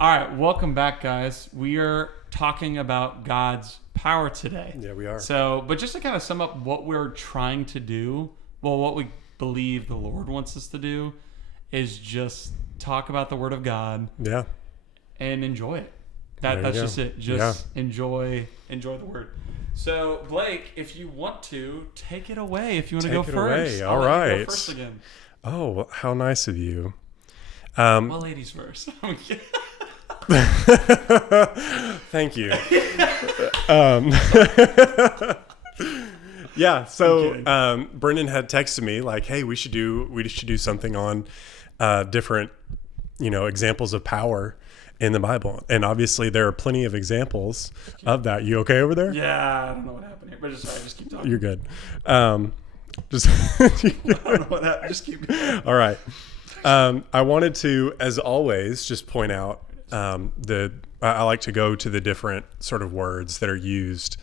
All right, welcome back, guys. We are talking about God's power today. Yeah, we are. So, but just to kind of sum up what we're trying to do, well, what we believe the Lord wants us to do is just talk about the Word of God Yeah. and enjoy it. There you That's go. just it. Just enjoy the Word. So, Blake, if you want to, take it away. If you want to go Take it first. away. I'll All let you right. go first again. Oh, how nice of you. Well, ladies first. Thank you. Yeah. So Brendan had texted me like, "Hey, we should do something on different, examples of power in the Bible." And obviously, there are plenty of examples of that. You okay over there? Yeah, I don't know what happened here, but just keep talking. You're good. Just I don't know what happened. Just keep going. all right. I wanted to, as always, just point out I like to go to the different sort of words that are used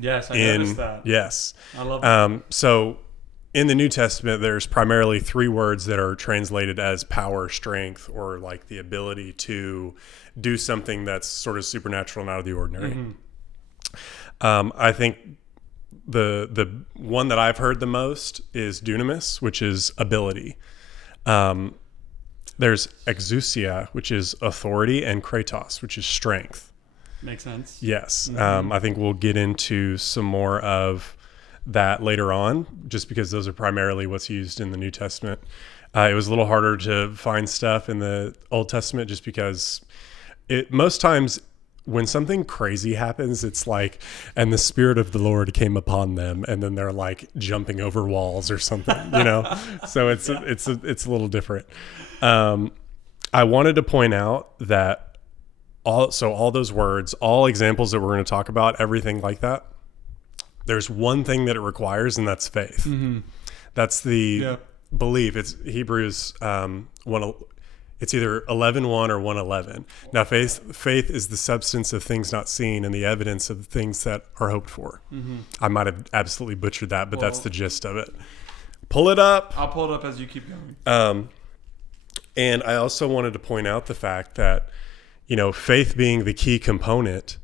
Yes, I noticed that. Yes. I love that. So in the New Testament, there's primarily three words that are translated as power, strength, or like the ability to do something that's sort of supernatural and out of the ordinary. I think the one that I've heard the most is dunamis, which is ability. There's exousia, which is authority, and kratos, which is strength. Makes sense. Yes. I think we'll get into some more of that later on, just because those are primarily what's used in the New Testament. It was a little harder to find stuff in the Old Testament just because most times when something crazy happens, it's like, and the Spirit of the Lord came upon them, and then they're like jumping over walls or something, So it's a little different. I wanted to point out that all those words, all examples that we're going to talk about, everything like that, there's one thing that it requires, and that's faith. That's the belief. It's Hebrews 1. It's either 11:1 or 1:11. Now, faith is the substance of things not seen and the evidence of things that are hoped for. I might have absolutely butchered that, but that's the gist of it. Pull it up. I'll pull it up as you keep going. And I also wanted to point out the fact that, faith being the key component,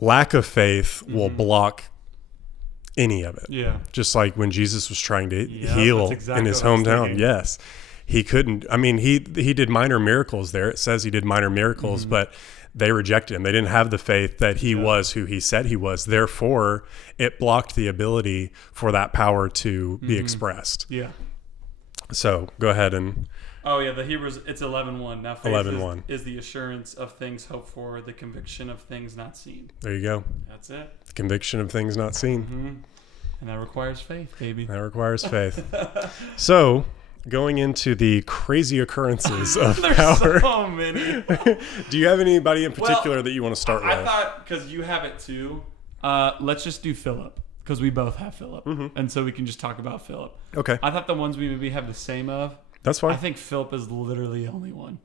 lack of faith will block any of it. Yeah. Just like when Jesus was trying to Yep, heal that's exactly in his what I was hometown. thinking. Yes. He couldn't. I mean, he did minor miracles there. It says he did minor miracles, but they rejected him. They didn't have the faith that he was who he said he was. Therefore, it blocked the ability for that power to be expressed. Yeah. So go ahead and Oh, yeah, the Hebrews, it's 11:1. Now, faith 11:1. is the assurance of things hoped for, the conviction of things not seen. there you go. That's it. The conviction of things not seen. And that requires faith, baby. That requires faith. So going into the crazy occurrences of There's power. so many. Do you have anybody in particular that you want to start I with? thought, because you have it too, let's just do Philip, because we both have Philip. And so we can just talk about Philip. Okay. I thought the ones we maybe have the same of, That's fine. I think Philip is literally the only one.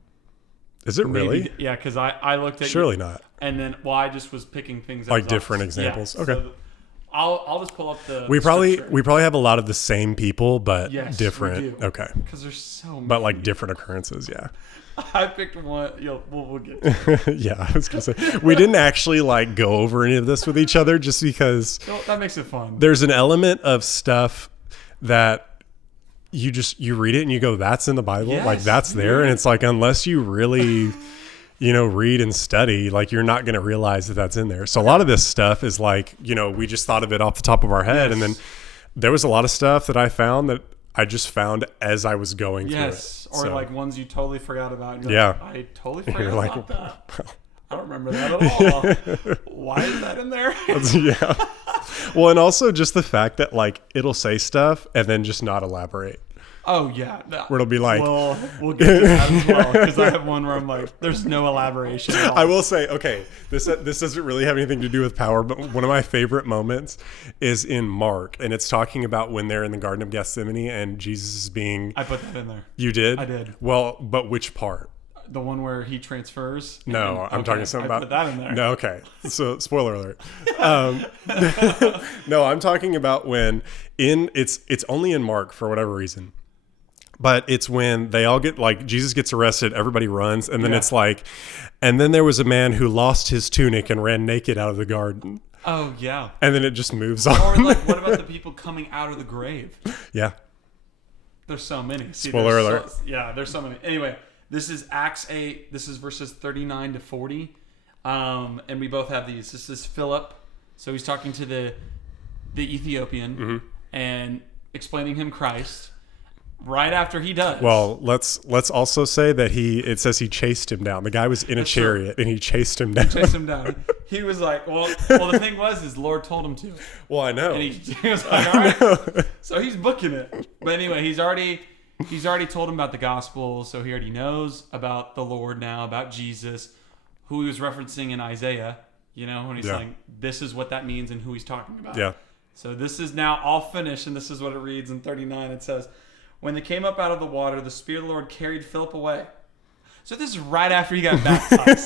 Is it really? Maybe, yeah, because I looked at Surely not. and then I just was picking things Like up different examples? Okay. I'll just pull up the We probably have a lot of the same people, but Yes, different. we do. Okay. because there's so many. But like different occurrences, yeah. I picked one. We'll get to it. Yeah, I was gonna say we didn't actually like go over any of this with each other just because So that makes it fun. there's an element of stuff that you read it and you go, that's in the Bible, Yes, like that's there, and it's like unless you really read and study, like you're not going to realize that that's in there. So a lot of this stuff is like, we just thought of it off the top of our head. And then there was a lot of stuff that I found that I just found as I was going Yes, through it. or So, like ones you totally forgot about. And you're Yeah. like, I totally forgot you're like, about that. I don't remember that at all. Why is that in there? yeah. Well, and also just the fact that like it'll say stuff and then just not elaborate. Oh yeah, Where it'll be like, well, we'll get to that as well because I have one where I'm like, there's no elaboration at all. I will say, okay, this doesn't really have anything to do with power, but one of my favorite moments is in Mark, and it's talking about when they're in the Garden of Gethsemane and Jesus is being. I put that in there. You did? I did. Well, but which part? The one where he transfers. No, I'm talking something I about. put that in there. No, okay. So, spoiler alert. No, I'm talking about when it's only in Mark for whatever reason. But it's when they all get, like, Jesus gets arrested, everybody runs, and then Yeah. it's like, and then there was a man who lost his tunic and ran naked out of the garden. Oh yeah. And then it just moves Or on. like, what about the people coming out of the grave? Yeah. There's so many. See, Spoiler there's alert. Yeah, there's so many. Anyway, this is Acts 8. This is verses 39 to 40. And we both have these. This is Philip. So he's talking to the Ethiopian and explaining him Christ. Right after he does. Well, let's also say that it says he chased him down. The guy was in a That's true. chariot and he chased him down. Chased him down. He was like, well, the thing was, his Lord told him to. Well, I know. And he was like, all right. So he's booking it. But anyway, he's already told him about the gospel, so he already knows about the Lord now, about Jesus, who he was referencing in Isaiah, when he's saying, this is what that means and who he's talking about. Yeah. So this is now all finished, and this is what it reads in 39. It says, when they came up out of the water, the Spirit of the Lord carried Philip away. So this is right after he got baptized.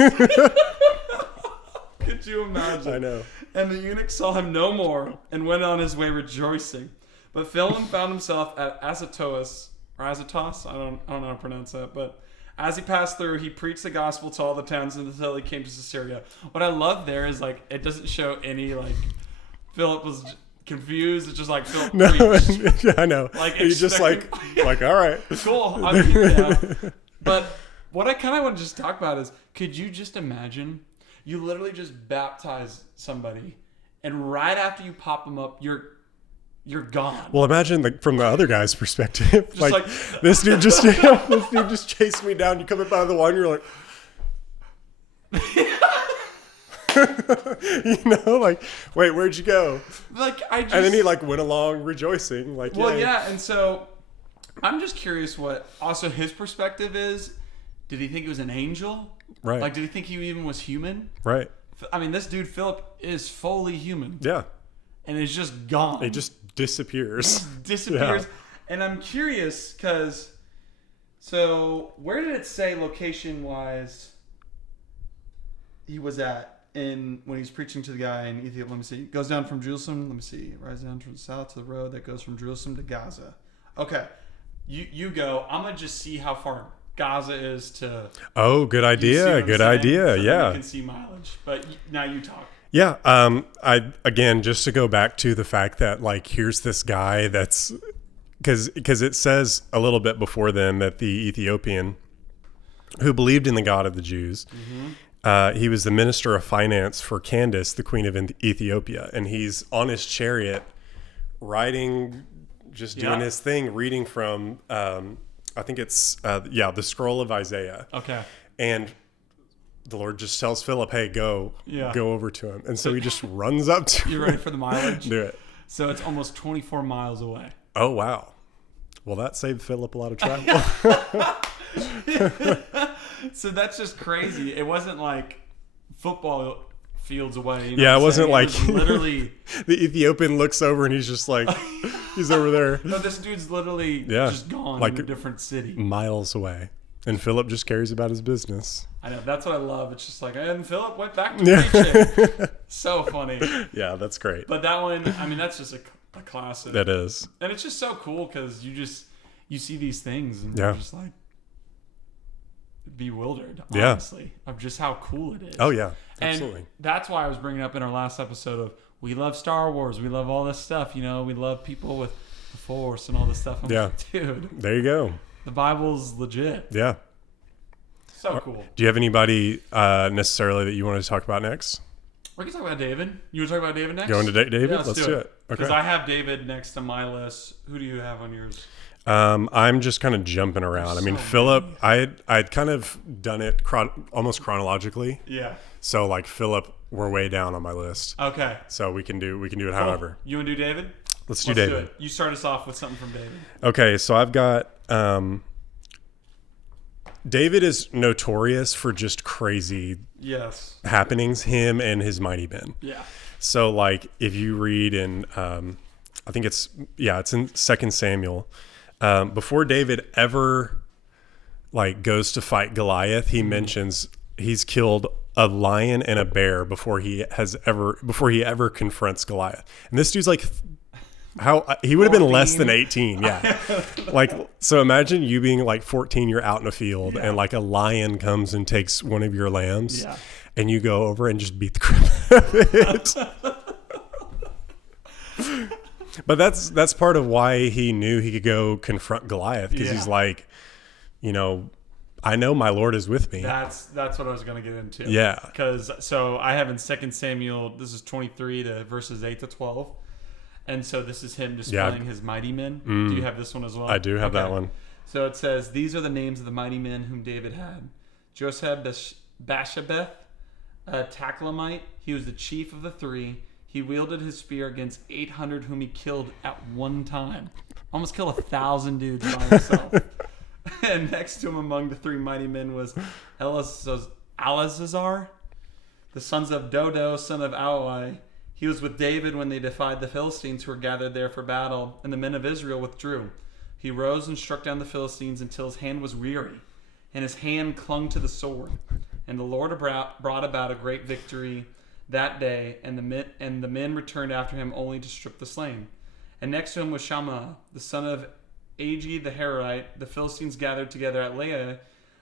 Could you imagine? I know. And the eunuch saw him no more and went on his way rejoicing. But Philip found himself at Azotus, or Azotus, I don't know how to pronounce that, but as he passed through, he preached the gospel to all the towns until he came to Caesarea. What I love there is, like, it doesn't show any, like, Philip was confused. It's just like Philip preached. Yeah, I know. Like, he's just like, all right. Cool, I'm here now. But what I kind of want to just talk about is, could you just imagine you literally just baptize somebody, and right after you pop them up, you're gone. Well, imagine from the other guy's perspective. like this dude just chased me down. You come up out of the water, you're like, like, wait, where'd you go? Like, And then he went along rejoicing, like, well, yay. yeah. And so I'm just curious what also his perspective is. Did he think it was an angel? Right. Like, did he think he even was human? Right. I mean, this dude Philip is fully human. Yeah. And is just gone. It just disappears. Disappears. Yeah. And I'm curious because, so where did it say location wise he was at when he was preaching to the guy in Ethiopia? Let me see. Goes down from Jerusalem. Let me see. Rises down from the south to the road that goes from Jerusalem to Gaza. Okay. You go. I'm going to just see how far Gaza is to. Oh, good idea. Good saying? idea. So Yeah. you can see mileage. But now you talk. Yeah. Again, just to go back to the fact that, like, here's this guy that's because it says a little bit before then that the Ethiopian who believed in the God of the Jews, he was the minister of finance for Candace, the queen of Ethiopia. And he's on his chariot riding, just doing his thing, reading from, I think it's, the scroll of Isaiah. Okay. And the Lord just tells Philip, hey, go over to him. And so he just runs up to him. You ready for the mileage? Do it. So it's almost 24 miles away. Oh, wow. Well, that saved Philip a lot of travel. So that's just crazy. It wasn't like football fields away. You know Yeah, what it I'm wasn't saying? like It was literally. the Ethiopian looks over and he's just like, he's over there No, this dude's literally just gone like in a different city. miles away. And Philip just cares about his business. I know. That's what I love. It's just like, and Philip went back to preaching. So funny. Yeah, that's great. But that one, I mean, that's just a classic. That is. And it's just so cool because you see these things and Yeah. you're just like bewildered, Yeah. honestly, of just how cool it is. Oh, yeah. Absolutely. And that's why I was bringing up in our last episode of we love Star Wars, we love all this stuff, we love people with the Force and all this stuff. I'm like, dude, There you go. the Bible's legit. Yeah. So cool. Do you have anybody necessarily that you wanted to talk about next? We can talk about David. You want to talk about David next? Going to David? Yeah, let's do it. Because Okay. I have David next to my list. Who do you have on yours? I'm just kind of jumping around. I mean, So Philip, I'd kind of done it almost chronologically. Yeah. So like Philip, we're way down on my list. Okay. So we can do it Cool. however. You want to do David? Let's do David. it. You start us off with something from David. Okay, so I've got David is notorious for just crazy Yes. happenings, him and his mighty men. Yeah. So like if you read in I think it's in 2 Samuel, before David ever like goes to fight Goliath, he mentions he's killed a lion and a bear before he ever confronts Goliath. And this dude's like How he would have been less 14. than 18, yeah. Like, so imagine you being like 14, you're out in a field, Yeah. and like a lion comes and takes one of your lambs, Yeah. and you go over and just beat the crap out of it. But that's part of why he knew he could go confront Goliath, because Yeah. he's like, you know, I know my Lord is with me. That's what I was going to get into. Yeah. Because so I have in 2 Samuel, this is 23 to verses 8 to 12. And so this is him displaying his mighty men. Do you have this one as well? I do have that one. So it says, these are the names of the mighty men whom David had. Joseph Bashabeth, a Tachlamite. He was the chief of the three. He wielded his spear against 800 whom he killed at one time. Almost killed 1,000 dudes by himself. And next to him among the three mighty men was Elazazar, the sons of Dodo, son of Aoi. He was with David when they defied the Philistines who were gathered there for battle, and the men of Israel withdrew. He rose and struck down the Philistines until his hand was weary, and his hand clung to the sword. And the Lord brought about a great victory that day, and the men returned after him only to strip the slain. And next to him was Shammah, the son of Agi the Herite. The Philistines gathered together at Leah,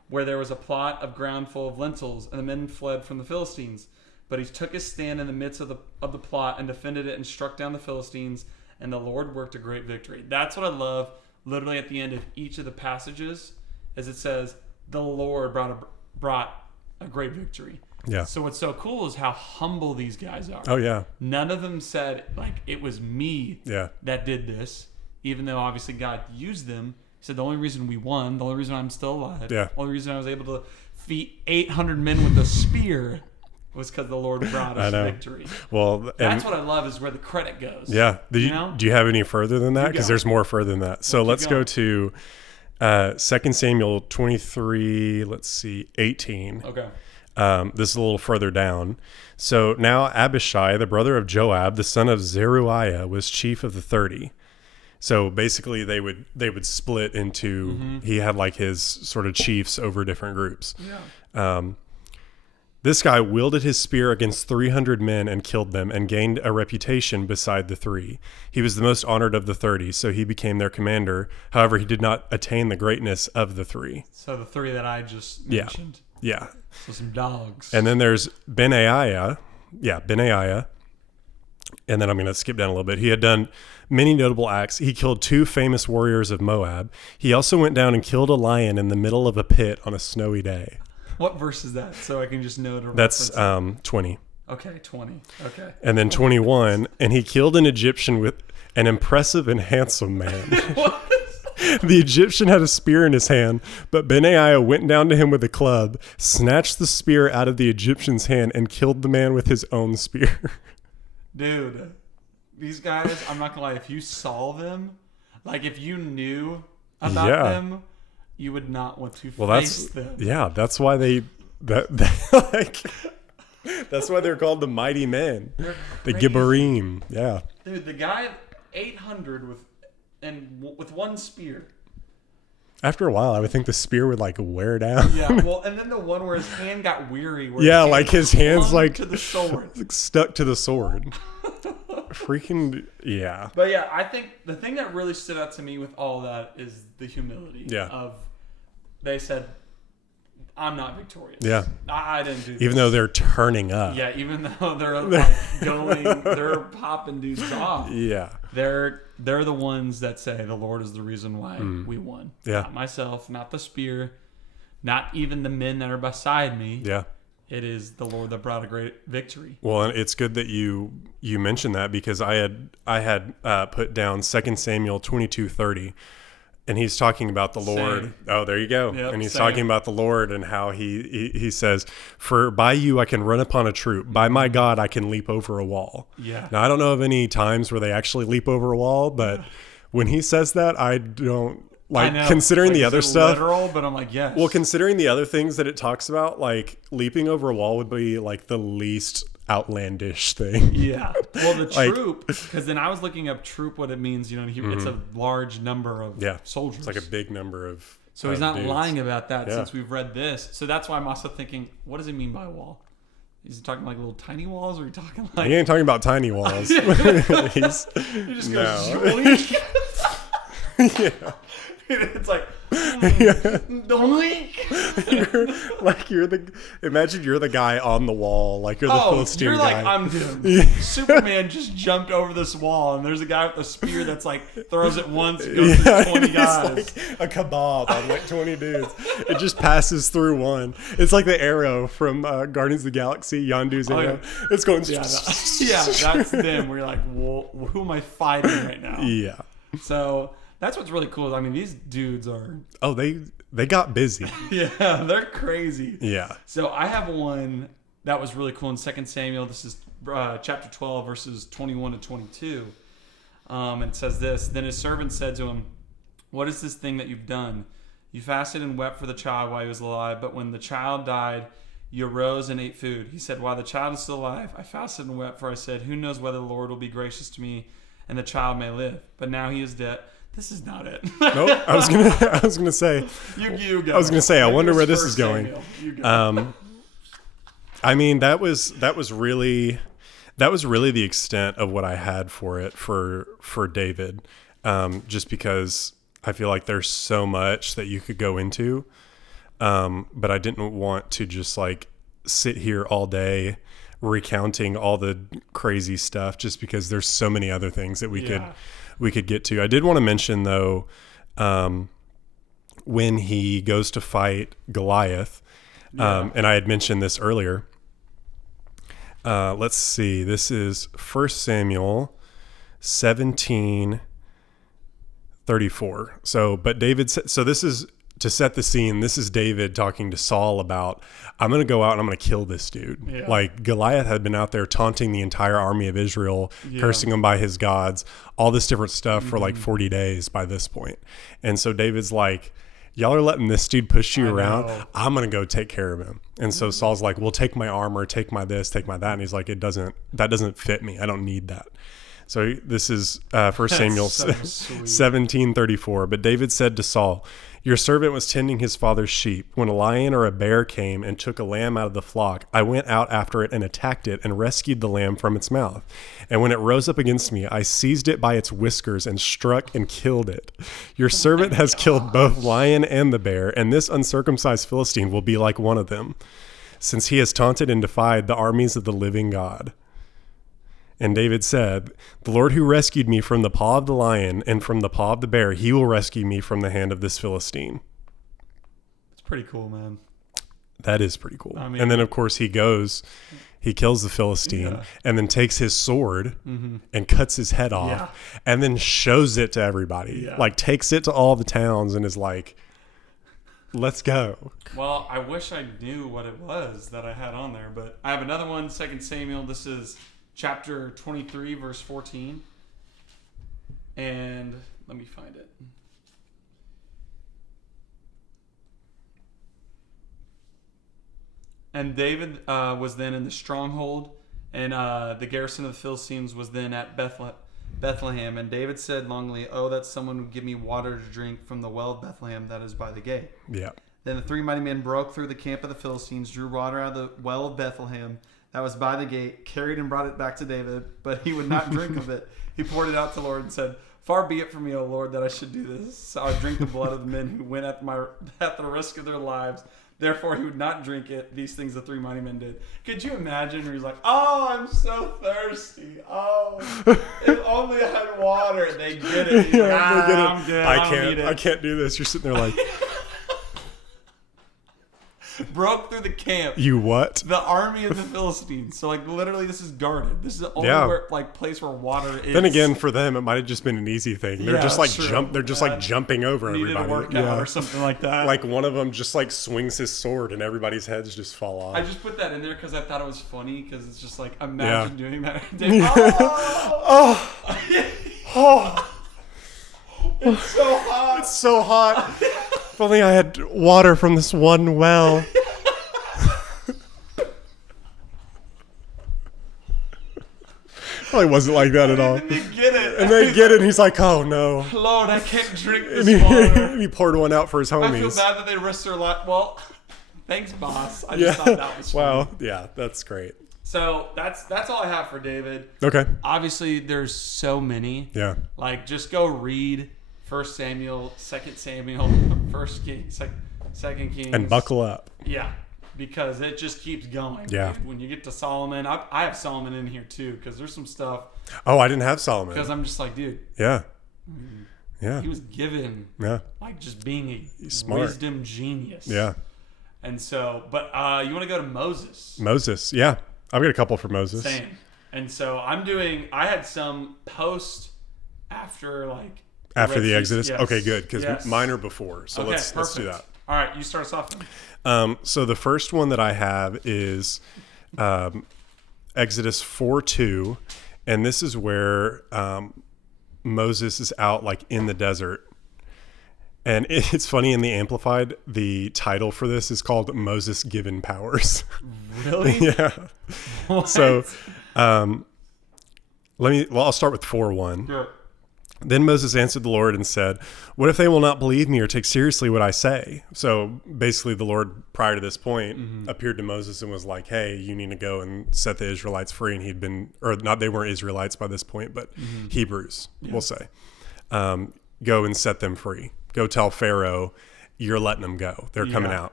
where there was a plot of ground full of lentils, and the men fled from the Philistines. But he took his stand in the midst of the plot and defended it and struck down the Philistines, and the Lord worked a great victory. That's what I love, literally at the end of each of the passages, as it says, the Lord brought a great victory. Yeah. So what's so cool is how humble these guys are. Oh, yeah. None of them said, like, it was me Yeah. that did this, even though obviously God used them. He said, the only reason we won, the only reason I'm still alive, Yeah. the only reason I was able to defeat 800 men with a spear was because the Lord brought us victory. Well, That's what I love, is where the credit goes. yeah. Do you have any further than that? Because go. there's more further than that. So let's go to 2 Samuel 23, 18. Okay. This is a little further down. So now Abishai, the brother of Joab, the son of Zeruiah, was chief of the 30. So basically they would split into, he had like his sort of chiefs over different groups. Yeah. This guy wielded his spear against 300 men and killed them, and gained a reputation beside the three. He was the most honored of the 30, so he became their commander. However, he did not attain the greatness of the three. So the three that I just mentioned. Yeah. So some dogs. And then there's Benaiah. Yeah, Benaiah. And then I'm going to skip down a little bit. He had done many notable acts. He killed 2 famous warriors of Moab. He also went down and killed a lion in the middle of a pit on a snowy day. What verse is that? So I can just know to That's reference 20. it. Okay, 20. Okay. And then 21, and he killed an Egyptian with an impressive and handsome man. What? The Egyptian had a spear in his hand, but Benaiah went down to him with a club, snatched the spear out of the Egyptian's hand, and killed the man with his own spear. Dude, these guys, I'm not gonna lie, if you saw them, like if you knew about them, you would not want to face them. Yeah, that's why that's why they're called the mighty men. The Gibborim. Yeah. Dude, the guy at 800 with one spear. After a while, I would think the spear would like wear down. Yeah, well, and then the one where his hand got weary. Where Yeah, like his hands like to the sword. stuck to the sword. Freaking yeah. But yeah, I think the thing that really stood out to me with all that is the humility. Yeah. Of they said, "I'm not victorious." Yeah. I didn't do this. Even though they're turning up. Yeah, even though they're like they're popping dudes off. Yeah. They're the ones that say the Lord is the reason why we won. Yeah. Not myself, not the spear, not even the men that are beside me. Yeah. It is the Lord that brought a great victory. Well, and it's good that you mentioned that, because I had put down 2 Samuel 22:30, and he's talking about the Lord. Same. Oh, there you go. Yep, and he's same. talking about the Lord and how he says, "For by you I can run upon a troop. By my God I can leap over a wall." Yeah. Now I don't know of any times where they actually leap over a wall, but when he says that, I don't like, I know. considering Like, the is other it stuff. literal, but I'm like, yes. Well, considering the other things that it talks about, like leaping over a wall would be like the least outlandish thing. Yeah. Well, the Like- troop, because then I was looking up troop, what it means. You know, it's a large number of soldiers. It's like a big number of. So he's not dudes. lying about that Yeah. since we've read this. So that's why I'm also thinking, what does he mean by wall? Is he talking like little tiny walls, or are you talking He like? ain't talking about tiny walls. He's, He just goes zoink. yeah. It's like doink. Imagine you're the guy on the wall, like you're the Philistine you're guy. like, I'm doomed. Superman just jumped over this wall, and there's a guy with a spear that's like throws it once, it goes through 20 guys. It's like a kebab on like 20 dudes. It just passes through one. It's like the arrow from Guardians of the Galaxy, Yondu's arrow. yeah. It's going. Yeah, that's them. We're like, well, who am I fighting right now? Yeah. So that's what's really cool. I mean, these dudes are. Oh, they got busy. Yeah, they're crazy. Yeah. So I have one that was really cool in 2 Samuel. This is chapter 12, verses 21 to 22. And it says this: Then his servant said to him, "What is this thing that you've done? You fasted and wept for the child while he was alive, but when the child died, you arose and ate food." He said, "While the child is still alive, I fasted and wept, for I said, who knows whether the Lord will be gracious to me and the child may live. But now he is dead." This is not it. Nope. I was gonna say. You go. I was gonna say. I wonder where this First is going. Samuel. You go. I mean, that was really the extent of what I had for it for David, just because I feel like there's so much that you could go into, but I didn't want to just like sit here all day recounting all the crazy stuff, just because there's so many other things that we could get to. I did want to mention though, when he goes to fight Goliath, and I had mentioned this earlier. Let's see. This is 1 Samuel 17:34. So this is to set the scene. This is David talking to Saul about, I'm going to go out and I'm going to kill this dude. Yeah. Like Goliath had been out there taunting the entire army of Israel, cursing them by his gods, all this different stuff for like 40 days by this point. And so David's like, y'all are letting this dude push you around. know. I'm going to go take care of him. And so Saul's like, well, take my armor, take my this, take my that. And he's like, that doesn't fit me. I don't need that. So this is 1 Samuel so sweet. 17:34. But David said to Saul, your servant was tending his father's sheep. When a lion or a bear came and took a lamb out of the flock, I went out after it and attacked it and rescued the lamb from its mouth. And when it rose up against me, I seized it by its whiskers and struck and killed it. Your servant has killed both lion and the bear, and this uncircumcised Philistine will be like one of them, since he has taunted and defied the armies of the living God. And David said, the Lord who rescued me from the paw of the lion and from the paw of the bear, he will rescue me from the hand of this Philistine. It's pretty cool, man. That is pretty cool. I mean, and then, of course, he kills the Philistine, and then takes his sword and cuts his head off, and then shows it to everybody. Yeah. Like, takes it to all the towns and is like, let's go. Well, I wish I knew what it was that I had on there, but I have another one, 2 Samuel. This is chapter 23, verse 14. And let me find it. And David was then in the stronghold, and the garrison of the Philistines was then at Bethlehem. And David said longingly, oh, that someone would give me water to drink from the well of Bethlehem that is by the gate. Yeah. Then the three mighty men broke through the camp of the Philistines, drew water out of the well of Bethlehem that was by the gate, carried and brought it back to David, but he would not drink of it. He poured it out to the Lord and said, far be it from me, O Lord, that I should do this. So I would drink the blood of the men who went at the risk of their lives. Therefore he would not drink it. These things the three mighty men did. Could you imagine where he's like, oh, I'm so thirsty. Oh, if only I had water. And they get it. He's like, I'm good. I can't do this. You're sitting there like, broke through the camp. you what? The army of the Philistines. So like literally this is guarded. This is the only place where water is. Then again, for them, it might have just been an easy thing. They're just like true. They're just like jumping over Needed everybody. a workout or something like that. Like one of them just like swings his sword and everybody's heads just fall off. I just put that in there because I thought it was funny because it's just like imagine doing that. Oh, It's so hot. it's so hot. If only I had water from this one well. Probably wasn't like that at all. And they get it. And they get it, and he's like, "Oh no!" Lord, I can't drink And this water. he poured one out for his I feel homies. bad that they risked their life. Well, Thanks, boss. I just thought that was funny. Wow. Yeah, that's great. So that's all I have for David. Okay. Obviously, there's so many. Yeah. Like, just go read 1 Samuel, 2 Samuel, 1 King, 2 Kings. And buckle up. Yeah, because it just keeps going. Yeah. When you get to Solomon, I have Solomon in here too, because there's some stuff. Oh, I didn't have Solomon. Because I'm just like, dude. Yeah. Yeah. He was given, like, just being a smart wisdom genius. Yeah. And so, but you want to go to Moses. Moses. Yeah. I've got a couple for Moses. Same. And so I had some post after, like. After the Exodus? Yes. Okay, good. Because Yes. mine are before. So Okay, let's do that. All right, you start us off then. So the first one that I have is Exodus 4:2. And this is where Moses is out like in the desert. And it's funny, in the Amplified, the title for this is called Moses Given Powers. Really? Yeah. What? So I'll start with 4:1. Sure. Then Moses answered the Lord and said, "What if they will not believe me or take seriously what I say?" So basically the Lord, prior to this point, appeared to Moses and was like, "Hey, you need to go and set the Israelites free." And he'd been, or not, they weren't Israelites by this point, but Hebrews, we'll say. Go and set them free. Go tell Pharaoh, you're letting them go. They're coming out.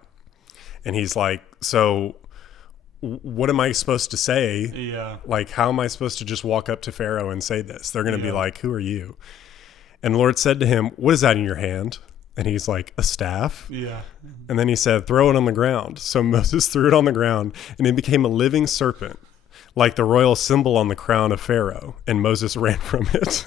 And he's like, so what am I supposed to say? Yeah. Like, how am I supposed to just walk up to Pharaoh and say this? They're going to be like, who are you? And the Lord said to him, what is that in your hand? And he's like, a staff. Yeah. And then he said, throw it on the ground. So Moses threw it on the ground, and it became a living serpent, like the royal symbol on the crown of Pharaoh. And Moses ran from it.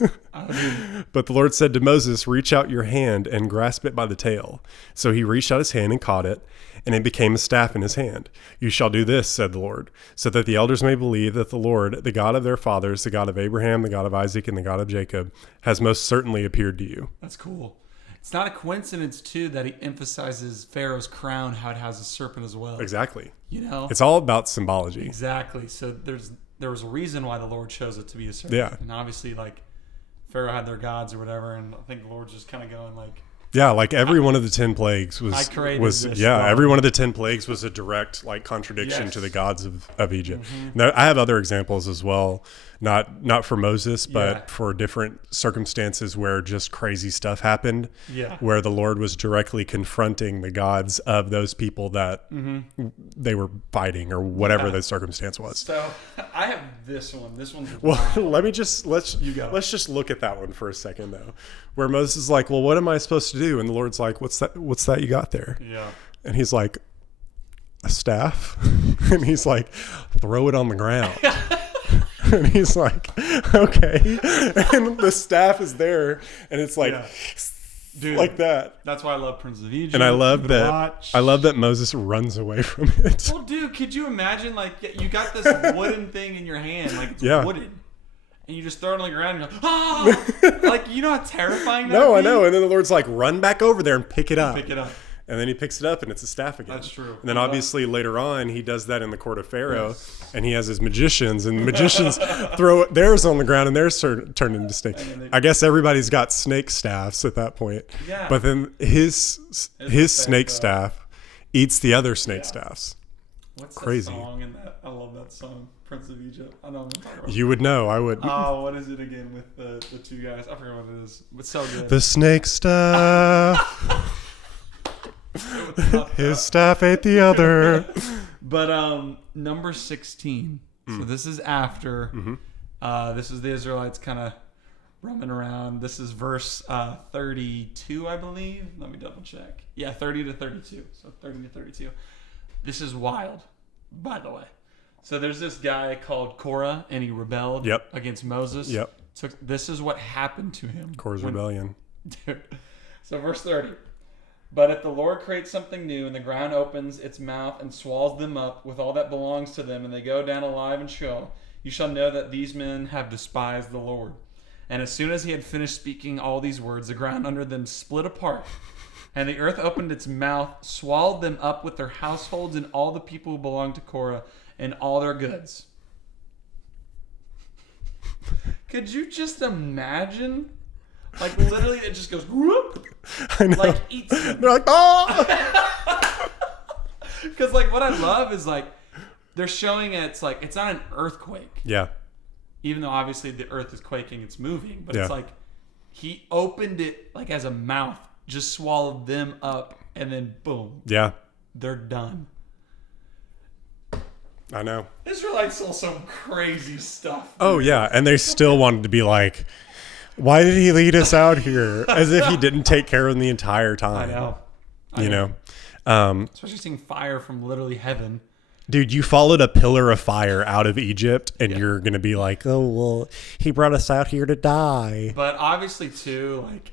But the Lord said to Moses, reach out your hand and grasp it by the tail. So he reached out his hand and caught it, and it became a staff in his hand. You shall do this, said the Lord, so that the elders may believe that the Lord, the God of their fathers, the God of Abraham, the God of Isaac, and the God of Jacob, has most certainly appeared to you. That's cool. It's not a coincidence, too, that he emphasizes Pharaoh's crown, how it has a serpent as well. Exactly. You know? It's all about symbology. Exactly. So there was a reason why the Lord chose it to be a serpent. Yeah. And obviously, like, Pharaoh had their gods or whatever, and I think the Lord's just kind of going, like, Yeah, like every one of the 10 plagues was this every one of the 10 plagues was a direct like contradiction to the gods of Egypt. Now, I have other examples as well, not for Moses, but for different circumstances where just crazy stuff happened. Yeah. Where the Lord was directly confronting the gods of those people that they were fighting or whatever the circumstance was. So I have this one. This one's Well, let's just look at that one for a second though, where Moses is like, well, what am I supposed to do? And the Lord's like, what's that you got there? Yeah. And he's like, a staff. And he's like, throw it on the ground. And he's like, okay. And the staff is there, and it's like, Dude, like that. That's why I love Prince of Egypt. And I love that Moses runs away from it. Well, dude, could you imagine, like, you got this wooden thing in your hand, like it's wooden, and you just throw it on the ground and you're like, ah! Like, you know how terrifying that No, would I be? know. And then the Lord's like, run back over there and pick it up. Pick it up. And then he picks it up, and it's a staff again. That's true. And then obviously later on, he does that in the court of Pharaoh, and he has his magicians, and the magicians throw theirs on the ground, and theirs turned into snakes. I guess everybody's got snake staffs at that point. Yeah. But then his snake staff eats the other snake staffs. What's Crazy. that song in that? I love that song, Prince of Egypt. I know what I'm talking about. You would know. I would. Oh, what is it again with the two guys? I forget what it is. It's so good. The snake staff. His staff ate the other. But number 16. So this is after. This is the Israelites kind of roaming around. This is verse 32, I believe. Let me double check. Yeah, 30 to 32. So 30 to 32. This is wild, by the way. So there's this guy called Korah, and he rebelled against Moses. So this is what happened to him. Korah's rebellion. Dude. So verse 30. But if the Lord creates something new, and the ground opens its mouth and swallows them up with all that belongs to them, and they go down alive in Sheol, you shall know that these men have despised the Lord. And as soon as he had finished speaking all these words, the ground under them split apart, and the earth opened its mouth, swallowed them up with their households and all the people who belonged to Korah and all their goods. Could you just imagine? Like, literally, it just goes, whoop, I know. like, eats them. They're like, oh! Because like what I love is like they're showing it's like it's not an earthquake, Yeah. even though obviously the earth is quaking, it's moving, but Yeah. it's like he opened it like as a mouth, just swallowed them up, and then boom, Yeah. they're done. I know. Israelites saw some crazy stuff. Oh yeah, and they still wanted to be like, why did he lead us out here? As if he didn't take care of them the entire I time. know. You know. Especially seeing fire from literally heaven. Dude, you followed a pillar of fire out of Egypt, and you're gonna be like, oh well, he brought us out here to die. But obviously too, like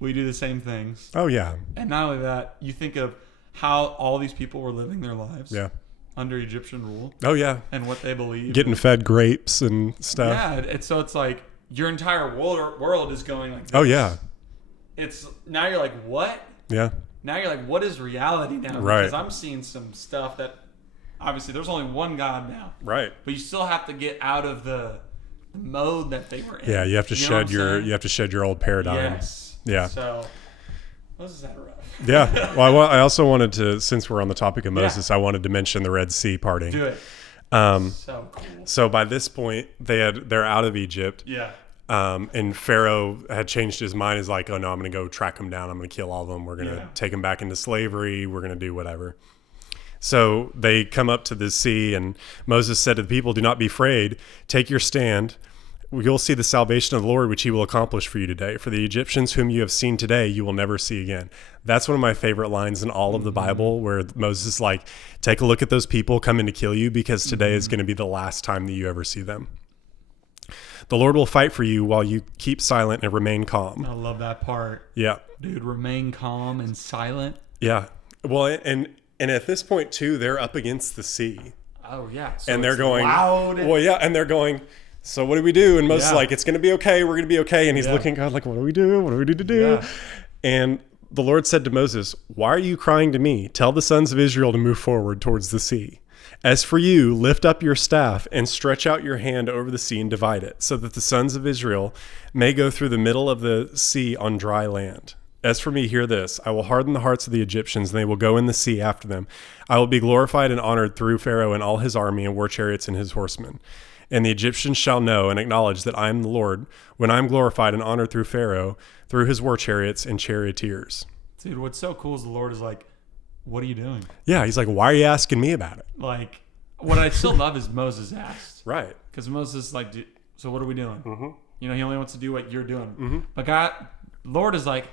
we do the same things. Oh yeah. And not only that, you think of how all these people were living their lives Yeah. under Egyptian rule Oh yeah. and what they believed. Getting fed grapes and stuff. Yeah, and so it's like your entire world is going like this. Oh yeah. It's now you're like, what? Yeah. Now you're like, what is reality now? Right. Because I'm seeing some stuff that obviously there's only one God now. Right. But you still have to get out of the mode that they were in. Yeah, you have to know what I'm saying? you have to shed your old paradigm. Yes. Yeah. So Moses had a rough. Yeah. Well, I also wanted to, since we're on the topic of Moses, I wanted to mention the Red Sea parting. Do it. Um, So cool. so by this point, they're out of Egypt. Yeah. And Pharaoh had changed his mind. He's like, oh no, I'm going to go track them down. I'm going to kill all of them. We're going to take them back into slavery. We're going to do whatever. So they come up to the sea, and Moses said to the people, do not be afraid. Take your stand. You'll see the salvation of the Lord, which he will accomplish for you today. For the Egyptians whom you have seen today, you will never see again. That's one of my favorite lines in all of the Bible, where Moses is like, take a look at those people coming to kill you, because today is going to be the last time that you ever see them. The Lord will fight for you while you keep silent and remain calm. I love that part. Yeah. Dude, remain calm and silent. Yeah. Well, and at this point too, they're up against the sea. Oh yeah. So And they're it's going, loud. well, yeah, and they're going, so what do we do? And Moses is like, it's going to be okay. We're going to be okay. And he's looking at God like, what do we do? What do we need to do? Yeah. And the Lord said to Moses, why are you crying to me? Tell the sons of Israel to move forward towards the sea. As for you, lift up your staff and stretch out your hand over the sea and divide it, so that the sons of Israel may go through the middle of the sea on dry land. As for me, hear this. I will harden the hearts of the Egyptians, and they will go in the sea after them. I will be glorified and honored through Pharaoh and all his army and war chariots and his horsemen. And the Egyptians shall know and acknowledge that I am the Lord, when I am glorified and honored through Pharaoh, through his war chariots and charioteers. Dude, what's so cool is the Lord is like, what are you doing? Yeah, he's like, why are you asking me about it? Like, what I still love is Moses asked. Right. Because Moses is like, so what are we doing? Mm-hmm. You know, he only wants to do what you're doing. Mm-hmm. But God, Lord is like,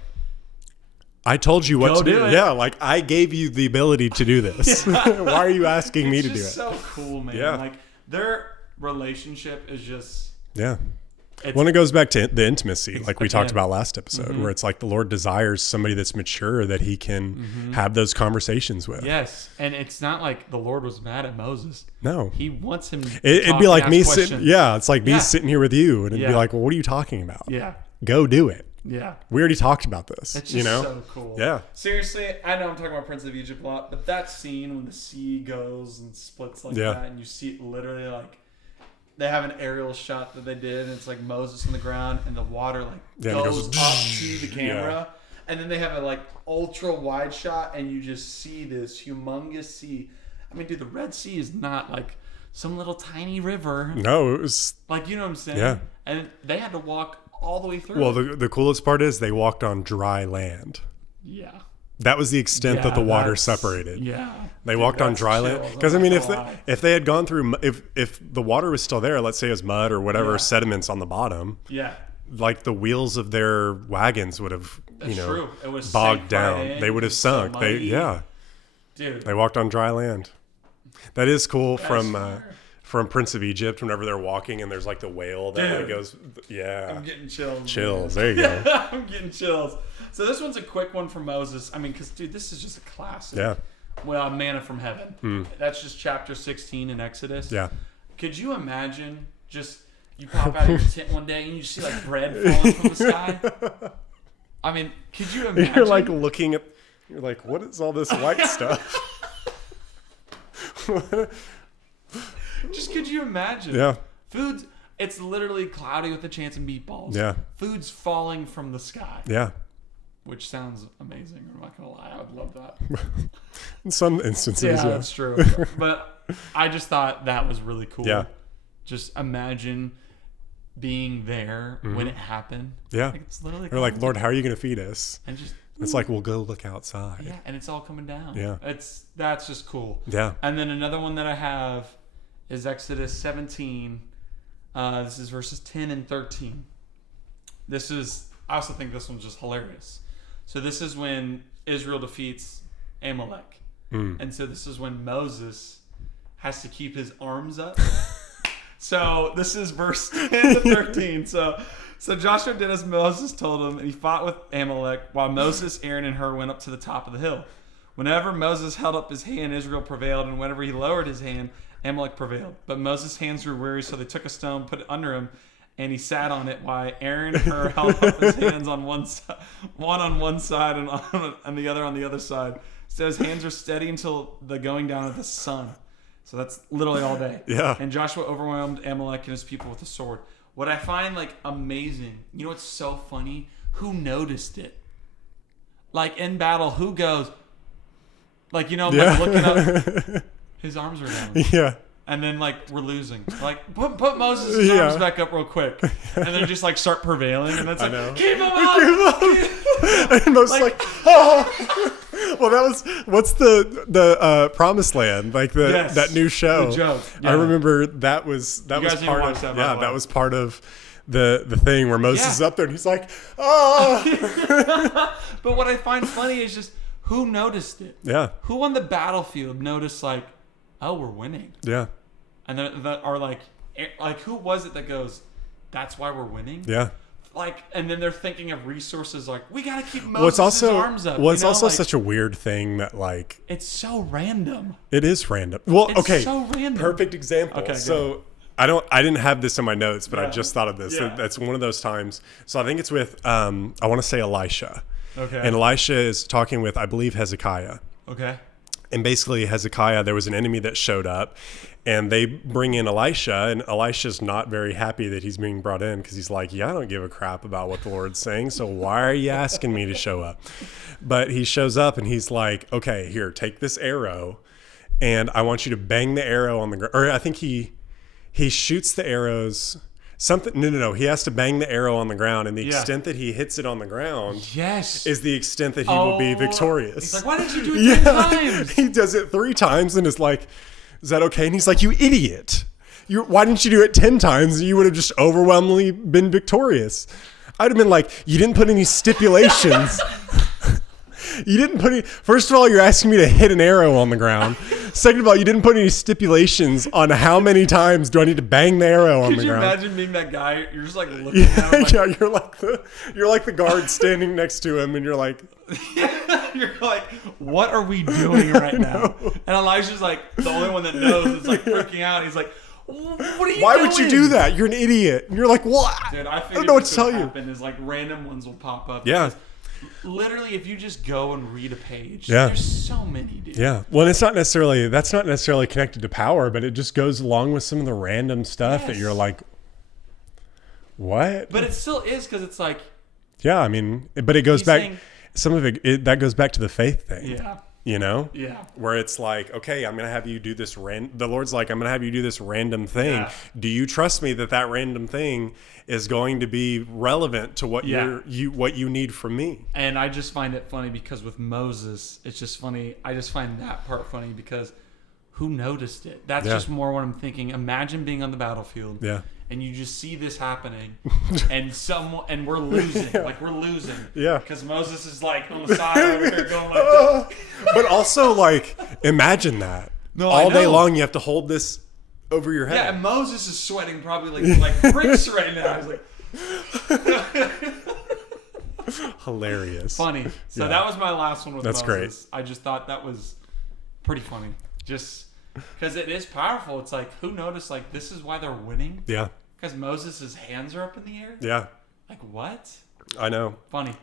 I told you what Go to do. do it. Yeah, like I gave you the ability to do this. Why are you asking me to do it? it's just so cool, man. Yeah. Like, their relationship is just... Yeah. It's, When it goes back to the intimacy, like we talked again. about last episode, where it's like the Lord desires somebody that's mature that he can have those conversations with. Yes, and it's not like the Lord was mad at Moses. No. He wants him to It'd talk be and like ask me questions. sitting, yeah, it's like me Yeah. sitting here with you, and it'd be Yeah. like, well, what are you talking about? Yeah, Go do it. yeah. We already talked about this, It's just you know? so cool. Yeah. Seriously, I know I'm talking about Prince of Egypt a lot, but that scene when the sea goes and splits like Yeah. that, and you see it literally like they have an aerial shot that they did, and it's like Moses on the ground, and the water like Yeah, and it goes goes up to the camera, and then they have a like ultra wide shot, and you just see this humongous sea. I mean, dude, the Red Sea is not like some little tiny river. No, it was, Like, you know what I'm saying? Yeah. And they had to walk all the way through. well, the coolest part is they walked on dry land. yeah. That was the extent that the water separated. Yeah. They Dude, walked on that's dry land. chills, I'm Because I not mean, gonna lie. if they had gone through, if the water was still there, let's say it was mud or whatever Yeah. sediments on the bottom, Yeah. like the wheels of their wagons would have, That's true. It was bogged sank down. right in. They would have It's so sunk. muddy. Dude. They walked on dry land. That is cool That's from fire. Prince of Egypt. Whenever they're walking and there's like the whale that like Dude. goes, yeah, I'm getting chills. chills. man. There you go. I'm getting chills. So this one's a quick one for Moses. I mean, because, dude, this is just a classic. Yeah, Well, manna from heaven. That's just chapter 16 in Exodus. yeah. Could you imagine just you pop out of your tent one day and you see like bread falling from the sky? I mean, could you imagine? You're like looking at, you're like, what is all this white stuff? Just could you imagine? Yeah, Food's, it's literally cloudy with a chance of meatballs. Yeah. Food's falling from the sky. yeah. which sounds amazing. I'm not gonna lie, I would love that. In some instances, Yeah, yeah. that's true. But I just thought that was really cool. Yeah. Just imagine being there when it happened. Yeah. Like, it's literally They're like, Lord, how are you going to feed us? and just It's like, we'll go look outside. yeah, and it's all coming down. Yeah. That's just cool. Yeah. And then another one that I have is Exodus 17. This is verses 10 and 13. I also think this one's just hilarious. So this is when Israel defeats Amalek. And so this is when Moses has to keep his arms up. So this is verse 10 to 13. So Joshua did as Moses told him, and he fought with Amalek while Moses, Aaron, and Hur went up to the top of the hill. Whenever Moses held up his hand, Israel prevailed, and whenever he lowered his hand, Amalek prevailed. But Moses' hands grew weary, so they took a stone, put it under him, and he sat on it while Aaron and Hur held up his hands on one side, one on one side and the other on the other side. So his hands were steady until the going down of the sun. So that's literally all day. Yeah. And Joshua overwhelmed Amalek and his people with the sword. What I find amazing, you know what's so funny? Who noticed it? Like in battle, who goes, looking up, his arms are down. Yeah. And then we're losing. Put Moses' arms back up real quick. And then just start prevailing. And that's keep him up! And Moses oh. Well, that was, what's the Promised Land, that new show. The joke. Yeah. I remember that was part of that was part of the thing where Moses is up there and he's like, oh. But what I find funny is just who noticed it. Yeah. Who on the battlefield noticed oh, we're winning. Yeah. And that are who was it that goes, that's why we're winning? Yeah. And then they're thinking of resources we got to keep Moses' arms up. It's also such a weird thing that it's so random. It is random. Well, It's okay. so random. Perfect example. Okay, so I didn't have this in my notes, but I Yeah. just thought of this. Yeah. That's one of those times. So I think it's with I want to say Elisha. Okay. And Elisha is talking with, I believe, Hezekiah. Okay. And basically, Hezekiah, there was an enemy that showed up, and they bring in Elisha, and Elisha's not very happy that he's being brought in because he's like, yeah, I don't give a crap about what the Lord's saying, so why are you asking me to show up? But he shows up, and he's like, okay, here, take this arrow, and I want you to bang the arrow on the ground. Or I think he shoots the arrows. No. He has to bang the arrow on the ground, and the extent that he hits it on the ground Yes. is the extent that he will be victorious. He's like, why didn't you do it 10 times? He does it 3 times and is like, is that okay? And he's like, you idiot. Why didn't you do it 10 times? You would have just overwhelmingly been victorious. I'd have been like, you didn't put any stipulations. You didn't put any. First of all, you're asking me to hit an arrow on the ground. Second of all, you didn't put any stipulations on how many times do I need to bang the arrow on the ground. Could you imagine being that guy? You're just looking at him. Yeah, you're like the guard standing next to him, and you're like, you're like, what are we doing right now? And Elijah's the only one that knows. It's freaking out. He's like, what are you why doing? would you do that? You're an idiot. And you're like, what? Dude, I don't know what to tell you. Is random ones will pop up. Yeah. Literally, if you just go and read a page, Yeah. there's so many, dude. Yeah. Well, that's not necessarily connected to power, but it just goes along with some of the random stuff that Yes. you're like, what? But it still is because it's Yeah, I mean, but it goes He's back. saying- Some of it that goes back to the faith thing. yeah, You know. yeah. Where it's like, okay, I'm gonna have you do this. The Lord's like, I'm gonna have you do this random thing. Yeah. Do you trust me that random thing is going to be relevant to what Yeah. what you need from me? And I just find it funny because with Moses, it's just funny. I just find that part funny because who noticed it? That's Yeah. just more what I'm thinking. Imagine being on the battlefield. Yeah. And you just see this happening, and we're losing. We're losing. Yeah. Because Moses is on the side over here going this. But also, imagine that No, I all day know. long you have to hold this over your head. Yeah, and Moses is sweating probably like bricks right now. He's like, Hilarious. funny. So Yeah. that was my last one with That's Moses. I just thought that was pretty funny. Just because it is powerful. It's who noticed this is why they're winning? Yeah. Because Moses' hands are up in the air? Yeah. What? I know. Funny. Did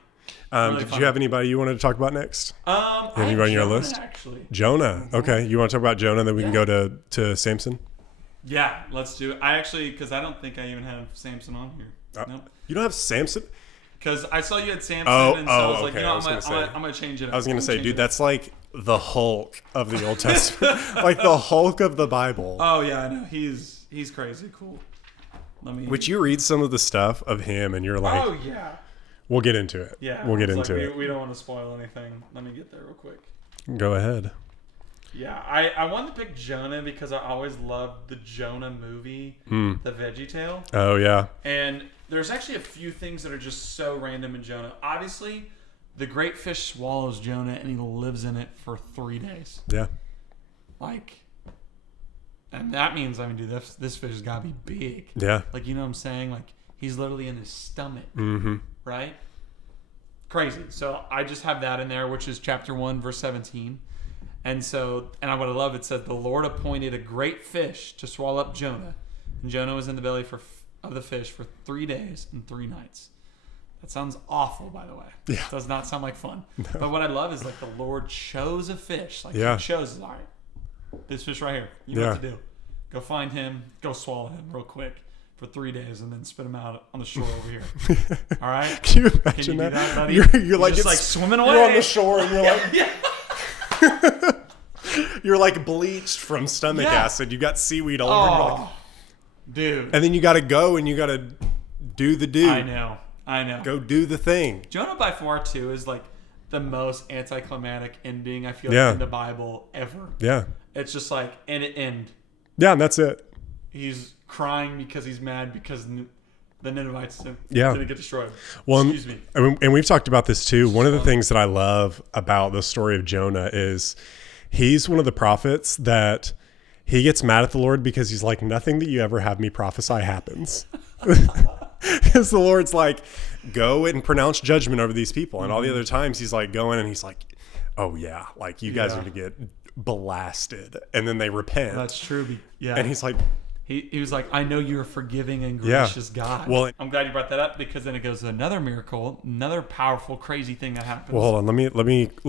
Really you funny. have anybody you wanted to talk about next? I have Anybody on your Jonah, list? Actually. Jonah. Okay. You want to talk about Jonah, then we can Yeah. go to Samson? Yeah, let's do it. Because I don't think I even have Samson on here. Nope. You don't have Samson? Because I saw you had Samson, Oh, and so I was like, okay. you know, I was gonna say- I'm gonna change it up. I was going I'm to say, change dude, it. that's like the Hulk of the Old Testament. Like the Hulk of the Bible. Oh yeah, I know. He's crazy cool. Let me. Which you read some of the stuff of him and you're like, Oh yeah. we'll get into it. Yeah. We'll get it's into like, it. We don't want to spoil anything. Let me get there real quick. Go ahead. Yeah, I wanted to pick Jonah because I always loved the Jonah movie, The Veggie Tale. Oh, yeah. And there's actually a few things that are just so random in Jonah. Obviously, the great fish swallows Jonah and he lives in it for 3 days. Yeah. Like, and that means, I mean, dude, this fish has got to be big. Yeah. Like, you know what I'm saying? Like, he's literally in his stomach, Mm-hmm. right? Crazy. So I just have that in there, which is chapter 1, verse 17. And so, and I would have loved it, said, the Lord appointed a great fish to swallow up Jonah. And Jonah was in the belly of the fish for 3 days and 3 nights. That sounds awful, by the way. Yeah. It does not sound like fun. No. But what I love is, like, the Lord chose a fish. Like, Yeah. he chose, all right, this fish right here. You know Yeah. what to do. Go find him, go swallow him real quick for 3 days, and then spit him out on the shore over here. All right? Can you Can imagine you do that, buddy? You're like, just, like, it's- swimming away. You're on the shore and you're like, Yeah. you're like bleached from stomach Yeah. acid. You got seaweed all over. You're like, Oh, dude. and then you got to go and you got to do the do. I know. Go do the thing. Jonah by far, too, is like the most anticlimactic ending, I feel Yeah. like, in the Bible ever. Yeah. It's just like, end. Yeah, and that's it. He's crying because he's mad because the Ninevites Yeah. didn't get destroyed. Well, Excuse me. and we've talked about this too. One of the things that I love about the story of Jonah is he's one of the prophets that he gets mad at the Lord because he's like, nothing that you ever have me prophesy happens. Because the Lord's like, go and pronounce judgment over these people. And all the other times he's like going and he's like, oh yeah, like you guys Yeah. are going to get blasted. And then they repent. That's true. Yeah. And he's like, He was like, I know you're a forgiving and Yeah. gracious God. Well- I'm glad you brought that up because then it goes to another miracle, another powerful, crazy thing that happens. well, hold on. Let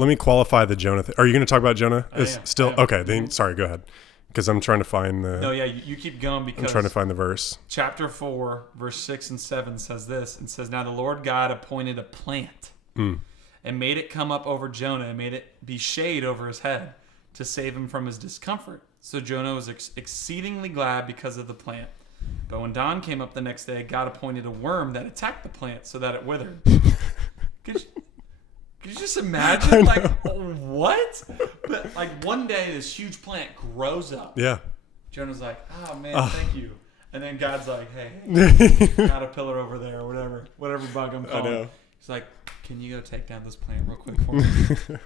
me qualify the Jonah thing. Are you going to talk about Jonah? I am. Still I am. okay. Then sorry. Go ahead. Because I'm trying to find the. No, yeah, you keep going because I'm trying to find the verse. chapter 4, verse 6 and 7 says this. It says, now the Lord God appointed a plant and made it come up over Jonah and made it be shade over his head to save him from his discomfort. So Jonah was exceedingly glad because of the plant. But when dawn came up the next day, God appointed a worm that attacked the plant so that it withered. Could you just imagine? Like, what? But like one day, this huge plant grows up. Yeah. Jonah's like, oh man, thank you. And then God's like, hey, caterpillar over there or whatever bug I'm calling. know. He's like, can you go take down this plant real quick for me?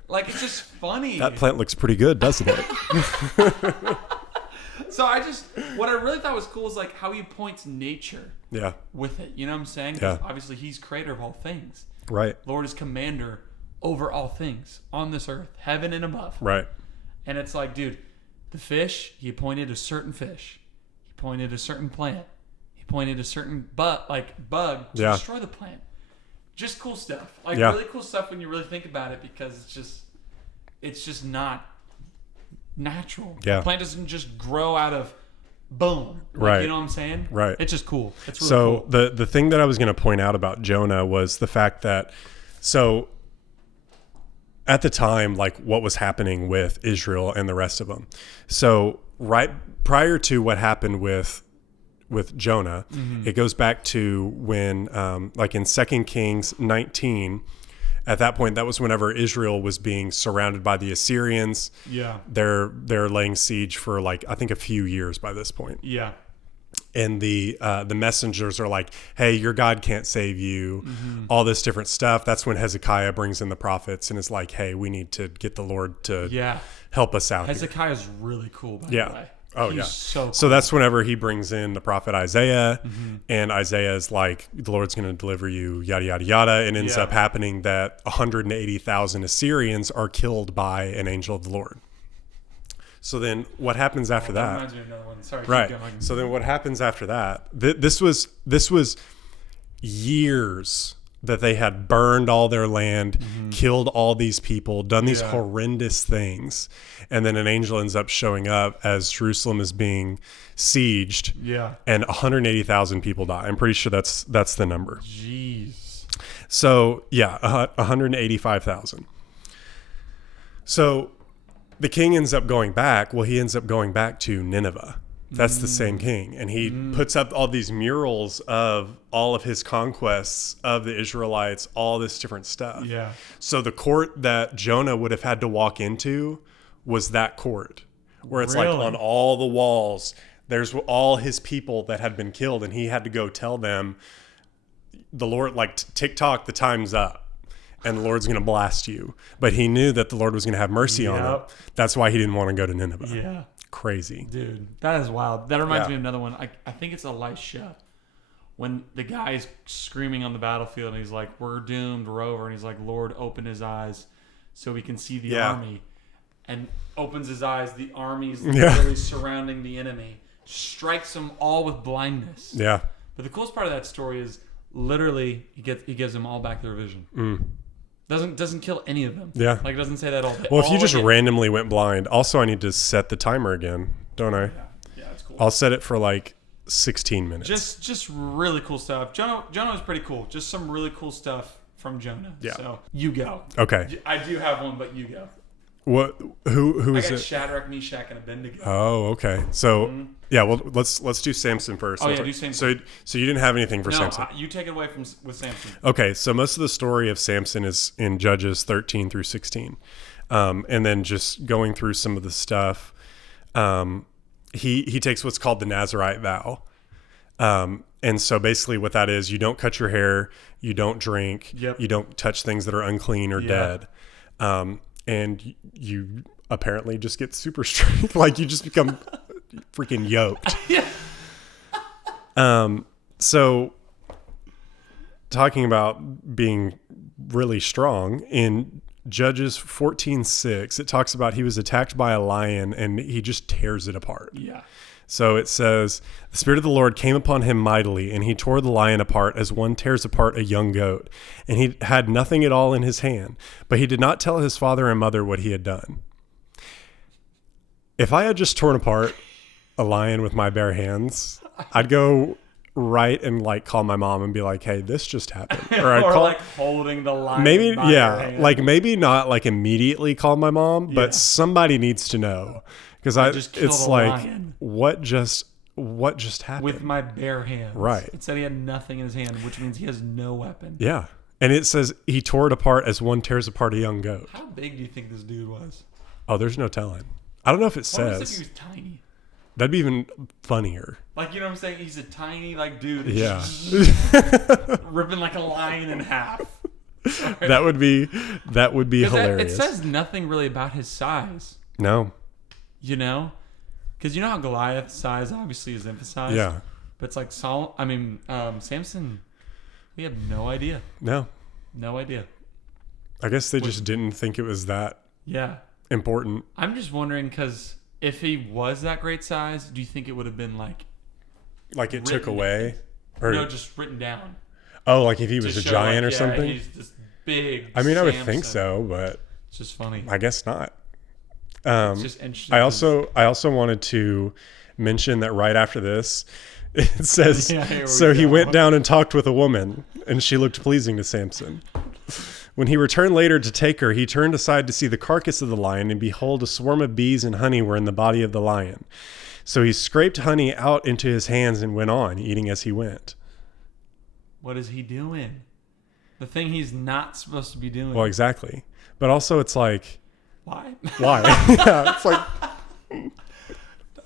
Like, it's just funny. That plant looks pretty good, doesn't it? So what I really thought was cool is like how he points nature Yeah. with it. You know what I'm saying? 'Cause Yeah. obviously he's creator of all things. Right. Lord is commander over all things on this earth, heaven and above. Right. And it's like, dude, the fish, he appointed a certain fish. He pointed a certain plant. He pointed a certain bug to Yeah. destroy the plant. Just cool stuff. Like Yeah. really cool stuff when you really think about it because it's just not natural. Yeah. The plant doesn't just grow out of boom. Like, Right. You know what I'm saying? Right. It's just cool. It's really So cool. the thing that I was going to point out about Jonah was the fact that at the time, like what was happening with Israel and the rest of them. So right prior to what happened with Jonah, it goes back to when, like in 2 Kings 19, at that point, that was whenever Israel was being surrounded by the Assyrians. Yeah. They're laying siege for like, I think a few years by this point. Yeah. And the messengers are like, hey, your God can't save you, all this different stuff. That's when Hezekiah brings in the prophets and is like, hey, we need to get the Lord to Yeah. help us out here. Hezekiah's really cool, by Yeah. the way. Oh, He's yeah. so cool. So that's whenever he brings in the prophet Isaiah, and Isaiah is like, the Lord's going to deliver you, yada, yada, yada. And ends Yeah. up happening that 180,000 Assyrians are killed by an angel of the Lord. So then what happens after That that? reminds me of another one. Sorry, keep Right. going. So then what happens after that? This was years that they had burned all their land, killed all these people, done these Yeah. horrendous things. And then an angel ends up showing up as Jerusalem is being sieged, Yeah. and 180,000 people die. I'm pretty sure that's the number. Jeez. So yeah, 185,000. So the king ends up going back. Well, he ends up going back to Nineveh. That's the same king. And he puts up all these murals of all of his conquests of the Israelites, all this different stuff. Yeah. So the court that Jonah would have had to walk into was that court, where it's like Really? on all the walls, there's all his people that had been killed. And he had to go tell them, the Lord, like TikTok, the time's up. And the Lord's going to blast you. But he knew that the Lord was going to have mercy on him. Yep. That's why he didn't want to go to Nineveh. Yeah. Crazy. Dude, that is wild. That reminds Yeah. me of another one. I think it's Elisha. When the guy's screaming on the battlefield and he's like, we're doomed, we're over. And he's like, Lord, open his eyes so we can see the Yeah. army. And opens his eyes. The army's Yeah. literally surrounding the enemy. Strikes them all with blindness. Yeah. But the coolest part of that story is literally he gives them all back their vision. Doesn't kill any of them. Yeah. Like, it doesn't say that all day. Well, if you All just again- randomly went blind, also I need to set the timer again, don't I? Yeah, that's cool. I'll set it for like 16 minutes. Just really cool stuff. Jonah was pretty cool. Just some really cool stuff from Jonah. Yeah. So you go. Okay. I do have one, but you go. What? Who I is got it? Shadrach, Meshach, and Abednego. Oh, okay. So yeah, well, let's do Samson first. Oh, yeah, do Samson. So you didn't have anything for No, Samson. you take it away with Samson. Okay, so most of the story of Samson is in Judges 13 through 16. And then just going through some of the stuff, he takes what's called the Nazirite vow. And so basically what that is, you don't cut your hair, you don't drink, Yep. you don't touch things that are unclean or Yeah. dead. And you apparently just get super strict. Like you just become freaking yoked. Yeah. So talking about being really strong, in Judges 14:6, it talks about he was attacked by a lion and he just tears it apart. Yeah. So it says, the Spirit of the Lord came upon him mightily, and he tore the lion apart as one tears apart a young goat. And he had nothing at all in his hand, but he did not tell his father and mother what he had done. If I had just torn apart a lion with my bare hands, I'd go right and like call my mom and be like, hey, this just happened. Or I'd Or call, like holding the lion. maybe, by your yeah, hand. like maybe not like immediately call my mom, Yeah. but somebody needs to know. Because just killed it's a like, lion. what just happened? with my bare hands. Right. It said he had nothing in his hand, which means he has no weapon. Yeah. And it says he tore it apart as one tears apart a young goat. How big do you think this dude was? Oh, there's no telling. I don't know if it What if he says. was tiny? That'd be even funnier. Like, you know what I'm saying? He's a tiny, like, dude. Yeah. Ripping like a lion in half. that would be 'Cause hilarious. It says nothing really about his size, No. you know? Because you know how Goliath's size obviously is emphasized? Yeah. But it's like Samson, we have no idea. No. No idea. I guess they just didn't think it was that Yeah. important. I'm just wondering because if he was that great size, do you think it would have been like, Like it took Written- away? Or no, just written down? oh, like if he To was a show, giant like, or something? He's this big. I mean, I would think Samson. so, but It's just funny. I guess not. It's just interesting. I also wanted to mention that right after this, it says, Yeah, here we so he go. went down and talked with a woman, and she looked pleasing to Samson. When he returned later to take her, he turned aside to see the carcass of the lion, and behold, a swarm of bees and honey were in the body of the lion. So he scraped honey out into his hands and went on, eating as he went. What is he doing? The thing he's not supposed to be doing. Well, exactly. But also it's like, Why? why? Yeah, it's like,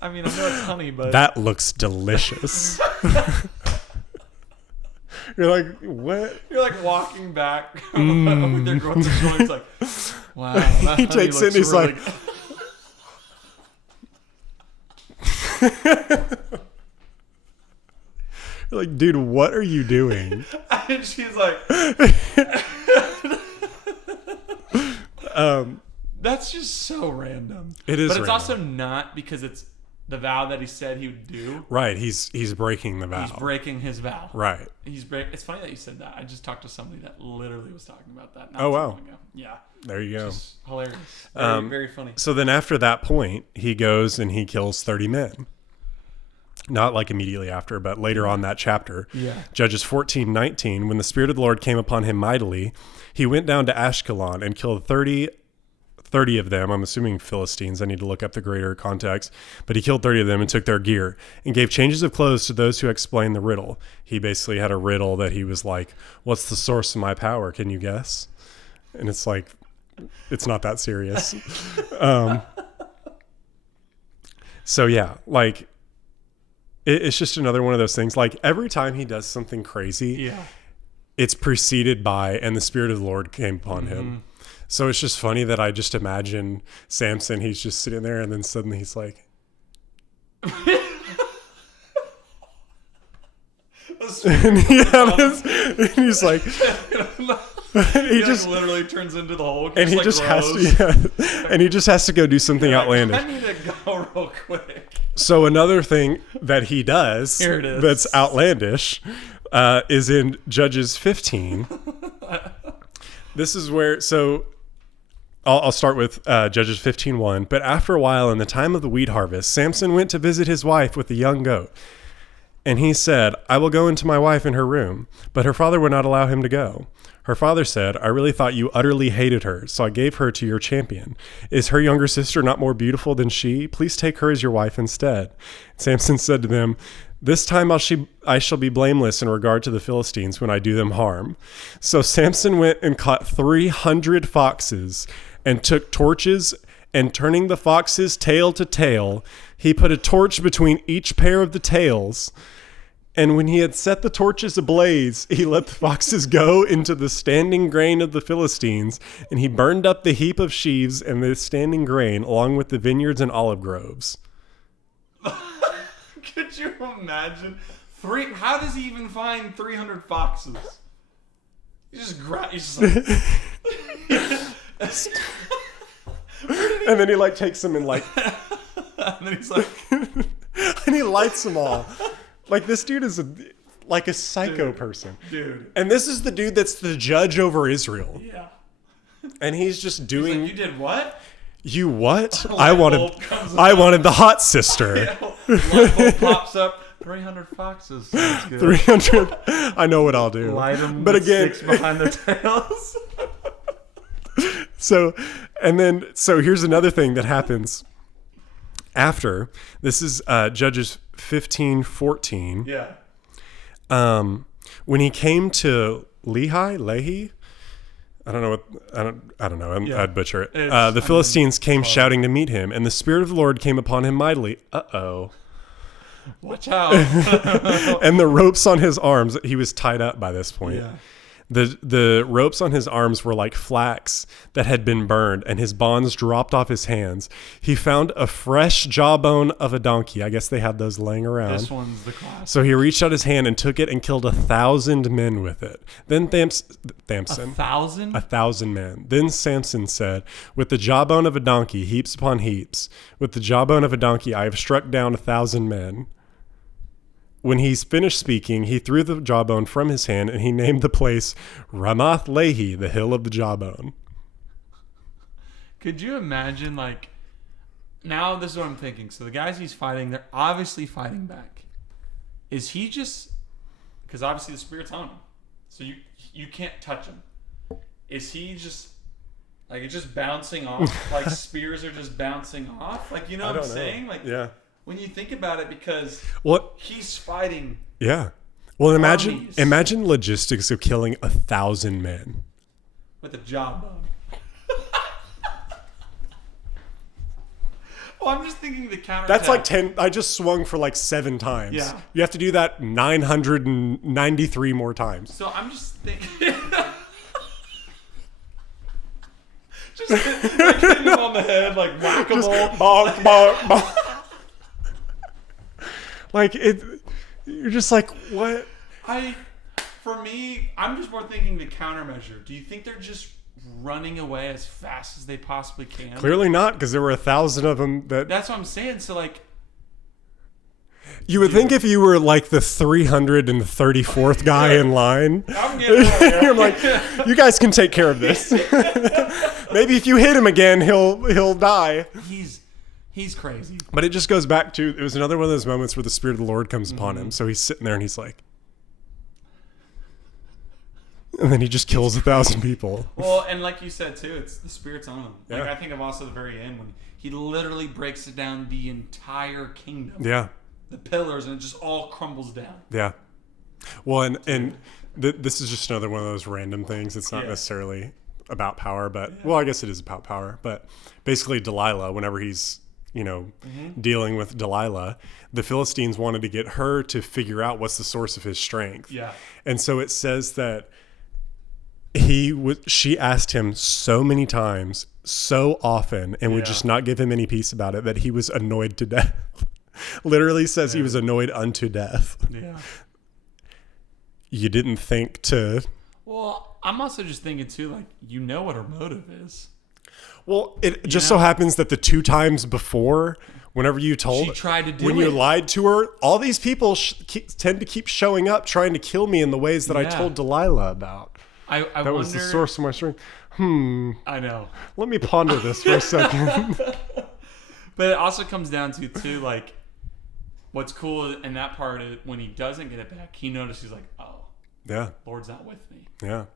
I mean, I know it's honey, but that looks delicious. You're like, what? you're like walking back with your grocery store. It's like, wow. That He honey takes it and looks he's really like, you're like, dude, what are you doing? and she's like, that's just so random. It is but it's random. also not because it's the vow that he said he would do. Right, he's breaking the vow. He's breaking his vow. Right. It's funny that you said that. I just talked to somebody that literally was talking about that. Oh, too wow. long ago. Yeah. There you go. It's hilarious. Very, very funny. So then after that point, he goes and he kills 30 men. not like immediately after, but later on that chapter. Yeah. Judges 14:19, when the Spirit of the Lord came upon him mightily, he went down to Ashkelon and killed 30 of them. I'm assuming Philistines. I need to look up the greater context. But he killed 30 of them and took their gear and gave changes of clothes to those who explained the riddle. He basically had a riddle that he was like, what's the source of my power? Can you guess? And it's like, it's not that serious. So yeah, like, it's just another one of those things. Like every time he does something crazy, it's preceded by, and the Spirit of the Lord came upon him. So it's just funny that I just imagine Samson, he's just sitting there and then suddenly he's like, and he's like, he just literally turns into the Hulk. And he like just grows. has to, and he just has to go do something outlandish. I need to go real quick. So another thing that he does Here it is. that's outlandish is in Judges 15. This is where, so I'll start with Judges 15:1. But after a while, in the time of the wheat harvest, Samson went to visit his wife with the young goat. And he said, I will go into my wife in her room. But her father would not allow him to go. Her father said, I really thought you utterly hated her, so I gave her to your champion. Is her younger sister not more beautiful than she? Please take her as your wife instead. Samson said to them, this time I shall be blameless in regard to the Philistines when I do them harm. So Samson went and caught 300 foxes and took torches, and turning the foxes tail to tail, he put a torch between each pair of the tails. And when he had set the torches ablaze, he let the foxes go into the standing grain of the Philistines, and he burned up the heap of sheaves and the standing grain, along with the vineyards and olive groves. Could you imagine? How does he even find 300 foxes? He's just like... And then he like takes them and like... and then he's like... and he lights them all. Like, this dude is like a psycho person. Dude. And this is the dude that's the judge over Israel. Yeah. And he's just doing... He's like, you did what? You what? Light I bulb wanted the hot sister. Light bulb pops up. 300 foxes. Sounds good. 300. I know what I'll do. Light them but with again, sticks behind the tails. So here's another thing that happens after. This is Judges 15:14. Yeah. When he came to Lehi, I don't know. I'd butcher it. The Philistines came shouting to meet him, and the Spirit of the Lord came upon him mightily. Watch out. And the ropes on his arms, he was tied up by this point. Yeah. The ropes on his arms were like flax that had been burned, and his bonds dropped off his hands. He found a fresh jawbone of a donkey. I guess they had those laying around. This one's the classic. So he reached out his hand and took it and killed 1,000 men with it. Then Samson, 1,000? 1,000 men. Then Samson said, with the jawbone of a donkey, heaps upon heaps. With the jawbone of a donkey, I have struck down 1,000 men. When he's finished speaking, he threw the jawbone from his hand, and he named the place Ramath Lehi, the hill of the jawbone. Could you imagine, like, now this is what I'm thinking. So the guys he's fighting, they're obviously fighting back. Is he just, because obviously the Spirit's on him, so you can't touch him. Is he just, like, it's just bouncing off? Like, spears are just bouncing off? Like, you know what I'm saying? Like, yeah. When you think about it, because What? he's fighting. Yeah. Well, Armies. imagine logistics of killing 1,000 men. With a jawbone. Well, I'm just thinking the counterattack. That's like 10. I just swung for like 7 times. Yeah. You have to do that 993 more times. So I'm just thinking. Just like hitting him on the head, like whack-a-mole. Bonk, bonk, bonk. Like, you're just like, what? For me, I'm just more thinking the countermeasure. Do you think they're just running away as fast as they possibly can? Clearly not, because there were 1,000 of them that... That's what I'm saying. So, like... You would think if you were like the 334th guy in line, I'm getting you're like, you guys can take care of this. Maybe if you hit him again, he'll die. He's crazy. But it just goes back to, it was another one of those moments where the Spirit of the Lord comes upon him. So he's sitting there and he's like, and then he just kills 1,000 people. Well, and like you said too, it's the Spirit's on him. Like Yeah. I think of also the very end when he literally breaks down the entire kingdom. Yeah. The pillars, and it just all crumbles down. Yeah. Well, and this is just another one of those random things. It's not Yeah. necessarily about power, but well, I guess it is about power. But basically, Delilah, whenever he's dealing with Delilah, the Philistines wanted to get her to figure out what's the source of his strength. Yeah. And so it says that she asked him so many times, so often, and would just not give him any peace about it, that he was annoyed to death. Literally says he was annoyed unto death. Yeah. You didn't think to... Well, I'm also just thinking too, like, you know what her motive is. Well, it just so happens that the 2 times before, whenever you told... She tried to do when it. you lied to her, all these people tend to keep showing up trying to kill me in the ways that I Yeah. told Delilah about. I That wonder, was the source of my strength. I know. Let me ponder this for a second. But it also comes down to, too, like, what's cool in that part is when he doesn't get it back, he notices, like, oh, Yeah, Lord's not with me. yeah,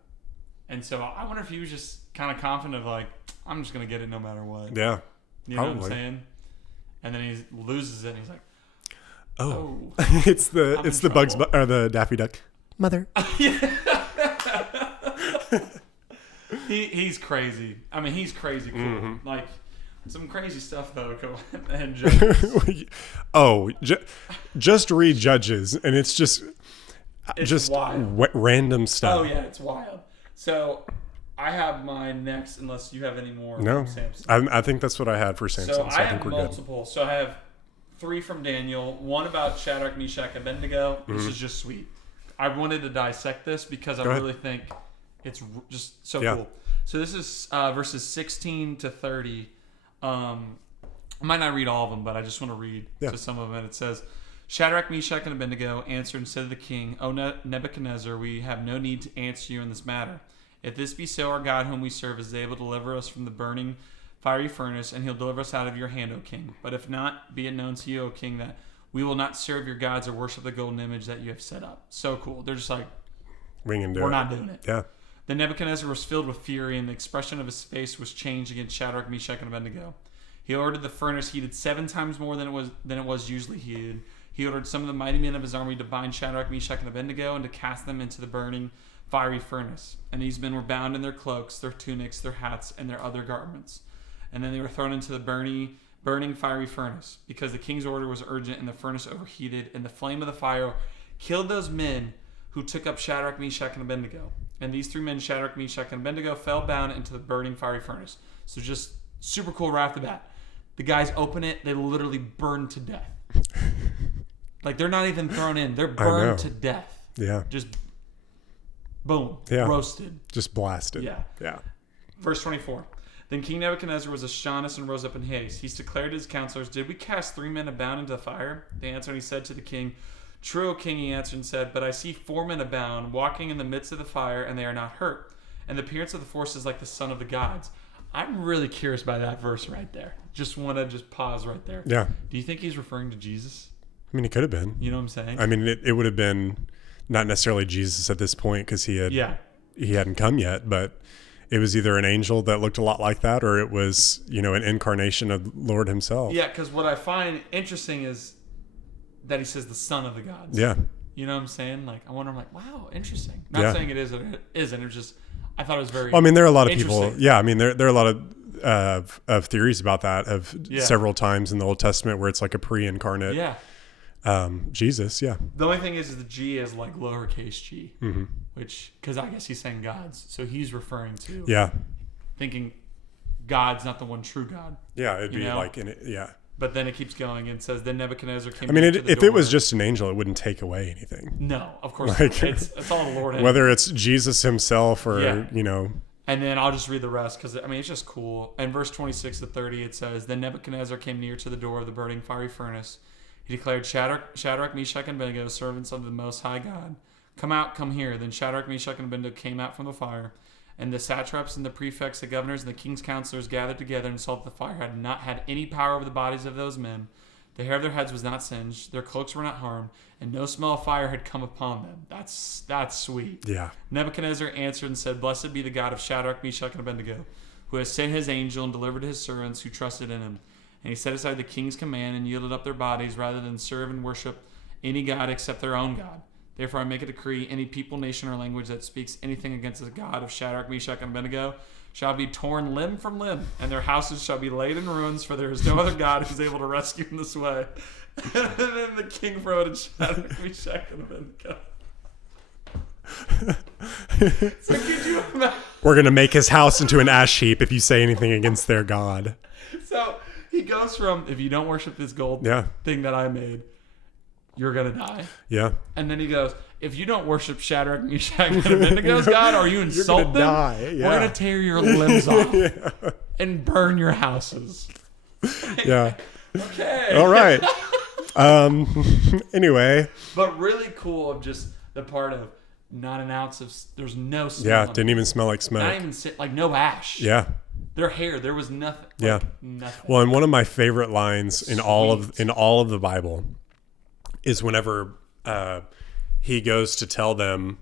And so I wonder if he was just kind of confident of, like, I'm just going to get it no matter what. yeah. You know what I'm probably. saying? And then he loses it, and he's like, Oh, oh. it's the I'm it's in the Bugs trouble. or the Daffy Duck. Mother. He's crazy. I mean, he's crazy cool. Mm-hmm. Like, some crazy stuff, though, go and Judges. Oh, just read Judges, and it's just wild. random stuff. Oh, yeah, it's wild. So, I have mine next, unless you have any more No, from Samson. I think that's what I had for Samson. So, So, I I think have we're good. multiple. So, I have 3 from Daniel, 1 about Shadrach, Meshach, and Abednego. This is just sweet. I wanted to dissect this because I Mm-hmm. Go ahead. really think it's just so Yeah. cool. So this is verses 16 to 30. I might not read all of them, but I just want to read to some of them. It says, Shadrach, Meshach, and Abednego answered and said to the king, O Nebuchadnezzar, we have no need to answer you in this matter. If this be so, our God whom we serve is able to deliver us from the burning fiery furnace, and he'll deliver us out of your hand, O king. But if not, be it known to you, O king, that we will not serve your gods or worship the golden image that you have set up. So cool. They're just like, We can do we're it. not doing it. Yeah. Then Nebuchadnezzar was filled with fury, and the expression of his face was changed against Shadrach, Meshach, and Abednego. He ordered the furnace heated 7 times more than it was usually heated. He ordered some of the mighty men of his army to bind Shadrach, Meshach, and Abednego and to cast them into the burning fiery furnace. And these men were bound in their cloaks, their tunics, their hats, and their other garments. And then they were thrown into the burning fiery furnace, because the king's order was urgent, and the furnace overheated, and the flame of the fire killed those men who took up Shadrach, Meshach, and Abednego. And these 3 men, Shadrach, Meshach, and Abednego, fell bound into the burning fiery furnace. So just super cool right off the bat. The guys open it, they literally burn to death. Like, they're not even thrown in. They're burned to death. Yeah. Just boom. Yeah. Roasted. Just blasted. Yeah. Yeah. Verse 24. Then King Nebuchadnezzar was astonished and rose up in haste. He declared to his counselors, Did we cast 3 men bound into the fire? They answered, and he said to the king, True, O king, he answered and said, But I see 4 men bound, walking in the midst of the fire, and they are not hurt. And the appearance of the force is like the son of the gods. I'm really curious by that verse right there. Just want to pause right there. Yeah. Do you think he's referring to Jesus? I mean, it could have been. You know what I'm saying? I mean, it would have been not necessarily Jesus at this point because he hadn't come yet, but it was either an angel that looked a lot like that, or it was, an incarnation of Lord himself. Yeah, because what I find interesting is that he says the son of the gods. Yeah. You know what I'm saying? Like, I wonder, I'm like, wow, interesting. Not saying it is or it isn't. It's just, I thought it was very Well, I mean, there are a lot of people. interesting. Yeah. I mean, there are a lot of theories about that Yeah. several times in the Old Testament where it's like a pre-incarnate Yeah. Jesus. Yeah. The only thing is the G is like lowercase g, Mm-hmm. which, because I guess he's saying gods. So he's referring to Yeah. thinking God's not the one true God. Yeah. It'd You be know? like in it. Yeah. But then it keeps going and says, Then Nebuchadnezzar came I mean, to the if it was door. just an angel, it wouldn't take away anything. No, of course Like- not. It's all the Lord. Whether it's Jesus himself or, Yeah. And then I'll just read the rest because, I mean, it's just cool. In verse 26 to 30, it says, Then Nebuchadnezzar came near to the door of the burning fiery furnace. He declared, Shadrach, Meshach, and Abednego, servants of the Most High God, come out, come here. Then Shadrach, Meshach, and Abednego came out from the fire. And the satraps and the prefects, the governors, and the king's counselors gathered together and saw that the fire had not had any power over the bodies of those men. The hair of their heads was not singed, their cloaks were not harmed, and no smell of fire had come upon them. That's sweet. Yeah. Nebuchadnezzar answered and said, Blessed be the God of Shadrach, Meshach, and Abednego, who has sent his angel and delivered his servants who trusted in him. And he set aside the king's command and yielded up their bodies rather than serve and worship any god except their own God. Therefore I make a decree, any people, nation, or language that speaks anything against the God of Shadrach, Meshach, and Abednego shall be torn limb from limb, and their houses shall be laid in ruins, for there is no other God who is able to rescue in this way. And then the king wrote in Shadrach, Meshach, and Abednego. So could you imagine? We're going to make his house into an ash heap if you say anything against their God. So he goes from, if you don't worship this gold thing that I made, you're going to die. Yeah. And then he goes, if you don't worship Shadrach, Meshach, and Abednego's God, or you insult them, die. Yeah. we're going to tear your limbs off and burn your houses. Yeah. Okay. All right. Anyway. But really cool of just the part of not an ounce of, there's no smell. Yeah, didn't even smell like smoke. Not even, like no ash. Yeah. Their hair, there was nothing. Yeah. Nothing. Well, and one of my favorite lines in all of the Bible is whenever he goes to tell them,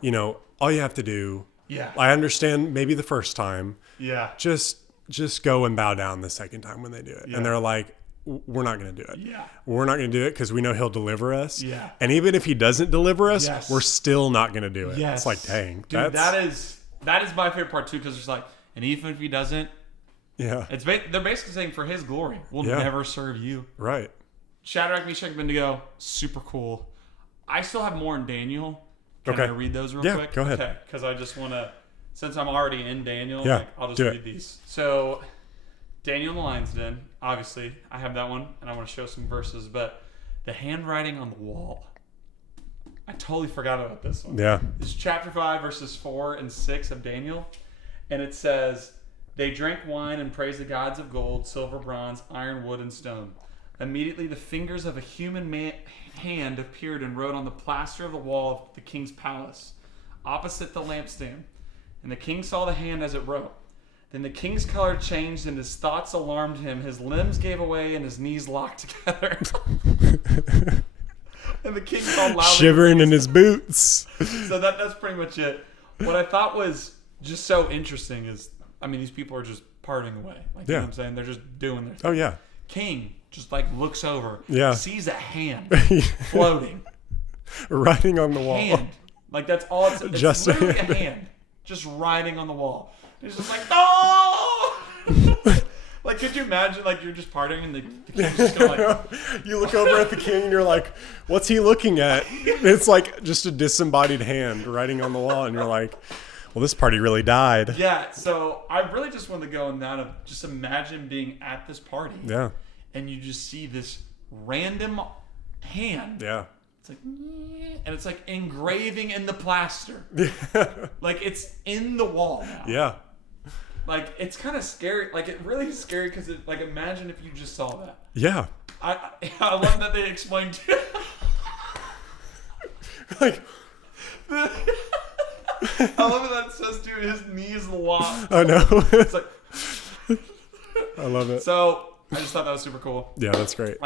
you know, all you have to do. Yeah. I understand maybe the first time. Yeah. Just go and bow down the second time when they do it. Yeah. And they're like, we're not going to do it. Yeah. We're not going to do it because we know he'll deliver us. Yeah. And even if he doesn't deliver us, we're still not going to do it. Yes. It's like, dang. Dude, that is my favorite part too, because it's like, and even if he doesn't, yeah, they're basically saying for his glory, we'll never serve you. Right. Shadrach, Meshach, Abednego, super cool. I still have more in Daniel. Can I read those real quick? Go ahead. Okay, because I just want to, since I'm already in Daniel, I'll just read these. So, Daniel in the Lion's Den, obviously, I have that one, and I want to show some verses, but the handwriting on the wall. I totally forgot about this one. Yeah. This is chapter 5, verses 4 and 6 of Daniel, and it says, they drank wine and praised the gods of gold, silver, bronze, iron, wood, and stone. Immediately the fingers of a human hand appeared and wrote on the plaster of the wall of the king's palace, opposite the lampstand. And the king saw the hand as it wrote. Then the king's color changed and his thoughts alarmed him. His limbs gave away and his knees locked together. And the king called loudly. Shivering in his boots. So that's pretty much it. What I thought was just so interesting is, I mean, these people are just parting away. Like, you know what I'm saying? They're just doing their thing. Oh, yeah. King just like looks over, sees a hand floating. Writing on the wall. Hand. Like that's all it's Just literally a hand. Just writing on the wall. It's just like, oh! Like, could you imagine, like, you're just partying and the king's just going like... You look over at the king and you're like, what's he looking at? It's like just a disembodied hand writing on the wall and you're like, well, this party really died. Yeah, so I really just wanted to go in that of just imagine being at this party. Yeah. And you just see this random hand. Yeah. It's like, and it's like engraving in the plaster. Like it's in the wall now. Yeah. Like it's kind of scary. Like it really is scary because like imagine if you just saw that. Yeah. I love that they explained to like I love that it says to his knees locked. I know. It's like I love it. So I just thought that was super cool. Yeah, that's great.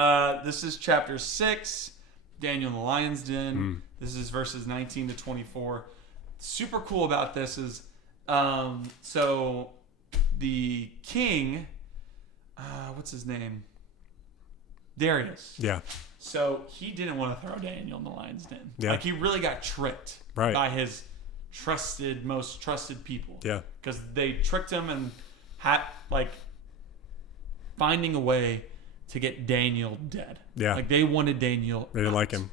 This is chapter 6, Daniel in the Lion's Den. This is verses 19 to 24. Super cool about this is, so the king, what's his name? Darius. Yeah. So he didn't want to throw Daniel in the Lion's Den. Yeah. Like he really got tricked by his most trusted people. Yeah. Because they tricked him and had like finding a way to get Daniel dead. Yeah. Like they wanted Daniel. They didn't out. like him.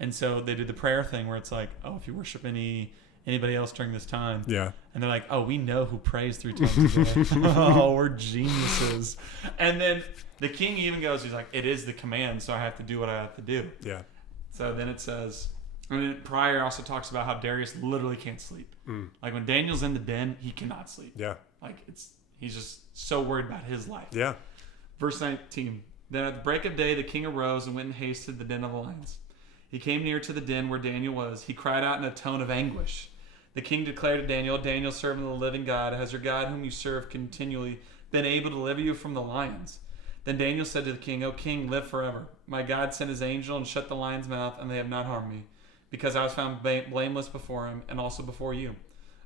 And so they did the prayer thing where it's like, oh, if you worship anybody else during this time. Yeah. And they're like, oh, we know who prays 3 times a day. Oh, we're geniuses. And then the king even goes, he's like, it is the command, so I have to do what I have to do. Yeah. So then it says, and then Pryor also talks about how Darius literally can't sleep. Like when Daniel's in the den, he cannot sleep. Yeah. Like he's just so worried about his life. Yeah. Verse 19. Then at the break of day, the king arose and went in haste to the den of the lions. He came near to the den where Daniel was. He cried out in a tone of anguish. The king declared to Daniel, Daniel, servant of the living God, has your God whom you serve continually been able to deliver you from the lions? Then Daniel said to the king, O king, live forever. My God sent his angel and shut the lion's mouth, and they have not harmed me, because I was found blameless before him, and also before you.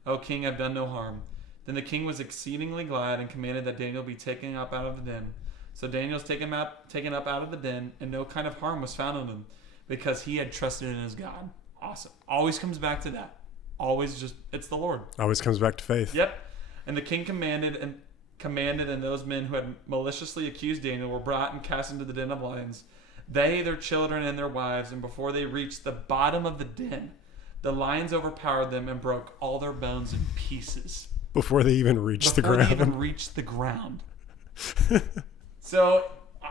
O king, I've done no harm. Then the king was exceedingly glad and commanded that Daniel be taken up out of the den. So Daniel was taken up out of the den, and no kind of harm was found on him, because he had trusted in his God. Awesome. Always comes back to that. Always just, it's the Lord. Always comes back to faith. Yep. And the king commanded, and those men who had maliciously accused Daniel were brought and cast into the den of lions. They, their children, and their wives, and before they reached the bottom of the den, the lions overpowered them and broke all their bones in pieces. Before they even reached the ground. Before they even reached the ground. So,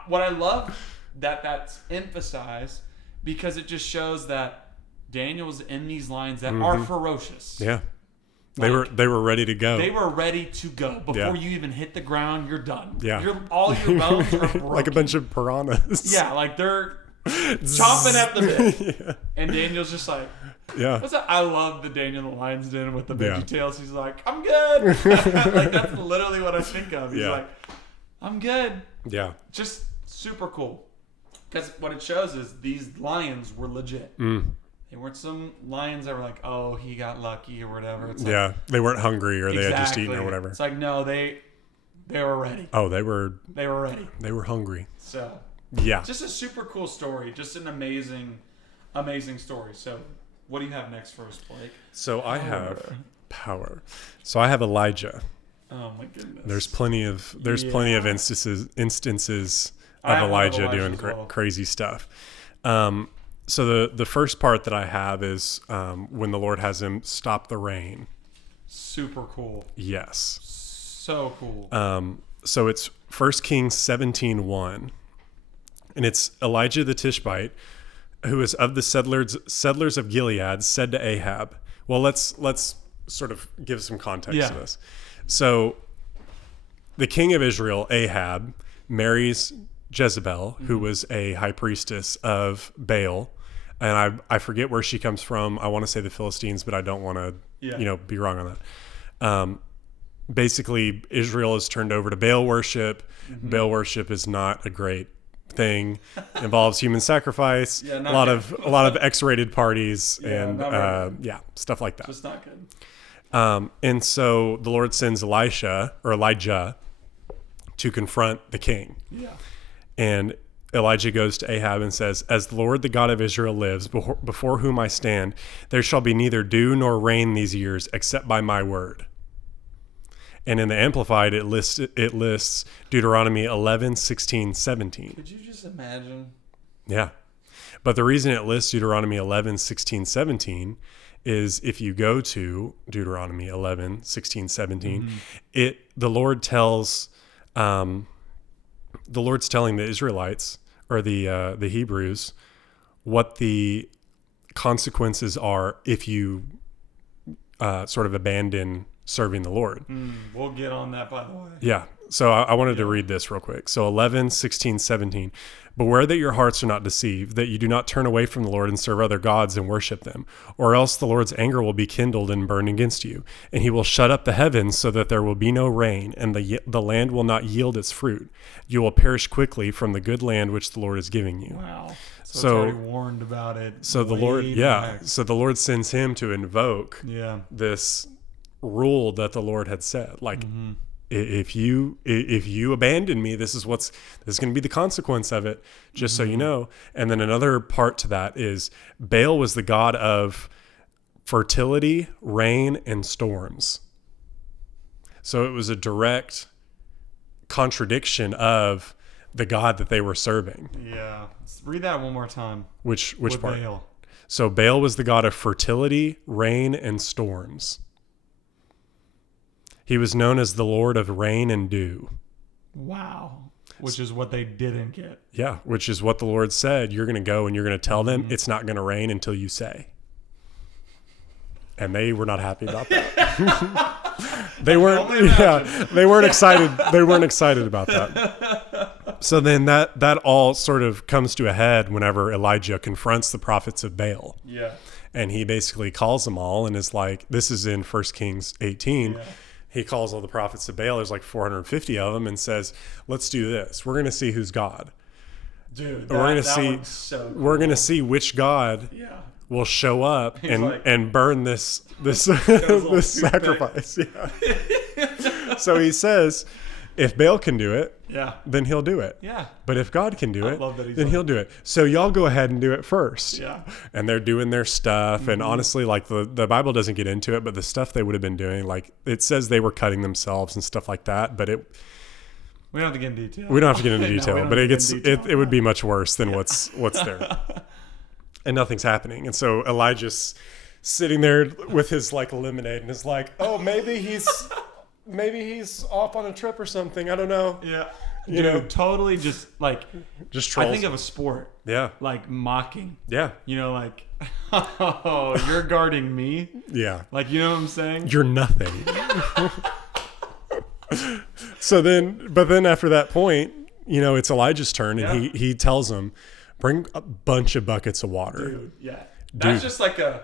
what I love that's emphasized, because it just shows that Daniel was in these lions that are ferocious. Yeah. They were ready to go. They were ready to go. Before you even hit the ground, you're done. Yeah. All your bones are broken. Like a bunch of piranhas. Yeah, like they're chomping at the bit. Yeah. And Daniel's just like, Yeah. what's that? I love the Daniel the Lion's Den with the veggie tails. He's like, I'm good. Like, that's literally what I think of. He's like, I'm good. Yeah. Just super cool. Because what it shows is these lions were legit. They weren't some lions that were like, oh, he got lucky or whatever. It's like, they weren't hungry or they had just eaten or whatever. It's like, no, they were ready. Oh, they were ready. They were hungry. So, yeah. Just a super cool story. Just an amazing, amazing story. So, what do you have next for us, Blake? So I have power. So I have Elijah. Oh my goodness. There's plenty of instances of Elijah doing crazy stuff. So the first part that I have is when the Lord has him stop the rain. Super cool. Yes. So cool. So it's 1 Kings 17:1, and it's Elijah the Tishbite, who is of the settlers of Gilead, said to Ahab. Well, let's sort of give some context to this. So the king of Israel, Ahab, marries Jezebel, who was a high priestess of Baal. And I forget where she comes from. I want to say the Philistines, but I don't want to be wrong on that. Basically, Israel is turned over to Baal worship. Baal worship is not a great thing. It involves human sacrifice, a lot of X-rated parties, and stuff like that. Just not good. And so the Lord sends Elijah to confront the king. Yeah. And Elijah goes to Ahab and says, as the Lord, the God of Israel lives, before whom I stand, there shall be neither dew nor rain these years, except by my word. And in the Amplified, it lists Deuteronomy 11, 16, 17. Could you just imagine? Yeah. But the reason it lists Deuteronomy 11, 16, 17 is if you go to Deuteronomy 11, 16, 17, the Lord's telling the Israelites, or the Hebrews, what the consequences are if you sort of abandon serving the Lord. We'll get on that, by the way. Yeah. So I wanted to read this real quick. So 11, 16, 17. Beware that your hearts are not deceived, that you do not turn away from the Lord and serve other gods and worship them, or else the Lord's anger will be kindled and burned against you, and he will shut up the heavens so that there will be no rain, and the land will not yield its fruit. You will perish quickly from the good land which the Lord is giving you. Wow. So it's already warned about it. So the Lord, so the Lord sends him to invoke this rule that the Lord had said, like, if you abandon me, this is going to be the consequence of it, just so you know. And then another part to that is Baal was the god of fertility, rain, and storms. So it was a direct contradiction of the god that they were serving. Yeah. Read that one more time. Which part? Baal. So Baal was the god of fertility, rain, and storms. He was known as the Lord of rain and dew. Wow. Which is what they didn't get. Yeah, which is what the Lord said. You're going to go and you're going to tell them it's not going to rain until you say. And they were not happy about that. They weren't excited. They weren't excited about that. So then that all sort of comes to a head whenever Elijah confronts the prophets of Baal. Yeah. And he basically calls them all and is like, this is in 1 Kings 18. Yeah. He calls all the prophets of Baal. There's like 450 of them and says, let's do this. We're going to see who's God. Dude, We're going to see, one's so cool. we're going to see which God Yeah. will show up like- and burn this little this toothpick. sacrifice. Yeah. So he says, if Baal can do it, Yeah. then he'll do it. Yeah. But if God can do it, love that he's then like- he'll do it. So y'all go ahead and do it first. Yeah. And they're doing their stuff. And honestly, like the Bible doesn't get into it, but the stuff they would have been doing, like it says they were cutting themselves and stuff like that. But We don't have to get into detail. we don't have to get into No, we detail, don't but have it to get gets into detail. it would be much worse than what's there. And nothing's happening. And so Elijah's sitting there with his like lemonade and is like, oh, maybe he's off on a trip or something. I don't know. Yeah. You know, Totally just like, just trolls. I think of a sport, Yeah. like mocking. Yeah. You know, like, oh, you're guarding me? Yeah. Like, you know what I'm saying? You're nothing. But then after that point, you know, it's Elijah's turn and Yeah. he tells him, bring a bunch of buckets of water. Dude, yeah. That's just like a,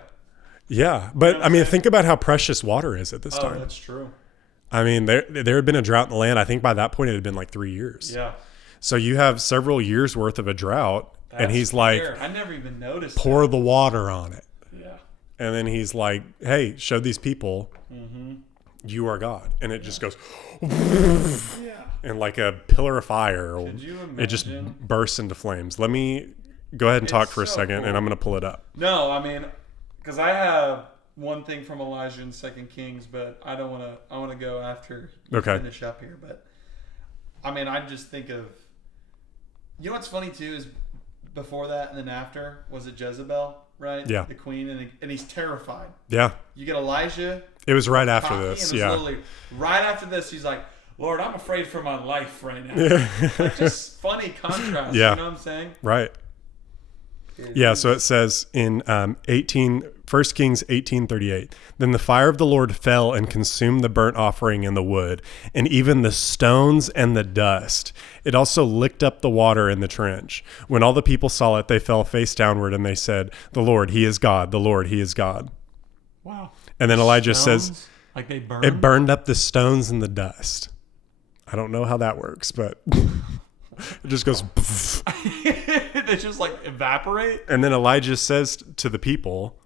Yeah. But what I mean, I'm saying? think about how precious water is at this oh, time. that's true. I mean, there had been a drought in the land. I think by that point it had been like 3 years. Yeah. So you have several years worth of a drought and That's he's like, fair. I never even noticed. pour the water on it. Yeah. And then he's like, hey, show these people Mm-hmm. you are God. And it just goes, Yeah. and like a pillar of fire. Could you It just imagine? bursts into flames. Let me go ahead and talk It's for a so second, cool. and I'm going to pull it up. No, I mean, because I have one thing from Elijah in 2 Kings, but I don't want to. I want to go after you Okay. finish up here. But I mean, I just think of. You know what's funny too is before that and then after was it Jezebel, right? Yeah. The queen, and he's terrified. Yeah, You get Elijah. it was right after cocky, this. and it's Yeah. literally right after this, he's like, "Lord, I'm afraid for my life right now." Like, just funny contrast. Yeah. You know what I'm saying? Right. Yeah, so it says in 1 Kings 18:38, then the fire of the Lord fell and consumed the burnt offering and the wood, and even the stones and the dust. It also licked up the water in the trench. When all the people saw it, they fell face downward, and they said, "The Lord, He is God. The Lord, He is God." Wow. And then Elijah says, Stones, like they burn. it burned up the stones and the dust. I don't know how that works, but it just goes. They just like evaporate. And then Elijah says to the people,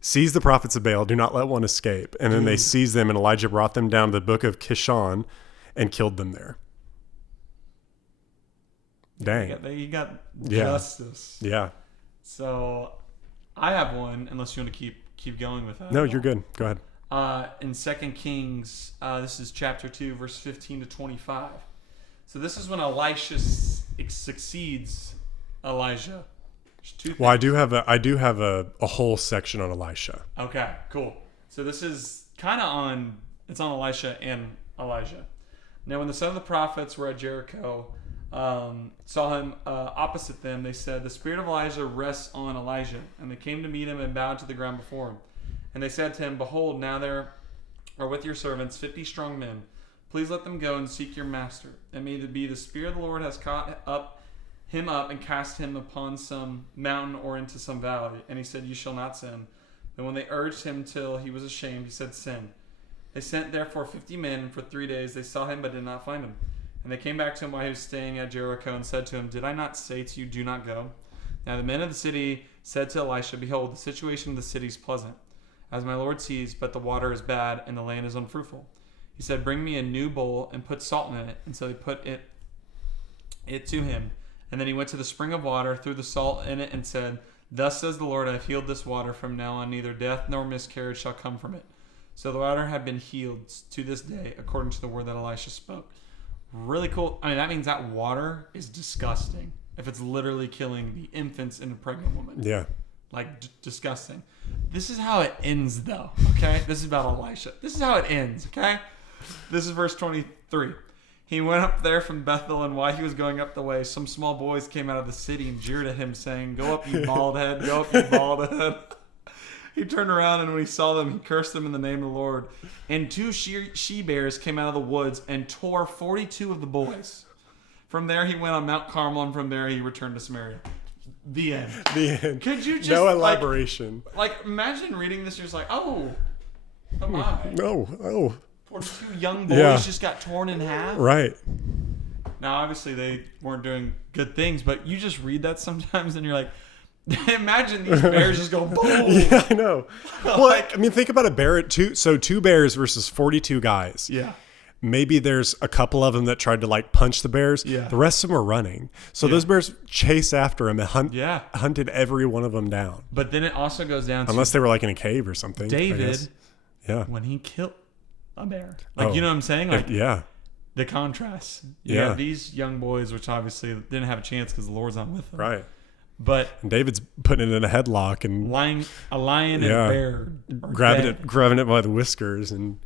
seize the prophets of Baal, do not let one escape. And then they seized them, and Elijah brought them down to the brook of Kishon and killed them there. Dang. He got Yeah. justice. Yeah. So I have one, unless you want to keep going with that. No, you're good. Go ahead. In 2 Kings, this is chapter 2, verse 15 to 25. So this is when Elisha succeeds Elijah. There's two Well, I do have a whole section on Elisha. Okay, cool. So this is kind of it's on Elisha and Elijah. Now, when the son of the prophets were at Jericho, saw him opposite them, they said, "The spirit of Elijah rests on Elijah." And they came to meet him and bowed to the ground before him. And they said to him, "Behold, now there are with your servants 50 strong men. Please let them go and seek your master. It may be the spirit of the Lord has caught him up and cast him upon some mountain or into some valley." And he said, "You shall not sin." And when they urged him till he was ashamed, he said, "Sin." They sent therefore 50 men, and for 3 days they sought him but did not find him. And they came back to him while he was staying at Jericho and said to him, "Did I not say to you, do not go?" Now the men of the city said to Elisha, "Behold, the situation of the city is pleasant, as my Lord sees, but the water is bad, and the land is unfruitful." He said, "Bring me a new bowl and put salt in it." And so they put it to him. And then he went to the spring of water, threw the salt in it, and said, "Thus says the Lord, I have healed this water. From now on neither death nor miscarriage shall come from it." So the water had been healed to this day, according to the word that Elisha spoke. Really cool. I mean, that means that water is disgusting. If it's literally killing the infants and the pregnant woman. Yeah. Like, disgusting. This is how it ends, though, okay? This is about Elisha. This is how it ends, okay? This is verse 23. He went up there from Bethel, and while he was going up the way, some small boys came out of the city and jeered at him, saying, "Go up, you bald head. Go up, you bald head." He turned around, and when he saw them, he cursed them in the name of the Lord. And 2 she-bears came out of the woods and tore 42 of the boys. From there, he went on Mount Carmel, and from there, he returned to Samaria. The end. The end. Could you just no elaboration? Like imagine reading this, you're just like, oh my. No. Oh. 42 young boys just got torn in half. Right. Now, obviously, they weren't doing good things, but you just read that sometimes, and you're like, imagine these bears just go boom. Yeah, I know. Well, I mean, think about a bear at two. So 2 bears versus 42 guys. Yeah. Maybe there's a couple of them that tried to like punch the bears. Yeah. The rest of them are running. So those bears chase after him and hunted every one of them down. But then it also goes down to unless they were like in a cave or something. David. Yeah. When he killed a bear. Like, you know what I'm saying? Like, yeah. The contrast. You have these young boys, which obviously didn't have a chance because the Lord's not with them. Right. But and David's putting it in a headlock and a lion and a bear grabbing it by the whiskers and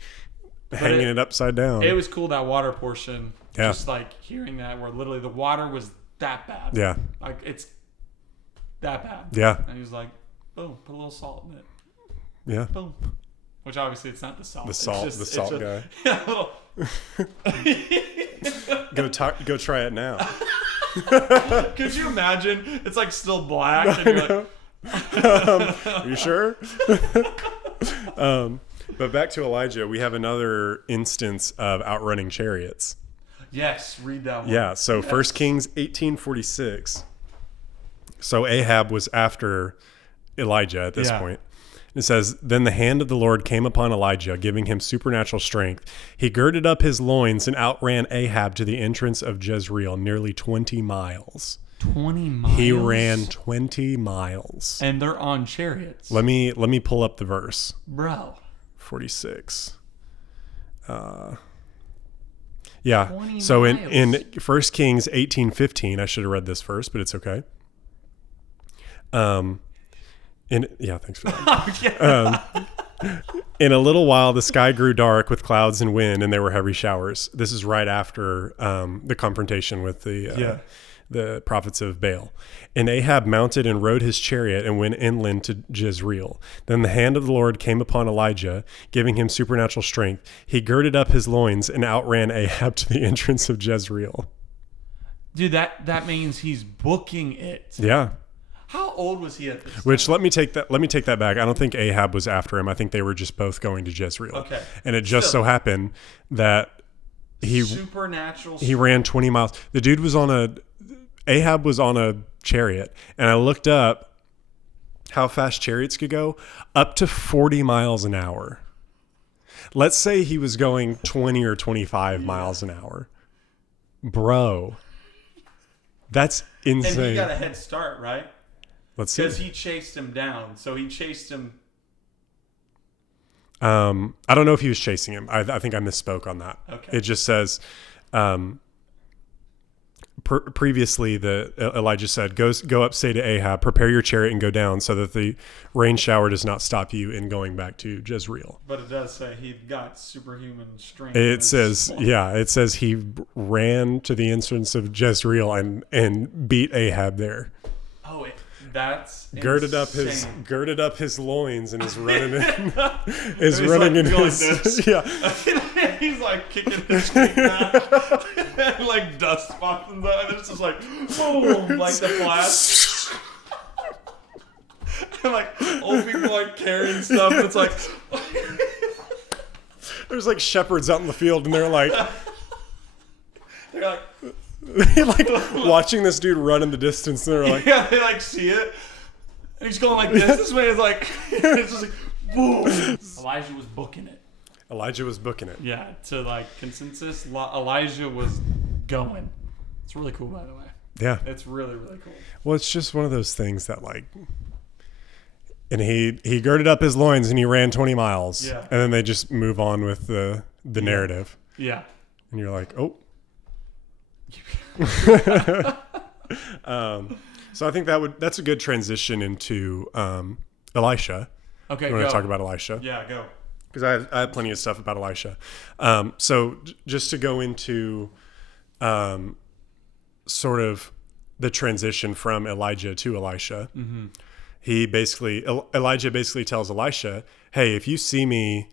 hanging it upside down. It was cool, that water portion. Yeah. Just like hearing that, where literally the water was that bad. Yeah. Like it's that bad. Yeah. And he was like, boom, put a little salt in it. Yeah. Boom. Which obviously it's not the salt. The salt guy. Yeah, a little. Go try it now. Could you imagine? It's like still black. And you're like, are you sure? But back to Elijah, we have another instance of outrunning chariots. Yes, read that one. Yeah, so 1 Kings 18:46. So Ahab was after Elijah at this point. It says, then the hand of the Lord came upon Elijah, giving him supernatural strength. He girded up his loins and outran Ahab to the entrance of Jezreel, nearly 20 miles. 20 miles? He ran 20 miles. And they're on chariots. Let me pull up the verse. Bro. 46. Yeah. So in 1 Kings 18:15, I should have read this first, but it's okay. Thanks for that. In a little while, the sky grew dark with clouds and wind, and there were heavy showers. This is right after the confrontation with the prophets of Baal. And Ahab mounted and rode his chariot and went inland to Jezreel. Then the hand of the Lord came upon Elijah, giving him supernatural strength. He girded up his loins and outran Ahab to the entrance of Jezreel. Dude, that means he's booking it. Yeah. How old was he at this time? Which let me take that back. I don't think Ahab was after him. I think they were just both going to Jezreel. Okay. And it just so happened that supernatural. He ran 20 miles. The dude was Ahab was on a chariot, and I looked up how fast chariots could go, up to 40 miles an hour. Let's say he was going 20 or 25 miles an hour. Bro, that's insane. And he got a head start, right? Let's see. Because he chased him down. So he chased him. I don't know if he was chasing him. I think I misspoke on that. Okay. It just says, previously Elijah said, go up, say to Ahab, prepare your chariot and go down so that the rain shower does not stop you in going back to Jezreel. But it does say he got superhuman strength. It says he ran to the entrance of Jezreel and beat Ahab there. Oh, that's girded up his loins and is running in. He's like kicking his feet back, and like dust spots and stuff, and it's just like boom, like the flash. And like old people like carrying stuff, and it's like there's like shepherds out in the field, and they're like watching this dude run in the distance. And they're like, yeah, they like see it, and he's going like this. This way is like it's just like boom. Elijah was booking it. Yeah, to like consensus, Elijah was going. It's really cool, by the way. Yeah. It's really, really cool. Well, it's just one of those things that like, and he girded up his loins and he ran 20 miles. Yeah. And then they just move on with the narrative. Yeah. And you're like, oh. So I think that's a good transition into Elisha. Okay, you want to talk about Elisha? Yeah, go. Because I have plenty of stuff about Elisha. So just to go into sort of the transition from Elijah to Elisha, Elijah basically tells Elisha, hey, if you see me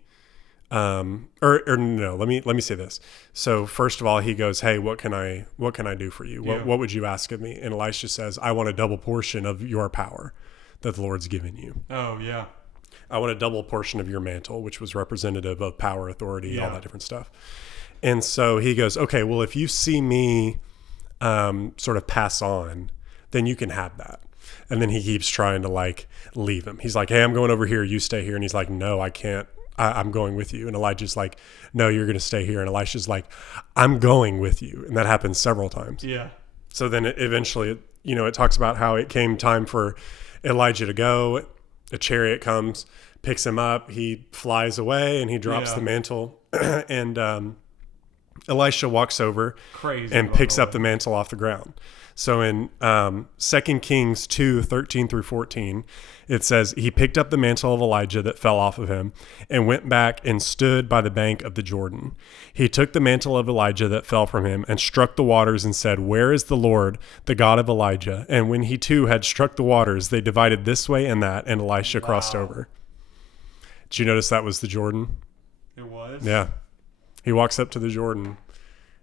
or no, let me say this. So first of all, he goes, hey, what can I do for you? Yeah. What would you ask of me? And Elisha says, I want a double portion of your power that the Lord's given you. Oh, yeah. I want a double portion of your mantle, which was representative of power, authority, all Yeah. that different stuff. And so he goes, okay, well, if you see me sort of pass on, then you can have that. And then he keeps trying to like leave him. He's like, hey, I'm going over here. You stay here. And he's like, no, I can't. I'm going with you. And Elijah's like, no, you're going to stay here. And Elisha's like, I'm going with you. And that happens several times. Yeah. So then eventually, it talks about how it came time for Elijah to go. A chariot comes, picks him up. He flies away and he drops Yeah. the mantle. And Elisha walks over Crazy. and by picks the up way. the mantle off the ground. So in 2 Kings 2:13 through 14, it says, he picked up the mantle of Elijah that fell off of him and went back and stood by the bank of the Jordan. He took the mantle of Elijah that fell from him and struck the waters and said, where is the Lord, the God of Elijah? And when he too had struck the waters, they divided this way and that, and Elisha crossed over. Did you notice that was the Jordan? It was? Yeah. He walks up to the Jordan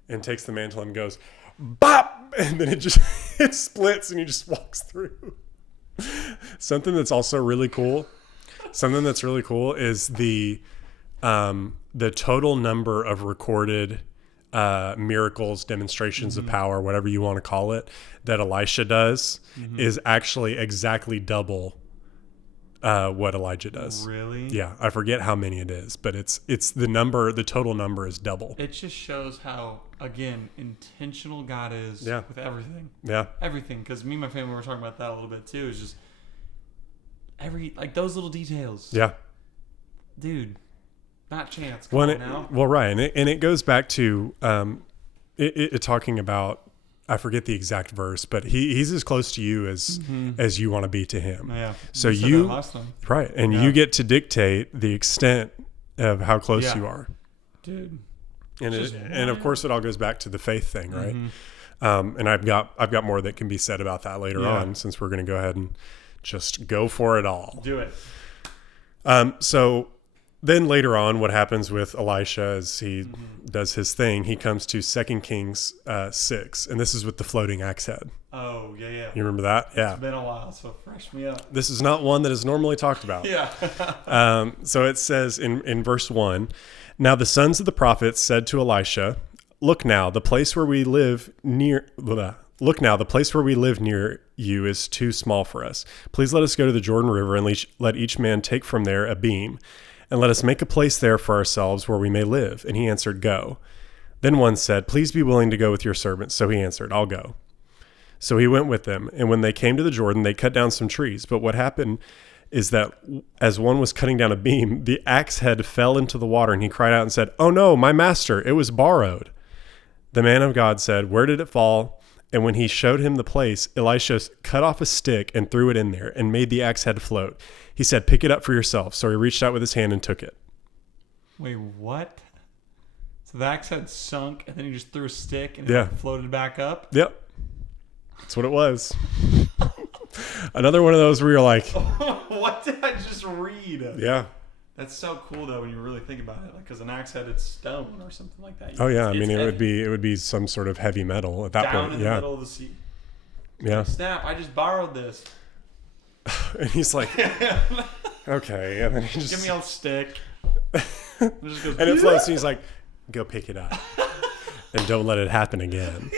and takes the mantle and goes, bop! And then it splits and he just walks through. Something that's also really cool. Something that's really cool is the total number of recorded miracles, demonstrations of power, whatever you want to call it, that Elisha does is actually exactly double what Elijah does. Really? Yeah, I forget how many it is, but it's the total number is double. It just shows how, again, intentional God is Yeah. with everything. Yeah. Everything. Because me and my family were talking about that a little bit too. It's just those little details. Yeah. Dude, not chance. Come on now. Well, right. And it goes back to it talking about, I forget the exact verse, but he's as close to you as you want to be to him. Yeah. So said you that last time. right, and Yeah. you get to dictate the extent of how close Yeah. you are. Dude. And Just and of course it all goes back to the faith thing, right? Mm-hmm. And I've got more that can be said about that later Yeah. on, since we're going to go ahead and just go for it all. Do it. So then later on, what happens with Elisha as he does his thing, he comes to 2 Kings 6, and this is with the floating axe head. Oh, yeah. You remember that? Yeah. It's been a while, so fresh me up. This is not one that is normally talked about. Yeah. So it says in verse 1, now the sons of the prophets said to Elisha, look now, the place where we live near you is too small for us. Please let us go to the Jordan River and let each man take from there a beam, and let us make a place there for ourselves where we may live. And he answered, go. Then one said, please be willing to go with your servants. So he answered, I'll go. So he went with them. And when they came to the Jordan, they cut down some trees. But what happened is that as one was cutting down a beam, the axe head fell into the water, and he cried out and said, oh no, my master, it was borrowed. The man of God said, where did it fall? And when he showed him the place, Elisha cut off a stick and threw it in there and made the axe head float. He said, pick it up for yourself. So he reached out with his hand and took it. Wait, what? So the axe had sunk, and then he just threw a stick and Yeah. it floated back up? Yep. That's what it was. Another one of those where you're like, What did I just read? yeah. That's so cool, though, when you really think about it. Because an axe head, it's stone or something like that. Oh yeah. I It's mean, heavy. it would be some sort of heavy metal at that Down point. in the Yeah. middle of the sea. Yeah. Snap, I just borrowed this. And he's like, okay. And then he just, Give me a stick. It just goes, and it floats, and he's like, go pick it up. And don't let it happen again.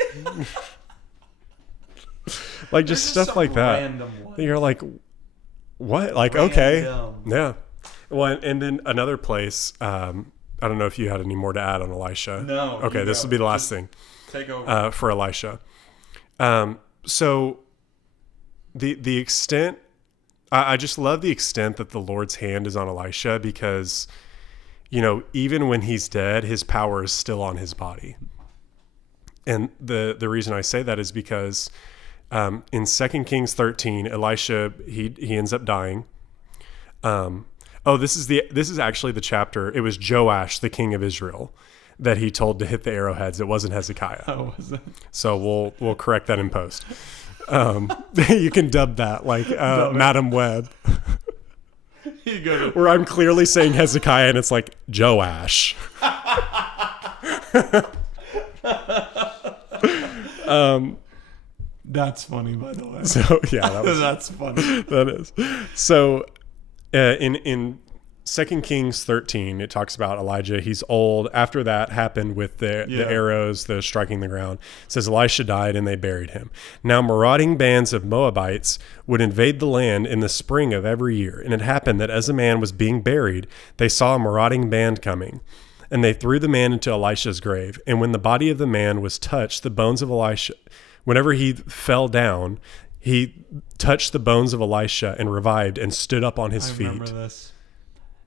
Like There's just stuff some like that. random one. You're like, what? Like, okay. Random. Yeah. Well, and then another place, I don't know if you had any more to add on Elisha. No, Okay, you this go. will be the last Just thing Take over. for Elisha. So the extent, I just love the extent that the Lord's hand is on Elisha, because, even when he's dead, his power is still on his body. And the reason I say that is because in 2 Kings 13, Elisha, he ends up dying. This is actually the chapter. It was Joash, the king of Israel, that he told to hit the arrowheads. It wasn't Hezekiah. Oh, was it? So we'll correct that in post. You can dub that like Madam Web. You go to, where I'm clearly saying Hezekiah and it's like Joash. that's funny, by the way. So yeah, That's funny. that is. So in 2 Kings 13, it talks about Elijah. He's old. After that happened with the arrows, the striking the ground, it says Elisha died and they buried him. Now marauding bands of Moabites would invade the land in the spring of every year. And it happened that as a man was being buried, they saw a marauding band coming. And they threw the man into Elisha's grave. And when the body of the man was touched, the bones of Elisha, whenever he fell down, he touched the bones of Elisha and revived and stood up on his feet. I remember this.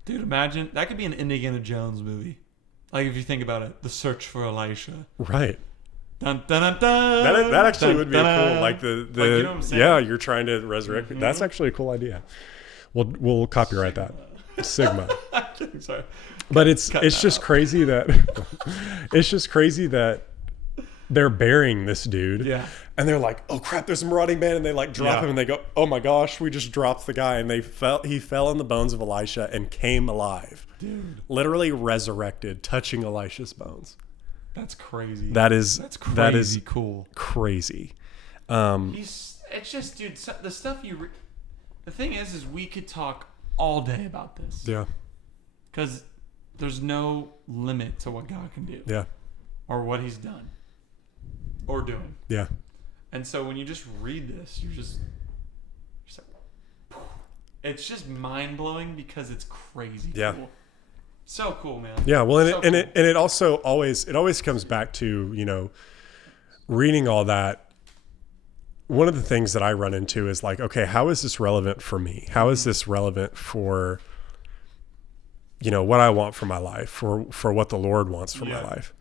Dude, imagine, that could be an Indiana Jones movie. Like, if you think about it, The Search for Elisha. Right. Dun, dun, dun, dun, That actually dun, would be dun, cool. Like the you know what I'm saying? yeah, you're trying to resurrect. Mm-hmm. That's actually a cool idea. We'll copyright that. Sigma. Sorry. But it's just crazy that it's just crazy that they're burying this dude. Yeah. And they're like, oh crap, there's a marauding band, and they like drop him and they go, oh my gosh, we just dropped the guy, and he fell in the bones of Elisha and came alive. Dude. Literally resurrected, touching Elisha's bones. That's crazy. That's crazy. That is cool. Crazy. It's just, dude, the stuff the thing is we could talk all day about this. Yeah. Because there's no limit to what God can do. Yeah. Or what he's done. Or doing. Yeah. And so when you just read this, you're just like, it's just mind blowing because it's crazy. Yeah. Cool. So cool, man. Yeah. Well, and it also always comes back to, reading all that. One of the things that I run into is like, okay, how is this relevant for me? How is this relevant for, what I want for my life, for what the Lord wants for my life?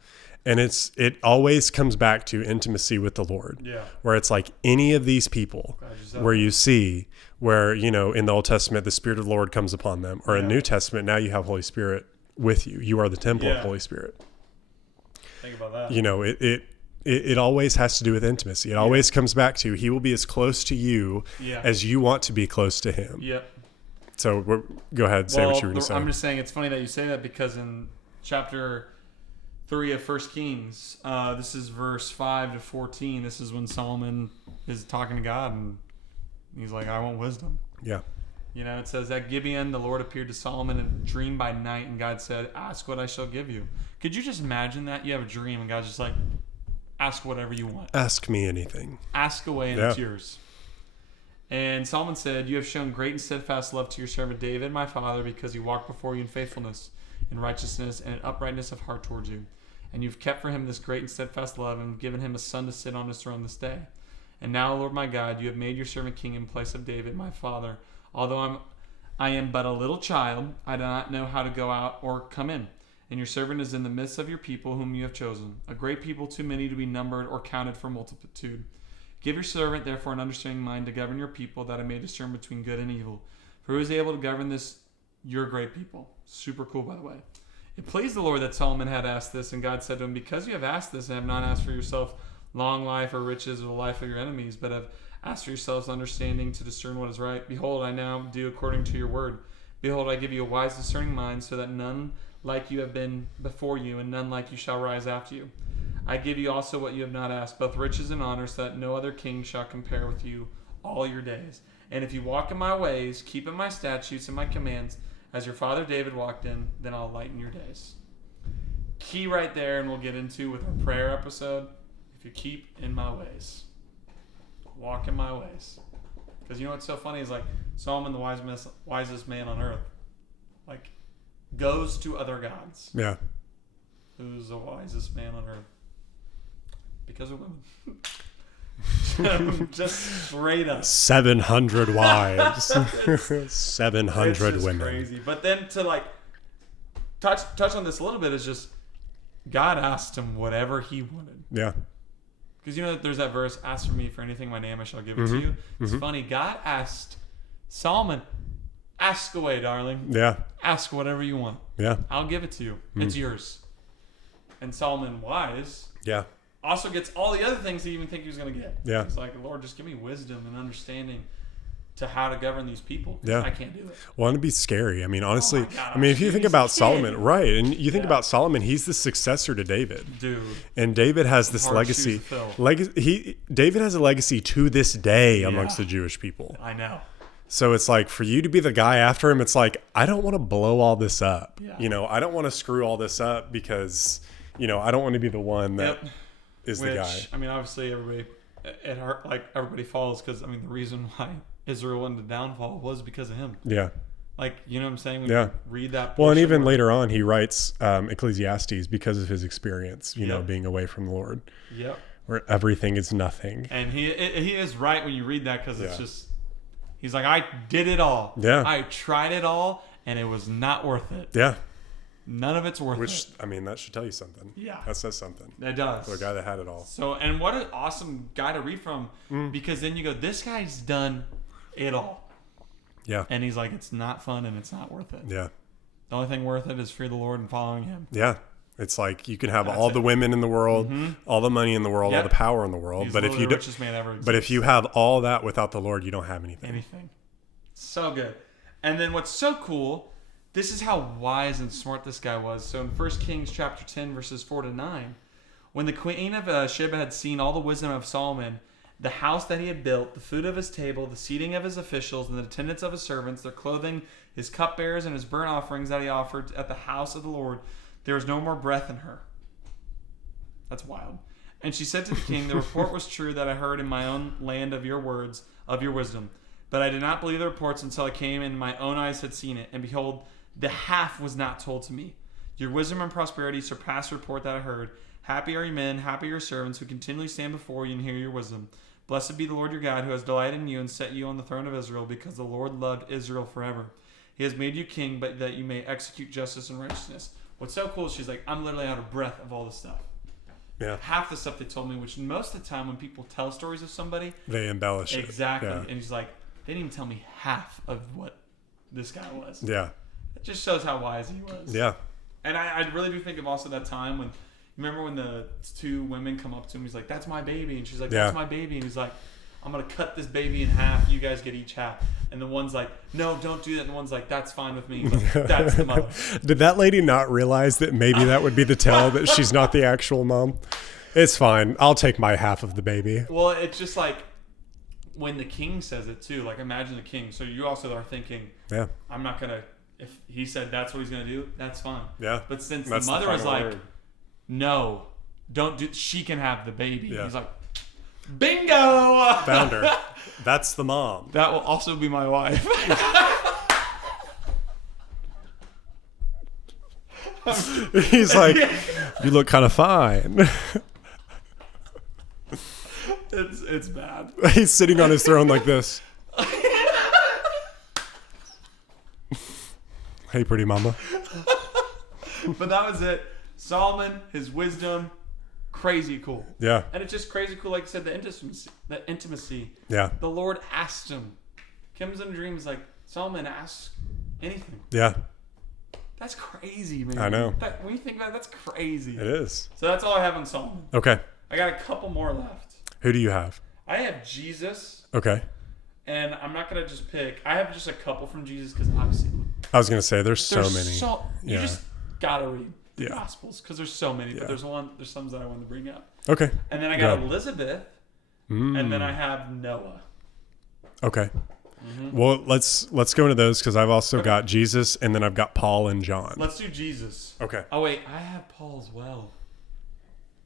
And it always comes back to intimacy with the Lord. Yeah. Where it's like any of these people where you see where, in the Old Testament, the Spirit of the Lord comes upon them, or in New Testament, now you have Holy Spirit with you. You are the temple of Holy Spirit. Think about that. It always has to do with intimacy. It always comes back to he will be as close to you as you want to be close to him. Yep. So go ahead, say what you were going to say. I'm just saying it's funny that you say that because in chapter 3 of 1 Kings, this is verse 5 to 14. This is when Solomon is talking to God and he's like, I want wisdom. Yeah. It says, at Gibeon, the Lord appeared to Solomon in a dream by night, and God said, ask what I shall give you. Could you just imagine that? You have a dream and God's just like, ask whatever you want. Ask me anything. Ask away and it's yours. And Solomon said, you have shown great and steadfast love to your servant David, my father, because he walked before you in faithfulness, in righteousness, and in uprightness of heart towards you. And you've kept for him this great and steadfast love, and given him a son to sit on his throne this day. And now, Lord my God, you have made your servant king in place of David, my father. Although I am but a little child, I do not know how to go out or come in. And your servant is in the midst of your people whom you have chosen, a great people too many to be numbered or counted for multitude. Give your servant, therefore, an understanding mind to govern your people, that I may discern between good and evil. For who is able to govern this, your great people? Super cool, by the way. It pleased the Lord that Solomon had asked this, and God said to him, because you have asked this, and have not asked for yourself long life or riches or the life of your enemies, but have asked for yourselves understanding to discern what is right, behold, I now do according to your word. Behold, I give you a wise discerning mind, so that none like you have been before you, and none like you shall rise after you. I give you also what you have not asked, both riches and honor, so that no other king shall compare with you all your days. And if you walk in my ways, keeping my statutes and my commands, as your father David walked in, then I'll lighten your days. Key right there, and we'll get into with our prayer episode. If you keep in my ways, walk in my ways. Because you know what's so funny is like Solomon, the wisest man on earth, like goes to other gods. Yeah. Who's the wisest man on earth? Because of women. Just straight up. 700 wives. 700 it's women. Crazy. But then to like touch on this a little bit is just God asked him whatever he wanted. Yeah. Because there's that verse, ask for me for anything in my name, I shall give it to you. It's funny. God asked Solomon, ask away, darling. Yeah. Ask whatever you want. Yeah. I'll give it to you. It's yours. And Solomon, wise, also gets all the other things he even think he was going to get. Yeah. It's like, Lord, just give me wisdom and understanding to how to govern these people. Yeah. I can't do it. Well, it'd be scary. I mean, honestly, God, I mean, if you think he's a about kid. Solomon, right, and you think Yeah. about Solomon, he's the successor to David. Dude. And David has this Hard shoes legacy. to fill. David has a legacy to this day amongst Yeah. the Jewish people. I know. So it's like for you to be the guy after him, it's like, I don't want to blow all this up. Yeah. You know, I don't want to screw all this up because, you know, I don't want to be the one that is the guy. I mean, obviously, everybody falls because, I mean, the reason why Israel went to downfall was because of him. Yeah. Like, you know what I'm saying? When Yeah. you read that. Well, and portion even where- later on, he writes Ecclesiastes because of his experience, you know, Yep. being away from the Lord, Yep. where everything is nothing. And he is right when you read that because it's Yeah. just, he's like, I did it all. Yeah. I tried it all, and it was not worth it. Yeah. None of it's worth Which, it. I mean, that should tell you something. Yeah. That says something. It does. For a guy that had it all. So, and what an awesome guy to read from, Mm. because then you go, this guy's done it all. Yeah. And he's like, it's not fun and it's not worth it. Yeah. The only thing worth it is fear the Lord and following him. Yeah. It's like you can have That's all it. the women in the world, all the money in the world, all Yep. the power in the world. He's But if literally you the do, richest man ever exists. but if you have all that without the Lord, you don't have anything. anything. So good. And then what's so cool, this is how wise and smart this guy was. So in 1 Kings chapter 10, verses 4 to 9, when the queen of Sheba had seen all the wisdom of Solomon, the house that he had built, the food of his table, the seating of his officials, and the attendance of his servants, their clothing, his cupbearers, and his burnt offerings that he offered at the house of the Lord, there was no more breath in her. That's wild. And she said to the king, the report was true that I heard in my own land of your words, of your wisdom. But I did not believe the reports until I came and my own eyes had seen it. And behold, the half was not told to me. Your wisdom and prosperity surpass the report that I heard. Happy are your men, happy are your servants who continually stand before you and hear your wisdom. Blessed be the Lord your God who has delighted in you and set you on the throne of Israel, because the Lord loved Israel forever. He has made you king, but that you may execute justice and righteousness. What's so cool is she's like, I'm literally out of breath of all this stuff. Yeah. Half the stuff they told me, which most of the time when people tell stories of somebody, They embellish it. exactly. Yeah. And he's like, they didn't even tell me half of what this guy was. Yeah. It just shows how wise he was. Yeah. And I really do think of also that time when, remember when the two women come up to him, he's like, that's my baby. And she's like, that's Yeah. my baby. And he's like, I'm going to cut this baby in half. You guys get each half. And the one's like, no, don't do that. And the one's like, that's fine with me. He's like, that's the mother. Did that lady not realize that maybe that would be the tell that she's not the actual mom? It's fine. I'll take my half of the baby. Well, it's just like when the king says it too. Like, imagine the king. So you also are thinking, Yeah. I'm not going to, if he said that's what he's going to do, that's fine. Yeah. But since That's the the mother was final like, word. no, don't do, she can have the baby. Yeah. He's like, bingo! Found her. That's the mom. That will also be my wife. He's like, you look kind of fine. It's bad. He's sitting on his throne like this. Hey, pretty mama. But that was it. Solomon, his wisdom, crazy cool. Yeah. And it's just crazy cool, like I said, the intimacy. Yeah. The Lord asked him. Comes in a dream, he's like, Solomon, ask anything. Yeah. That's crazy, man. I know. When you think about it, that's crazy. It is. So that's all I have on Solomon. Okay. I got a couple more left. Who do you have? I have Jesus, Okay. and I'm not going to just pick. I have just a couple from Jesus because obviously I was going to say there's so there's many. you Yeah. just got to read the Yeah. Gospels because there's so many. Yeah. But there's some that I wanted to bring up. Okay. And then I got Go. Elizabeth, Mm. and then I have Noah. Okay. Well, let's go into those because I've also got Jesus and then I've got Paul and John. Let's do Jesus. Okay. Oh wait, I have Paul as well.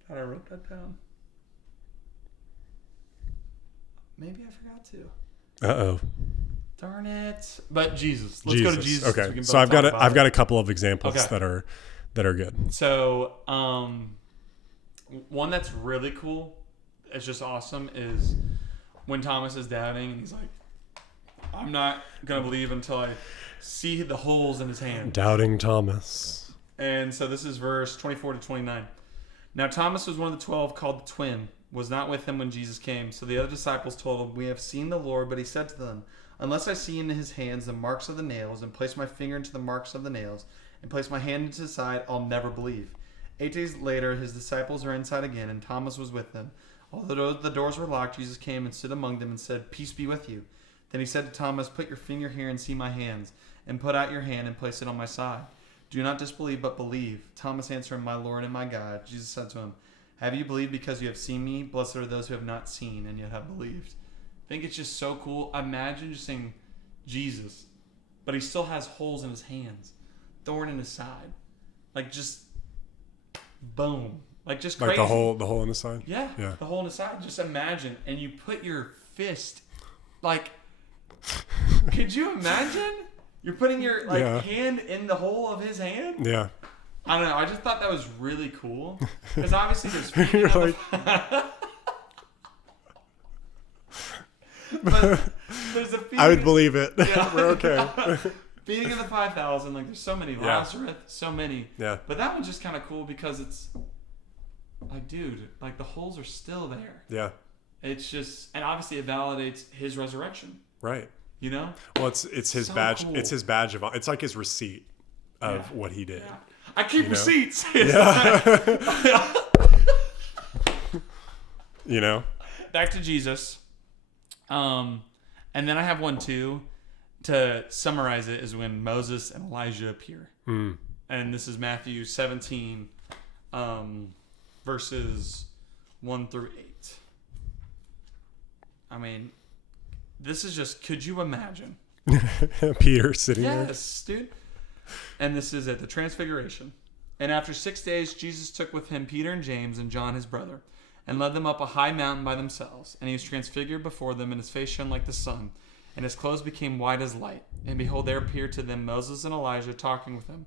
Thought I wrote that down. Maybe I forgot to. Uh-oh. Darn it! But Jesus. Let's go to Jesus. since we Okay. can So both I've got talk about I've it. got a couple of examples Okay. that are good. So, one that's really cool, it's just awesome, is when Thomas is doubting and he's like, I'm not going to believe until I see the holes in his hand. Doubting Thomas. And so this is verse 24 to 29. Now Thomas was one of the 12 called the twin, was not with him when Jesus came. So the other disciples told him, we have seen the Lord, but he said to them, unless I see in his hands the marks of the nails, and place my finger into the marks of the nails, and place my hand into his side, I'll never believe. 8 days later, his disciples were inside again, and Thomas was with them. Although the doors were locked, Jesus came and stood among them and said, peace be with you. Then he said to Thomas, "Put your finger here and see my hands, and put out your hand and place it on my side. Do not disbelieve, but believe." Thomas answered him, "My Lord and my God." Jesus said to him, "Have you believed because you have seen me? Blessed are those who have not seen and yet have believed." I think it's just so cool. Imagine just saying Jesus, but he still has holes in his hands, thorn in his side. Like just boom. Like just Like crazy. the hole in the side? Yeah, Yeah. the hole in the side. Just imagine. And you put your fist, like, could you imagine? You're putting your hand in the hole of his hand? Yeah. I don't know. I just thought that was really cool. Because obviously there's You're like, but there's a feeding, I would believe it. Yeah. We're okay. feeding of the 5,000. Like there's so many. Yeah. Lazarus, so many. Yeah. But that one's just kind of cool because it's like, dude, like the holes are still there. Yeah. It's just, and obviously it validates his resurrection. Right. You know? Well, it's his So badge. cool. It's his badge of. It's like his receipt of Yeah. what he did. Yeah. I keep receipts. Yeah. You know. Back to Jesus. And then I have one too. To summarize it is when Moses and Elijah appear. Mm. And this is Matthew 17, verses 1 through 8. I mean, this is just, could you imagine? Peter sitting there. Yes, dude. And this is at the Transfiguration. And after 6 days, Jesus took with him Peter and James and John his brother, and led them up a high mountain by themselves. And he was transfigured before them, and his face shone like the sun, and his clothes became white as light. And behold, there appeared to them Moses and Elijah talking with him.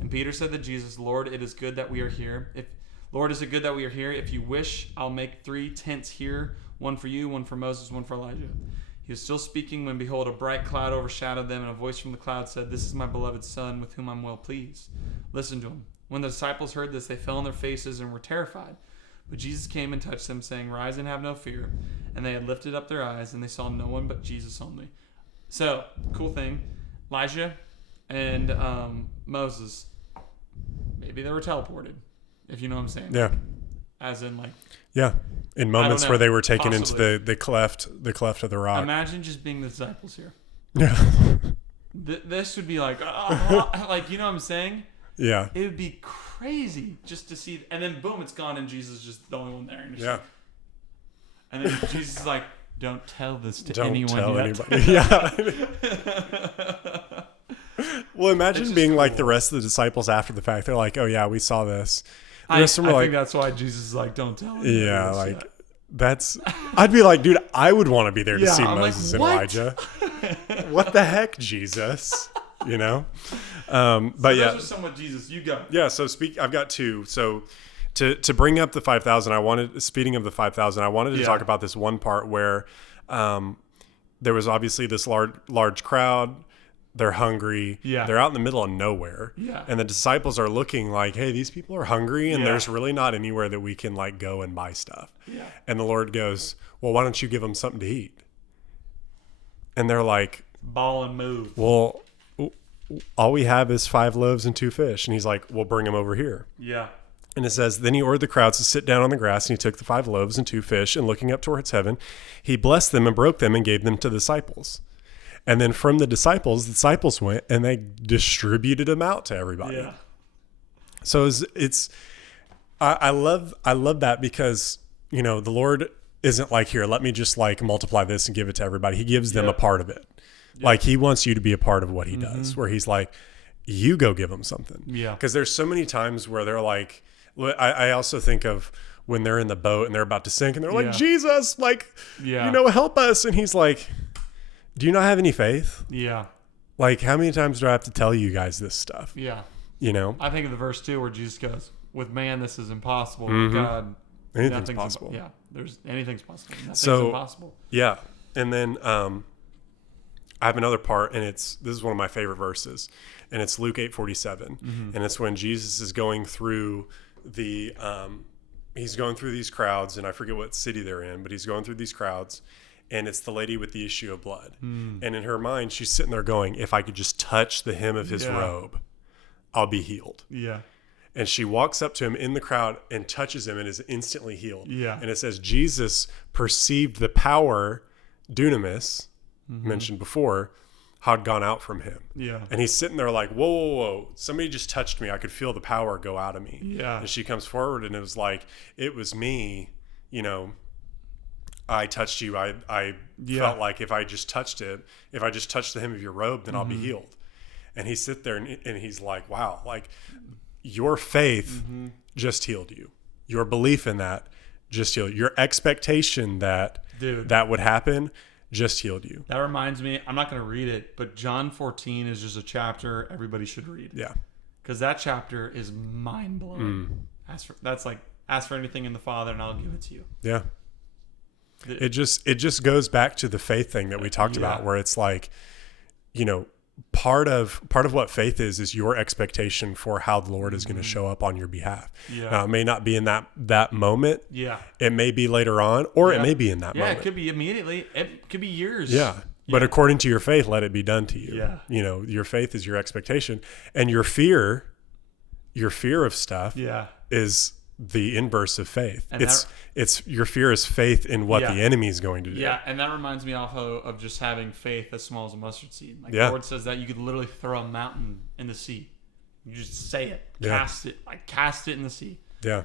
And Peter said to Jesus, "Lord, it is good that we are here. Lord, is it good that we are here? If you wish, I'll make 3 tents here, one for you, one for Moses, one for Elijah." He was still speaking when, behold, a bright cloud overshadowed them, and a voice from the cloud said, "This is my beloved Son, with whom I'm well pleased. Listen to him." When the disciples heard this, they fell on their faces and were terrified. But Jesus came and touched them, saying, "Rise and have no fear." And they had lifted up their eyes, and they saw no one but Jesus only. So, cool thing. Elijah and Moses, maybe they were teleported, if you know what I'm saying. Yeah. As in, like, Yeah. In moments know. where they were taken Possibly. into the cleft of the rock. imagine just being the disciples here. Yeah. This would be like, like, you know what I'm saying? Yeah. It would be crazy just to see, and then boom, it's gone, and Jesus is just the only one there. And, Yeah. and then Jesus is like, "Don't tell this to Don't anyone tell yet." anybody. Yeah. Well, imagine just being like cool. the rest of the disciples after the fact. They're like, "Oh yeah, we saw this." The I rest of them are think like, that's why Jesus is like, "Don't tell anyone "Yeah, this like yet." that's." I'd be like, "Dude, I would want to be there to Yeah, see I'm like, Moses and "What?" Elijah." What the heck, Jesus? You know. But So yeah, those are some with Jesus. You go. yeah. So I've got 2. So to bring up the 5,000, speeding of the 5,000, I wanted to Yeah. talk about this one part where there was obviously this large crowd. They're hungry. Yeah. They're out in the middle of nowhere. Yeah. And the disciples are looking like, "Hey, these people are hungry, and Yeah. there's really not anywhere that we can like go and buy stuff." Yeah. And the Lord goes, "Well, why don't you give them something to eat?" And they're like, Ball and move. "Well, all we have is 5 loaves and 2 fish." And he's like, "Well, bring them over here." Yeah. And it says, "Then he ordered the crowds to sit down on the grass, and he took the 5 loaves and 2 fish, and looking up towards heaven, he blessed them and broke them and gave them to the disciples. And then from the disciples went and they distributed them out to everybody." Yeah. So I love that because, you know, the Lord isn't like, "Here, let me just like multiply this and give it to everybody." He gives them Yeah. a part of it. Like he wants you to be a part of what he does, where he's like, "You go give them something." Yeah. Because there's so many times where they're like, I also think of when they're in the boat and they're about to sink and they're like, Yeah. "Jesus, like, Yeah. you know, help us." And he's like, "Do you not have any faith? Yeah. Like, how many times do I have to tell you guys this stuff?" Yeah. You know, I think of the verse 2 where Jesus goes, "With man, this is impossible. Mhm. With God, anything's nothing's possible. Yeah. Anything's possible. Nothing's So- impossible." Yeah. And then I have another part, and this is one of my favorite verses, and it's Luke 8:47. And it's when Jesus is going through he's going through these crowds, and I forget what city they're in, but he's going through these crowds, and it's the lady with the issue of blood. And in her mind, she's sitting there going, "If I could just touch the hem of his Yeah. robe, I'll be healed." Yeah. And she walks up to him in the crowd and touches him and is instantly healed. Yeah. And it says Jesus perceived the power, dunamis, mentioned before, had gone out from him. Yeah. And he's sitting there like, whoa, whoa, whoa. Somebody just touched me. I could feel the power go out of me. Yeah. And she comes forward and it was like, it was me, you know, I touched you. I felt like if I just touched the hem of your robe, then I'll be healed. And he sit there and he's like, wow, like your faith just healed you. Your belief in that just healed you. Your expectation that that would happen just healed you. That reminds me, I'm not going to read it, but John 14 is just a chapter everybody should read. Yeah. Because that chapter is mind-blowing. Ask for anything in the Father and I'll give it to you. Yeah. It just goes back to the faith thing that we talked about, where it's like, you know, part of what faith is your expectation for how the Lord is going to show up on your behalf. Yeah. Now, it may not be in that moment. Yeah. It may be later on, or it may be in that moment. Yeah, it could be immediately. It could be years. Yeah. But according to your faith, let it be done to you. Yeah. You know, your faith is your expectation, and your fear of stuff is the inverse of faith. And it's your fear is faith in what the enemy is going to do. Yeah, and that reminds me also of just having faith as small as a mustard seed. Like the Lord says that you could literally throw a mountain in the sea. You just say it, cast it in the sea. Yeah.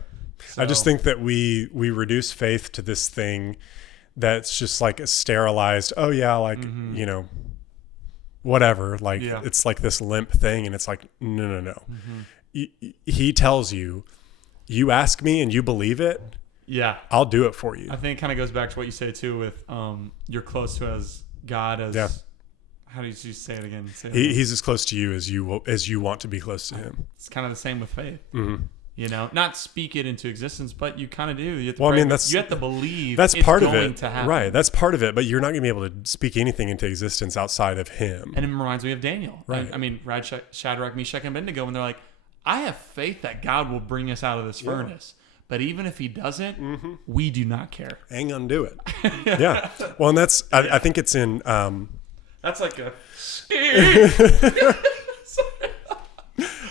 So, I just think that we reduce faith to this thing that's just like a sterilized, you know, whatever. Like it's like this limp thing, and it's like, no. He tells you, you ask me and you believe it, I'll do it for you. I think it kind of goes back to what you say too with you're close to as God as how did you say it again? He's as close to you as you want to be close to him. It's kind of the same with faith. You know, not speak it into existence, but you kind of do. You have to you have to believe that's part of it, to happen. Right? That's part of it, but you're not going to be able to speak anything into existence outside of him. And it reminds me of Daniel. Right? I mean, Shadrach, Meshach, and Abednego, when they're like, I have faith that God will bring us out of this furnace. But even if he doesn't, we do not care. Hang on, do it. Yeah. Well, and that's, I think it's in... that's like a...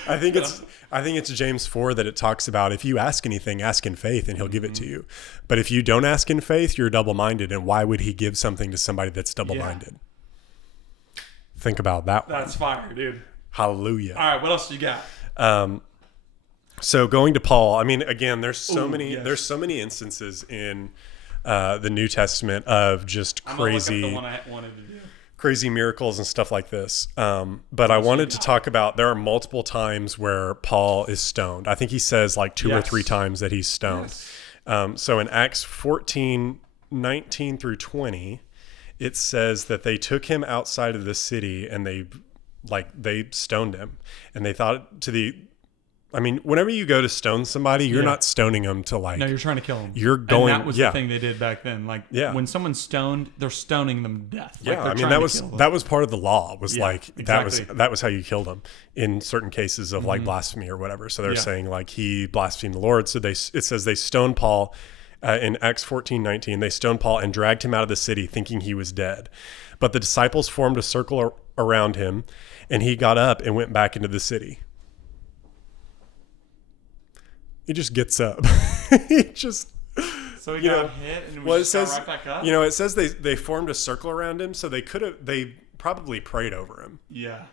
I think it's James 4 that it talks about, if you ask anything, ask in faith and he'll give it to you. But if you don't ask in faith, you're double-minded. And why would he give something to somebody that's double-minded? Think about that one. That's fire, dude. Hallelujah. All right, what else do you got? So going to Paul, I mean, again, there's so many instances in the New Testament of just crazy, the one I wanted to do. Crazy miracles and stuff like this. But I wanted to talk about, there are multiple times where Paul is stoned. I think he says like 2 or 3 times that he's stoned. Yes. So in Acts 14:19 through 20, it says that they took him outside of the city and they stoned him, and they thought whenever you go to stone somebody, you're not stoning them to like... No, you're trying to kill them. You're going... And that was the thing they did back then. Like, when someone's stoned, they're stoning them to death. Yeah, like that was part of the law. Was exactly. that was how you killed them in certain cases of like blasphemy or whatever. So they're saying like he blasphemed the Lord. So it says they stoned Paul in Acts 14:19. They stoned Paul and dragged him out of the city, thinking he was dead. But the disciples formed a circle around him, and he got up and went back into the city. He just gets up. So he got hit and got right back up? It says they formed a circle around him, so they probably prayed over him. Yeah.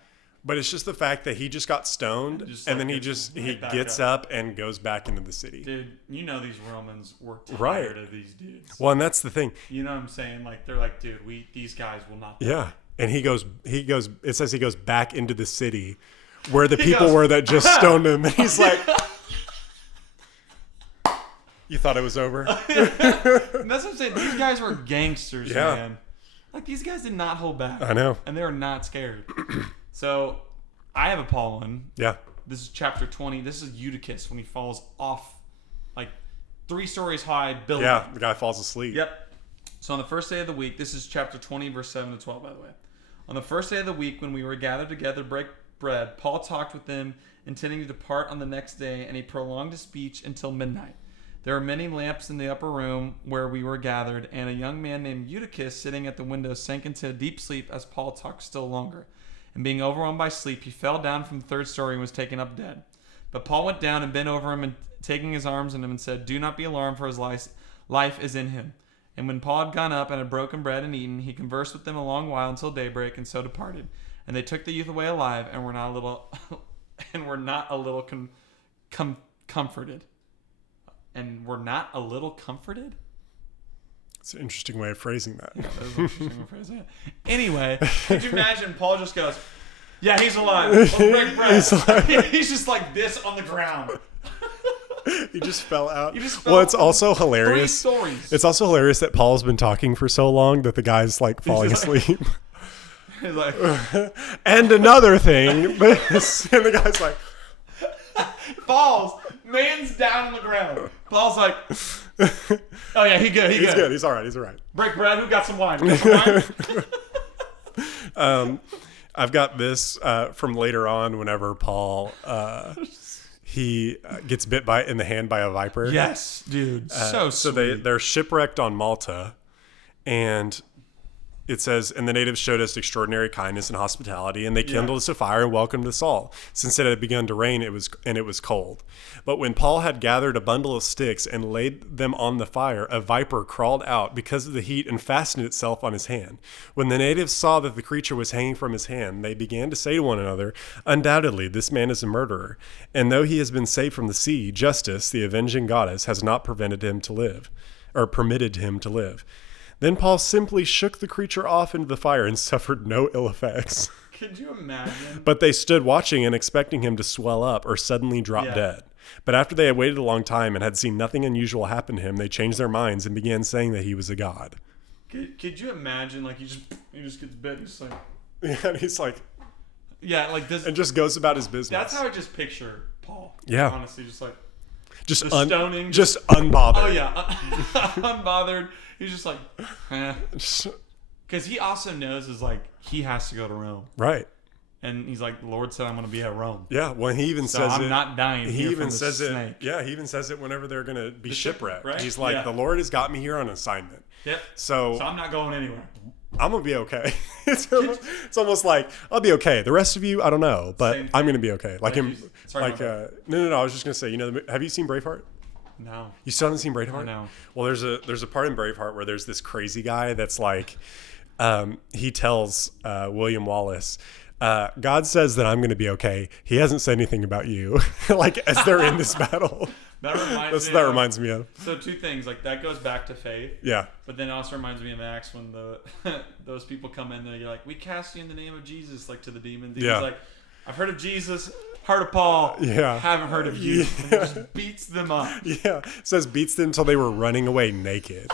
But it's just the fact that he just got stoned, and then he gets up and goes back into the city. Dude, these Romans were tired of these dudes. Well, and that's the thing. You know what I'm saying? Like, they're like, dude, these guys will not die. Yeah. And he goes, it says he goes back into the city where the people were that just stoned him. And he's like... You thought it was over? That's what I'm saying. These guys were gangsters, man. Like, these guys did not hold back. I know. And they were not scared. So, I have a Paul one. Yeah. This is chapter 20. This is Eutychus when he falls off, like, 3 stories high building. Yeah, the guy falls asleep. Yep. So, on the first day of the week, this is chapter 20, verse 7 to 12, by the way. On the first day of the week, when we were gathered together to break bread, Paul talked with them, intending to depart on the next day, and he prolonged his speech until midnight. There were many lamps in the upper room where we were gathered, and a young man named Eutychus, sitting at the window, sank into a deep sleep as Paul talked still longer. And being overwhelmed by sleep, he fell down from the 3rd story and was taken up dead. But Paul went down and bent over him, and taking his arms in him, and said, "Do not be alarmed, for his life is in him." And when Paul had gone up and had broken bread and eaten, he conversed with them a long while until daybreak, and so departed. And they took the youth away alive, and were not a little comforted. And were not a little comforted? It's an interesting way of phrasing that. Yeah, that is an interesting way of phrasing it. Anyway, could you imagine Paul just goes, yeah, he's alive. Let's break bread. He's just like this on the ground. He just fell out. It's also hilarious. 3 stories. It's also hilarious that Paul's been talking for so long that the guy's like falling asleep. He's like, and another thing, and the guy's like, falls. Man's down on the ground. Paul's like, oh yeah, he's good. he's good. He's all right. He's all right. Break bread. Who got some wine? Got some wine? I've got this from later on whenever Paul he gets bit in the hand by a viper. Yes, dude. So they're shipwrecked on Malta, and it says, and the natives showed us extraordinary kindness and hospitality, and they kindled us a fire and welcomed us all. Since it had begun to rain, it was cold. But when Paul had gathered a bundle of sticks and laid them on the fire, a viper crawled out because of the heat and fastened itself on his hand. When the natives saw that the creature was hanging from his hand, they began to say to one another, undoubtedly, this man is a murderer. And though he has been saved from the sea, justice, the avenging goddess, has not permitted him to live. Then Paul simply shook the creature off into the fire and suffered no ill effects. Could you imagine? But they stood watching and expecting him to swell up or suddenly drop dead. But after they had waited a long time and had seen nothing unusual happen to him, they changed their minds and began saying that he was a god. Could you imagine, like, he just gets bit, he's just like... Yeah, and he's like... Yeah, like this... And just goes about his business. That's how I just picture Paul. Yeah. Honestly, just like... Just stoning. Just unbothered. Oh, yeah. Unbothered. He's just like... Because he also knows is like, he has to go to Rome. Right. And he's like, the Lord said I'm going to be at Rome. Yeah, well, he even says I'm it. not dying He here even from says snake. it. Yeah, he even says it whenever they're going to be shipwrecked. Right? He's like, the Lord has got me here on assignment. Yep. So I'm not going anywhere. I'm going to be okay. It's almost like, I'll be okay. The rest of you, I don't know, but I'm going to be okay. Like him. Sorry, No. I was just going to say, have you seen Braveheart? No. You still haven't seen Braveheart? No. Well, there's a part in Braveheart where there's this crazy guy that's like, he tells William Wallace, God says that I'm going to be okay. He hasn't said anything about you. Like, as they're in this battle. That reminds me of. So 2 things, like that goes back to faith. Yeah. But then it also reminds me of Acts when those people come in there, you're like, we cast you in the name of Jesus, like to the demons. Yeah. He's like, I've heard of Jesus, heard of Paul, haven't heard of you. And just beats them up. Yeah. It says beats them until they were running away naked.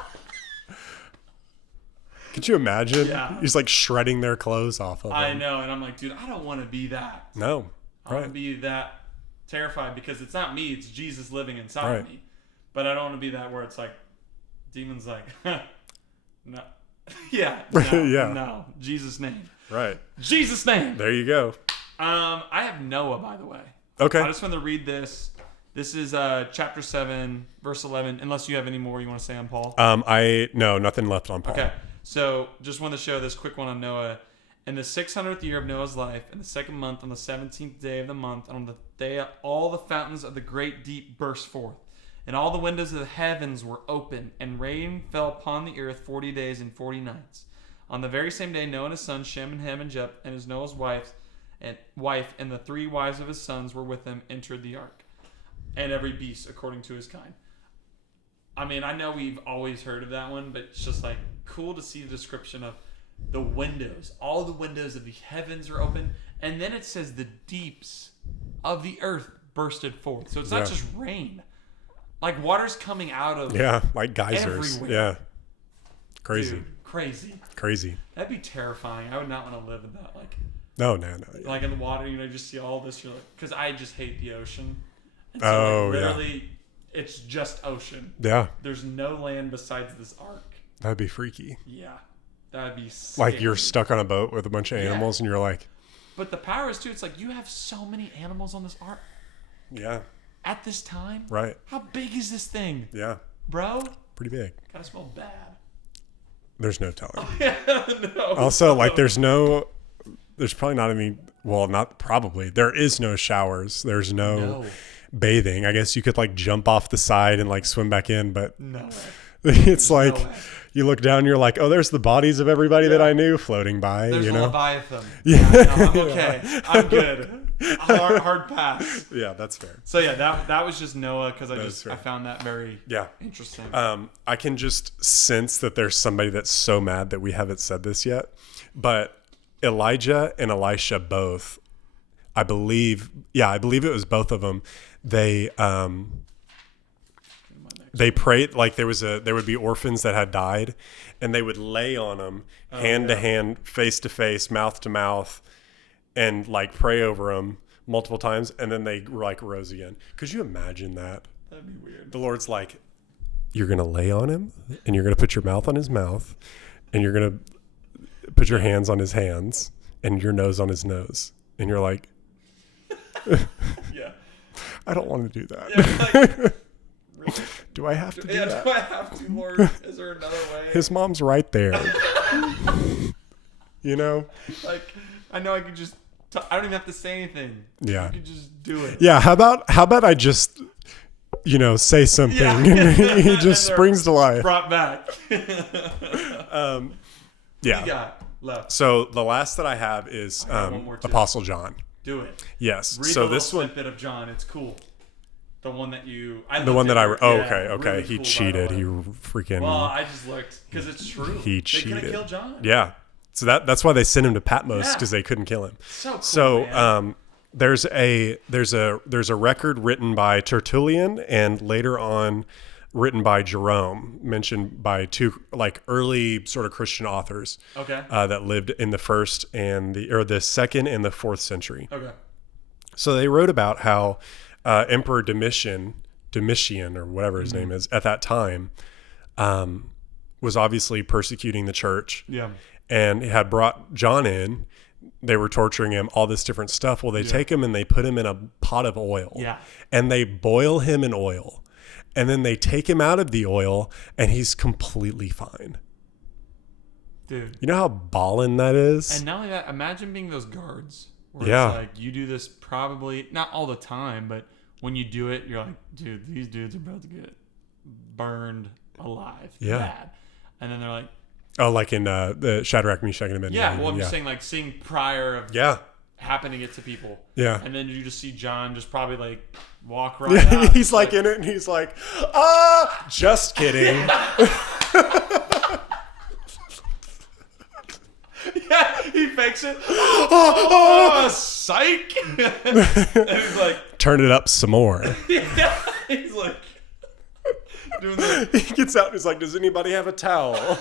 Could you imagine? Yeah. He's like shredding their clothes off of them. I know, and I'm like, dude, I don't want to be that. No. I want to be that terrified because it's not me, it's Jesus living inside Right. of me. But I don't want to be that where it's like, demons like, no. Yeah. No. Jesus' name. Right. Jesus' name. There you go. I have Noah, by the way. Okay. I just want to read this. This is chapter 7, verse 11. Unless you have any more you want to say on Paul. No, nothing left on Paul. Okay. So just want to show this quick one on Noah. In the 600th year of Noah's life, in the 2nd month, on the 17th day of the month, on the day all the fountains of the great deep burst forth, and all the windows of the heavens were open, and rain fell upon the earth 40 days and 40 nights. On the very same day, Noah and his sons Shem and Ham and Japheth and his Noah's wife and the 3 wives of his sons were with him entered the ark, and every beast according to his kind. I mean, I know we've always heard of that one, but it's just like cool to see the description of the windows. All the windows of the heavens are open, and then it says the deeps of the earth bursted forth. So it's not just rain. Like water's coming out of like geysers. everywhere. Yeah. Crazy. Dude, crazy. That'd be terrifying. I would not want to live in that. Like No. like in the water, you just see all this. You're like, because I just hate the ocean. And so literally, it's just ocean. Yeah. There's no land besides this ark. That'd be freaky. Yeah. That'd be scary. Like you're stuck on a boat with a bunch of animals and you're like... But the power is too, it's like you have so many animals on this ark. Yeah. At this time. Right. How big is this thing? Yeah. Bro? Pretty big. Gotta smell bad. There's no telling. No. Also, like there's probably not any... Well, not probably. There is no showers. There's no bathing. I guess you could like jump off the side and like swim back in, but... No way. It's like You look down, you're like, oh, there's the bodies of everybody that I knew floating by. There's you a know? Leviathan. Yeah. No, I'm okay. I'm good. Hard pass. Yeah, that's fair. So yeah, that was just Noah because fair. I found that very Yeah. interesting. I can just sense that there's somebody that's so mad that we haven't said this yet. But Elijah and Elisha both, I believe it was both of them. They prayed, like there would be orphans that had died, and they would lay on them hand to hand, face to face, mouth to mouth, and like pray over them multiple times, and then they like rose again. Could you imagine that? That'd be weird. The Lord's like, you're gonna lay on him, and you're gonna put your mouth on his mouth, and you're gonna put your hands on his hands, and your nose on his nose, and you're like, Yeah. I don't want to do that. Yeah, like, really? Do I have to do that? Do I have to, Lord? Is there another way? His mom's right there. You know? Like, I know I could just. I don't even have to say anything. Yeah. I could just do it. Yeah. How about I just, say something, Yeah. and he just And they're springs to life. Brought back. Yeah. You got left. So the last that I have is got one more too. Apostle John. Do it. Yes. Read So the this little one, snippet of John. It's cool. The one that you. the one that I. Oh, Yeah, okay. really He cool, by the cheated. way. He freaking. Well, I just looked because it's true. He They cheated. couldn't kill John. Yeah. So that's why they sent him to Patmos, Yeah. because they couldn't kill him. So cool. So man. there's a record written by Tertullian and later on written by Jerome, mentioned by two like early sort of Christian authors Okay. that lived in the second and the 4th century. Okay. So they wrote about how Emperor Domitian or whatever his name is at that time was obviously persecuting the church. Yeah. And had brought John in. They were torturing him, all this different stuff. Well, they take him and they put him in a pot of oil. Yeah. And they boil him in oil. And then they take him out of the oil and he's completely fine. Dude. You know how ballin' that is? And not only that, imagine being those guards. Where Yeah. It's like you do this probably not all the time, but when you do it, you're like, dude, these dudes are about to get burned alive. Yeah. Bad. And then they're like, Oh, like in the Shadrach, Meshach, and Abednego. yeah. Well, I'm just saying, like seeing prior of Yeah. happening it to people. Yeah. And then you just see John just probably like walk right out. He's like in it and he's like, just kidding. Yeah, he fakes it. Oh, psych. And he's like, Turn it up some more. yeah. He's like doing the. He gets out and he's like, does anybody have a towel?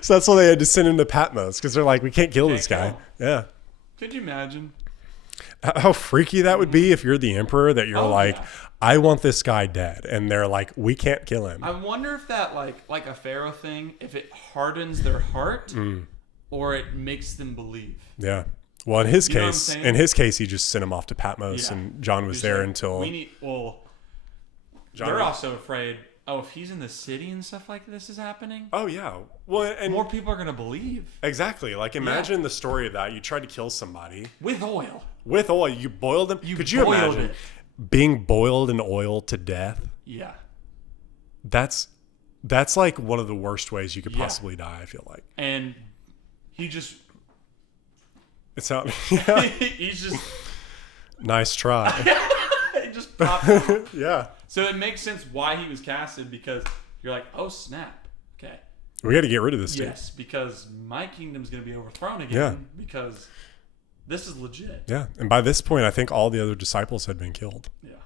So that's why they had to send him to Patmos, because they're like, we can't kill this guy. Yeah. Could you imagine? How freaky that would be if you're the emperor, that you're like, yeah. I want this guy dead. And they're like, we can't kill him. I wonder if that like a Pharaoh thing, if it hardens their heart or it makes them believe. Yeah. Well, in his You know what I'm case, saying? he just sent him off to Patmos, Yeah. and John was He's there like, until. They're also afraid. Oh, if he's in the city and stuff like this is happening, Oh yeah. Well, and more people are gonna believe exactly. Like imagine the story of that. You tried to kill somebody with oil. with oil. You boiled them. Could you boiled imagine it. being boiled in oil to death? Yeah. That's like one of the worst ways you could possibly die, I feel like. And he just It's not. Yeah. he's just Nice try. he just popped out. Yeah. So it makes sense why he was casted, because you're like, oh snap. Okay. We got to get rid of this dude. Yes, because my kingdom's gonna be overthrown again. Yeah. Because this is legit. Yeah. And by this point, I think all the other disciples had been killed. Yeah.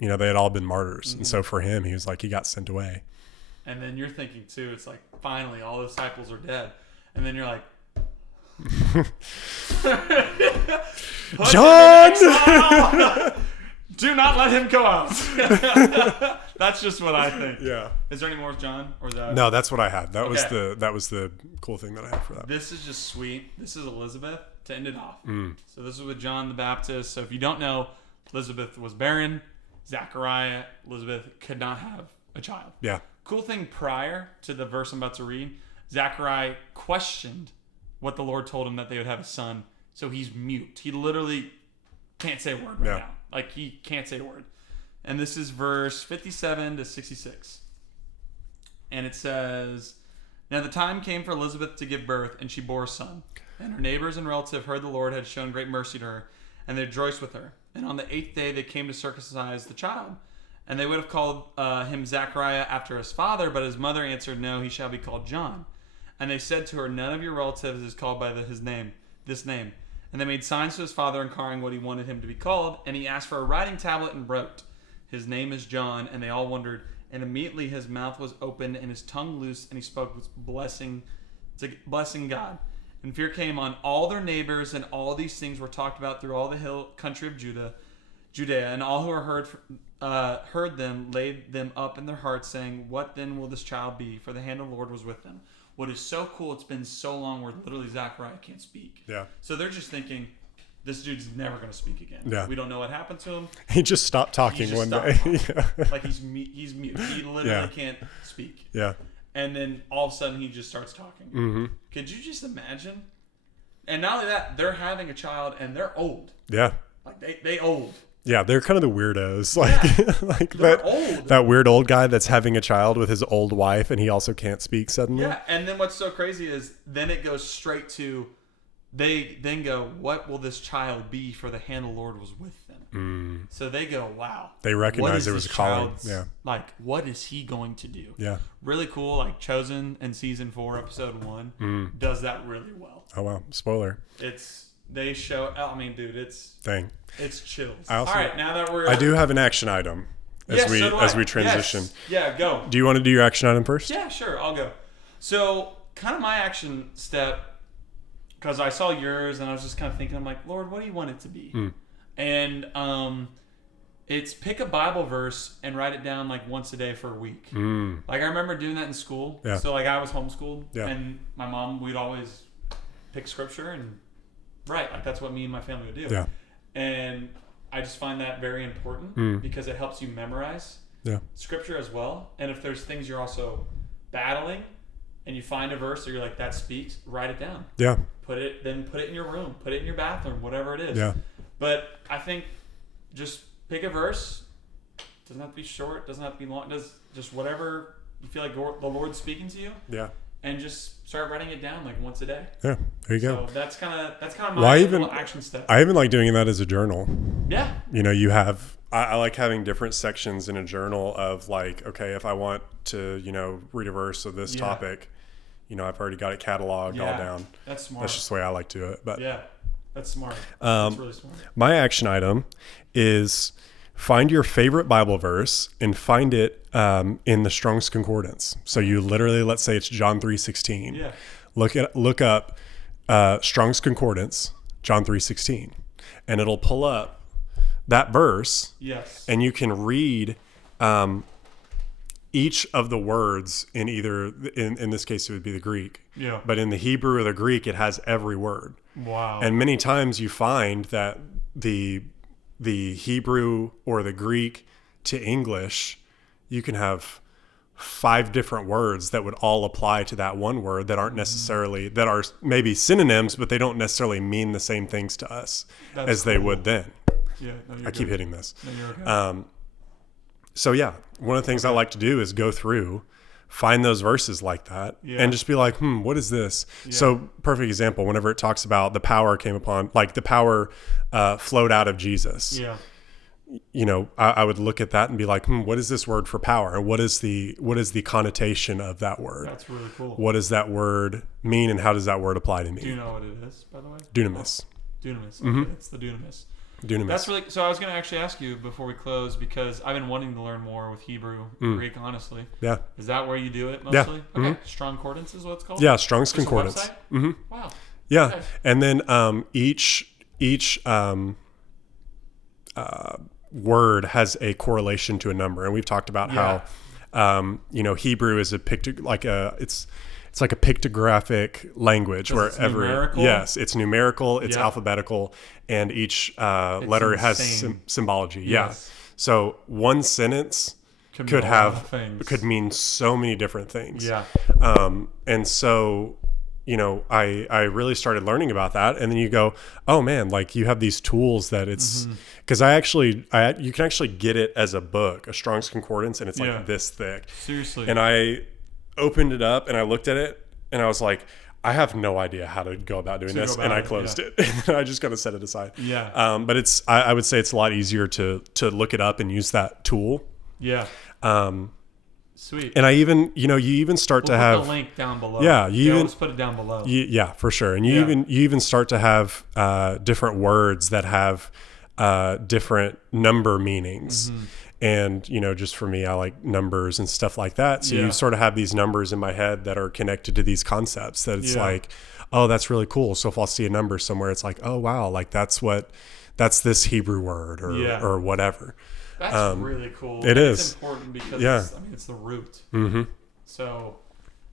You know, they had all been martyrs. Mm-hmm. And so for him, he was like, he got sent away. And then you're thinking too, it's like finally all the disciples are dead. And then you're like, John! do not let him go out. That's just what I think. Yeah. Is there any more with John? Or is that No, that's what I had. That was Okay. that was the cool thing that I had for that. This is just sweet. This is Elizabeth to end it off. So this is with John the Baptist. So if you don't know, Elizabeth was barren. Zachariah, Elizabeth could not have a child. Yeah. Cool thing prior to the verse I'm about to read, Zachariah questioned what the Lord told him that they would have a son. So he's mute. He literally can't say a word right Yeah. now. Like he can't say a word. And this is verse 57 to 66. And it says, "Now the time came for Elizabeth to give birth, and she bore a son. And her neighbors and relatives heard the Lord had shown great mercy to her, and they rejoiced with her. And on the 8th day they came to circumcise the child. And they would have called him Zachariah after his father, but his mother answered, 'No, he shall be called John.' And they said to her, 'None of your relatives is called by this name. And they made signs to his father, inquiring what he wanted him to be called. And he asked for a writing tablet and wrote, 'His name is John.' And they all wondered. And immediately his mouth was opened and his tongue loosed, and he spoke with blessing God. And fear came on all their neighbors, and all these things were talked about through all the hill country of Judea. And all who heard them laid them up in their hearts, saying, 'What then will this child be?' For the hand of the Lord was with them." What is so cool, it's been so long where literally Zachariah can't speak. Yeah. So they're just thinking, this dude's never going to speak again. Yeah. We don't know what happened to him. He just stopped talking one day. Yeah. Like he's mute. He literally can't speak. Yeah. And then all of a sudden he just starts talking. Mm-hmm. Could you just imagine? And not only that, they're having a child and they're old. Yeah. Like they old. Yeah, they're kind of the weirdos. Like, like they're old. That weird old guy that's having a child with his old wife and he also can't speak suddenly. Yeah, and then what's so crazy is then it goes straight to, they then go, "What will this child be? For the hand of the Lord was with them." So they go, "Wow." They recognize there was a calling. Yeah. Like, what is he going to do? Yeah. Really cool. Like Chosen in season 4, episode 1 does that really well. Oh, wow. Spoiler. They show, I mean, dude, it's chills. All right, now that I do have an action item as we transition. Yes. Yeah, go. Do you want to do your action item first? Yeah, sure. I'll go. So, kind of my action step, because I saw yours and I was just kind of thinking, I'm like, Lord, what do you want it to be? And it's pick a Bible verse and write it down like once a day for a week. Like I remember doing that in school. Yeah. So like I was homeschooled, yeah. and my mom, we'd always pick scripture and write. Like that's what me and my family would do. Yeah. And I just find that very important because it helps you memorize scripture as well. And if there's things you're also battling and you find a verse or you're like, that speaks, write it down. Yeah. Put it in your room, put it in your bathroom, whatever it is. Yeah. But I think just pick a verse. Doesn't have to be short, doesn't have to be long. Just whatever you feel like the Lord's speaking to you. Yeah. And just start writing it down like once a day. Yeah, there you go. So that's kind of my little action step. I even like doing that as a journal. Yeah. You know, you have I like having different sections in a journal of like, okay, if I want to, read a verse of this topic, I've already got it cataloged all down. That's smart. That's just the way I like to do it. But yeah, that's smart. That's really smart. My action item is find your favorite Bible verse and find it in the Strong's Concordance. So you literally, let's say it's John 3:16. Yeah. Look up Strong's Concordance, John 3:16, and it'll pull up that verse. Yes. And you can read each of the words in either, in this case, it would be the Greek. Yeah. But in the Hebrew or the Greek, it has every word. Wow. And many times you find that the Hebrew or the Greek to English, you can have 5 different words that would all apply to that one word that aren't necessarily, that are maybe synonyms, but they don't necessarily mean the same things to us as they would then. Yeah, no, I keep hitting this. No, you're okay. So yeah, one of the things I like to do is go through, find those verses like that, and just be like, what is this? Yeah. So perfect example, whenever it talks about the power came upon, like the power flowed out of Jesus. Yeah. I would look at that and be like, what is this word for power? And what is the connotation of that word? That's really cool. What does that word mean, and how does that word apply to me? Do you know what it is, by the way? Dunamis. Dunamis. Okay, it's the dunamis. Dunamis. That's really, so I was going to actually ask you before we close, because I've been wanting to learn more with Hebrew and Greek, honestly. Yeah. Is that where you do it mostly? Yeah. Okay. Strong Concordance is what it's called? Yeah, Strong's Concordance. Wow. Yeah. Okay. And then each word has a correlation to a number, and we've talked about how Hebrew is it's like a pictographic language where it's numerical, it's alphabetical, and each letter has symbology. Yes. Yeah. So one sentence could mean so many different things. Yeah. And so I really started learning about that, and then you go, oh man, like you have these tools that it's, because you can actually get it as a book, a Strong's Concordance, and it's like this thick. Seriously. And opened it up and I looked at it and I was like, I have no idea how to go about doing this, and I closed it. And I just kind of set it aside. Yeah. But I would say it's a lot easier to look it up and use that tool. Yeah. Sweet. And I even, you even start to have the link down below. Yeah, you even just put it down below. Yeah, for sure. And you even start to have different words that have different number meanings. Mm-hmm. And, just for me, I like numbers and stuff like that. So you sort of have these numbers in my head that are connected to these concepts that it's like, oh, that's really cool. So if I'll see a number somewhere, it's like, oh, wow, like that's this Hebrew word or whatever. That's really cool. It is. It's important because it's the root. Mm-hmm. So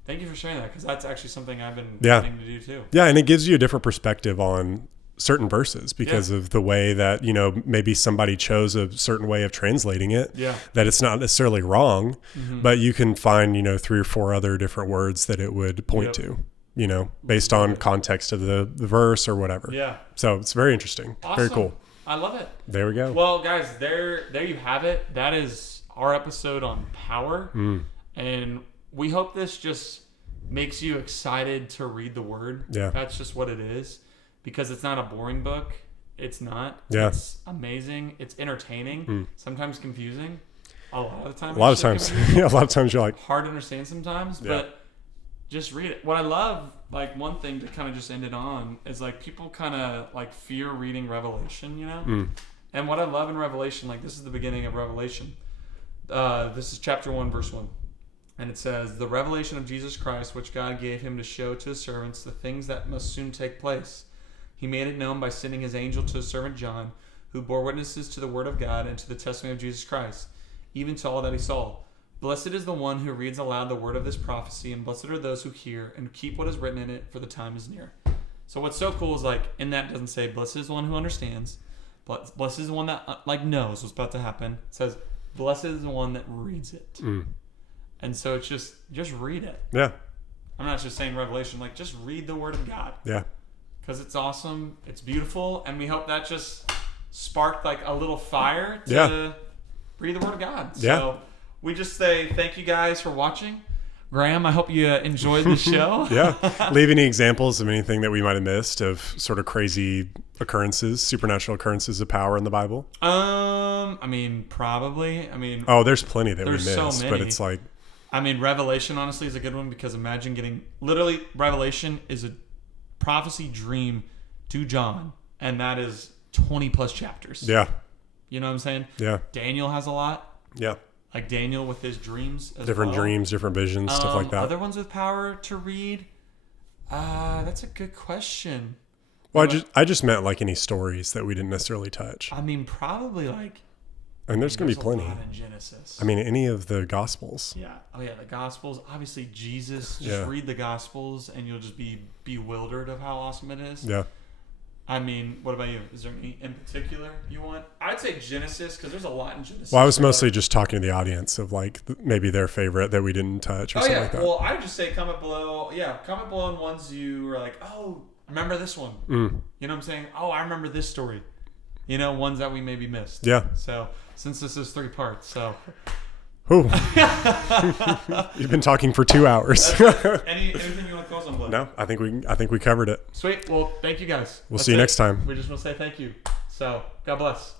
thank you for sharing that, because that's actually something I've been wanting to do too. Yeah, and it gives you a different perspective on certain verses because of the way that, maybe somebody chose a certain way of translating it, that it's not necessarily wrong, but you can find, 3 or 4 other different words that it would point to, based on context of the verse or whatever. Yeah. So it's very interesting. Awesome. Very cool. I love it. There we go. Well, guys, there you have it. That is our episode on power. And we hope this just makes you excited to read the word. Yeah. That's just what it is. Because it's not a boring book. It's not. Yeah. It's amazing. It's entertaining. Sometimes confusing. A lot of the time. A lot of times. Yeah, a lot of times you're like... hard to understand sometimes, but just read it. What I love, like one thing to kind of just end it on, is like people kind of like fear reading Revelation, And what I love in Revelation, like this is the beginning of Revelation. This is chapter 1, verse 1. And it says, the revelation of Jesus Christ, which God gave him to show to his servants the things that must soon take place. He made it known by sending his angel to his servant John, who bore witnesses to the word of God and to the testimony of Jesus Christ, even to all that he saw. Blessed is the one who reads aloud the word of this prophecy, and blessed are those who hear and keep what is written in it, for the time is near. So what's so cool is like in that it doesn't say blessed is the one who understands, blessed is the one that knows what's about to happen. It says blessed is the one that reads it. And so it's just read it. Yeah. I'm not just saying Revelation, like just read the word of God. Yeah. Because it's awesome, it's beautiful, and we hope that just sparked like a little fire to read the word of God. So we just say thank you guys for watching. Graham, I hope you enjoyed the show. Leave any examples of anything that we might have missed of sort of crazy occurrences, supernatural occurrences of power in the Bible. I mean, probably. Oh, there's plenty that we missed, so many. But it's like, Revelation honestly is a good one, because imagine getting literally Revelation is a prophecy dream to John, and that is 20 plus chapters. Yeah. You know what I'm saying? Yeah. Daniel has a lot. Yeah. Like Daniel with his dreams as different dreams, different visions, stuff like that. Other ones with power to read? That's a good question. Well, I just meant like any stories that we didn't necessarily touch. Probably like... there's going to be plenty. A lot in Genesis. Any of the Gospels. Yeah. Oh, yeah, the Gospels. Obviously, Jesus. Just read the Gospels, and you'll just be bewildered of how awesome it is. Yeah. What about you? Is there any in particular you want? I'd say Genesis, because there's a lot in Genesis. Well, I was mostly just talking to the audience of like maybe their favorite that we didn't touch or something like that. Well, I would just say comment below. Yeah, comment below on ones you were like, oh, remember this one. You know what I'm saying? Oh, I remember this story. Ones that we maybe missed. Yeah. So, since this is 3 parts, so... Ooh. You've been talking for 2 hours. Anything you want to close on, Blake? No, I think we covered it. Sweet. Well, thank you guys. We'll see you next time. We just want to say thank you. So, God bless.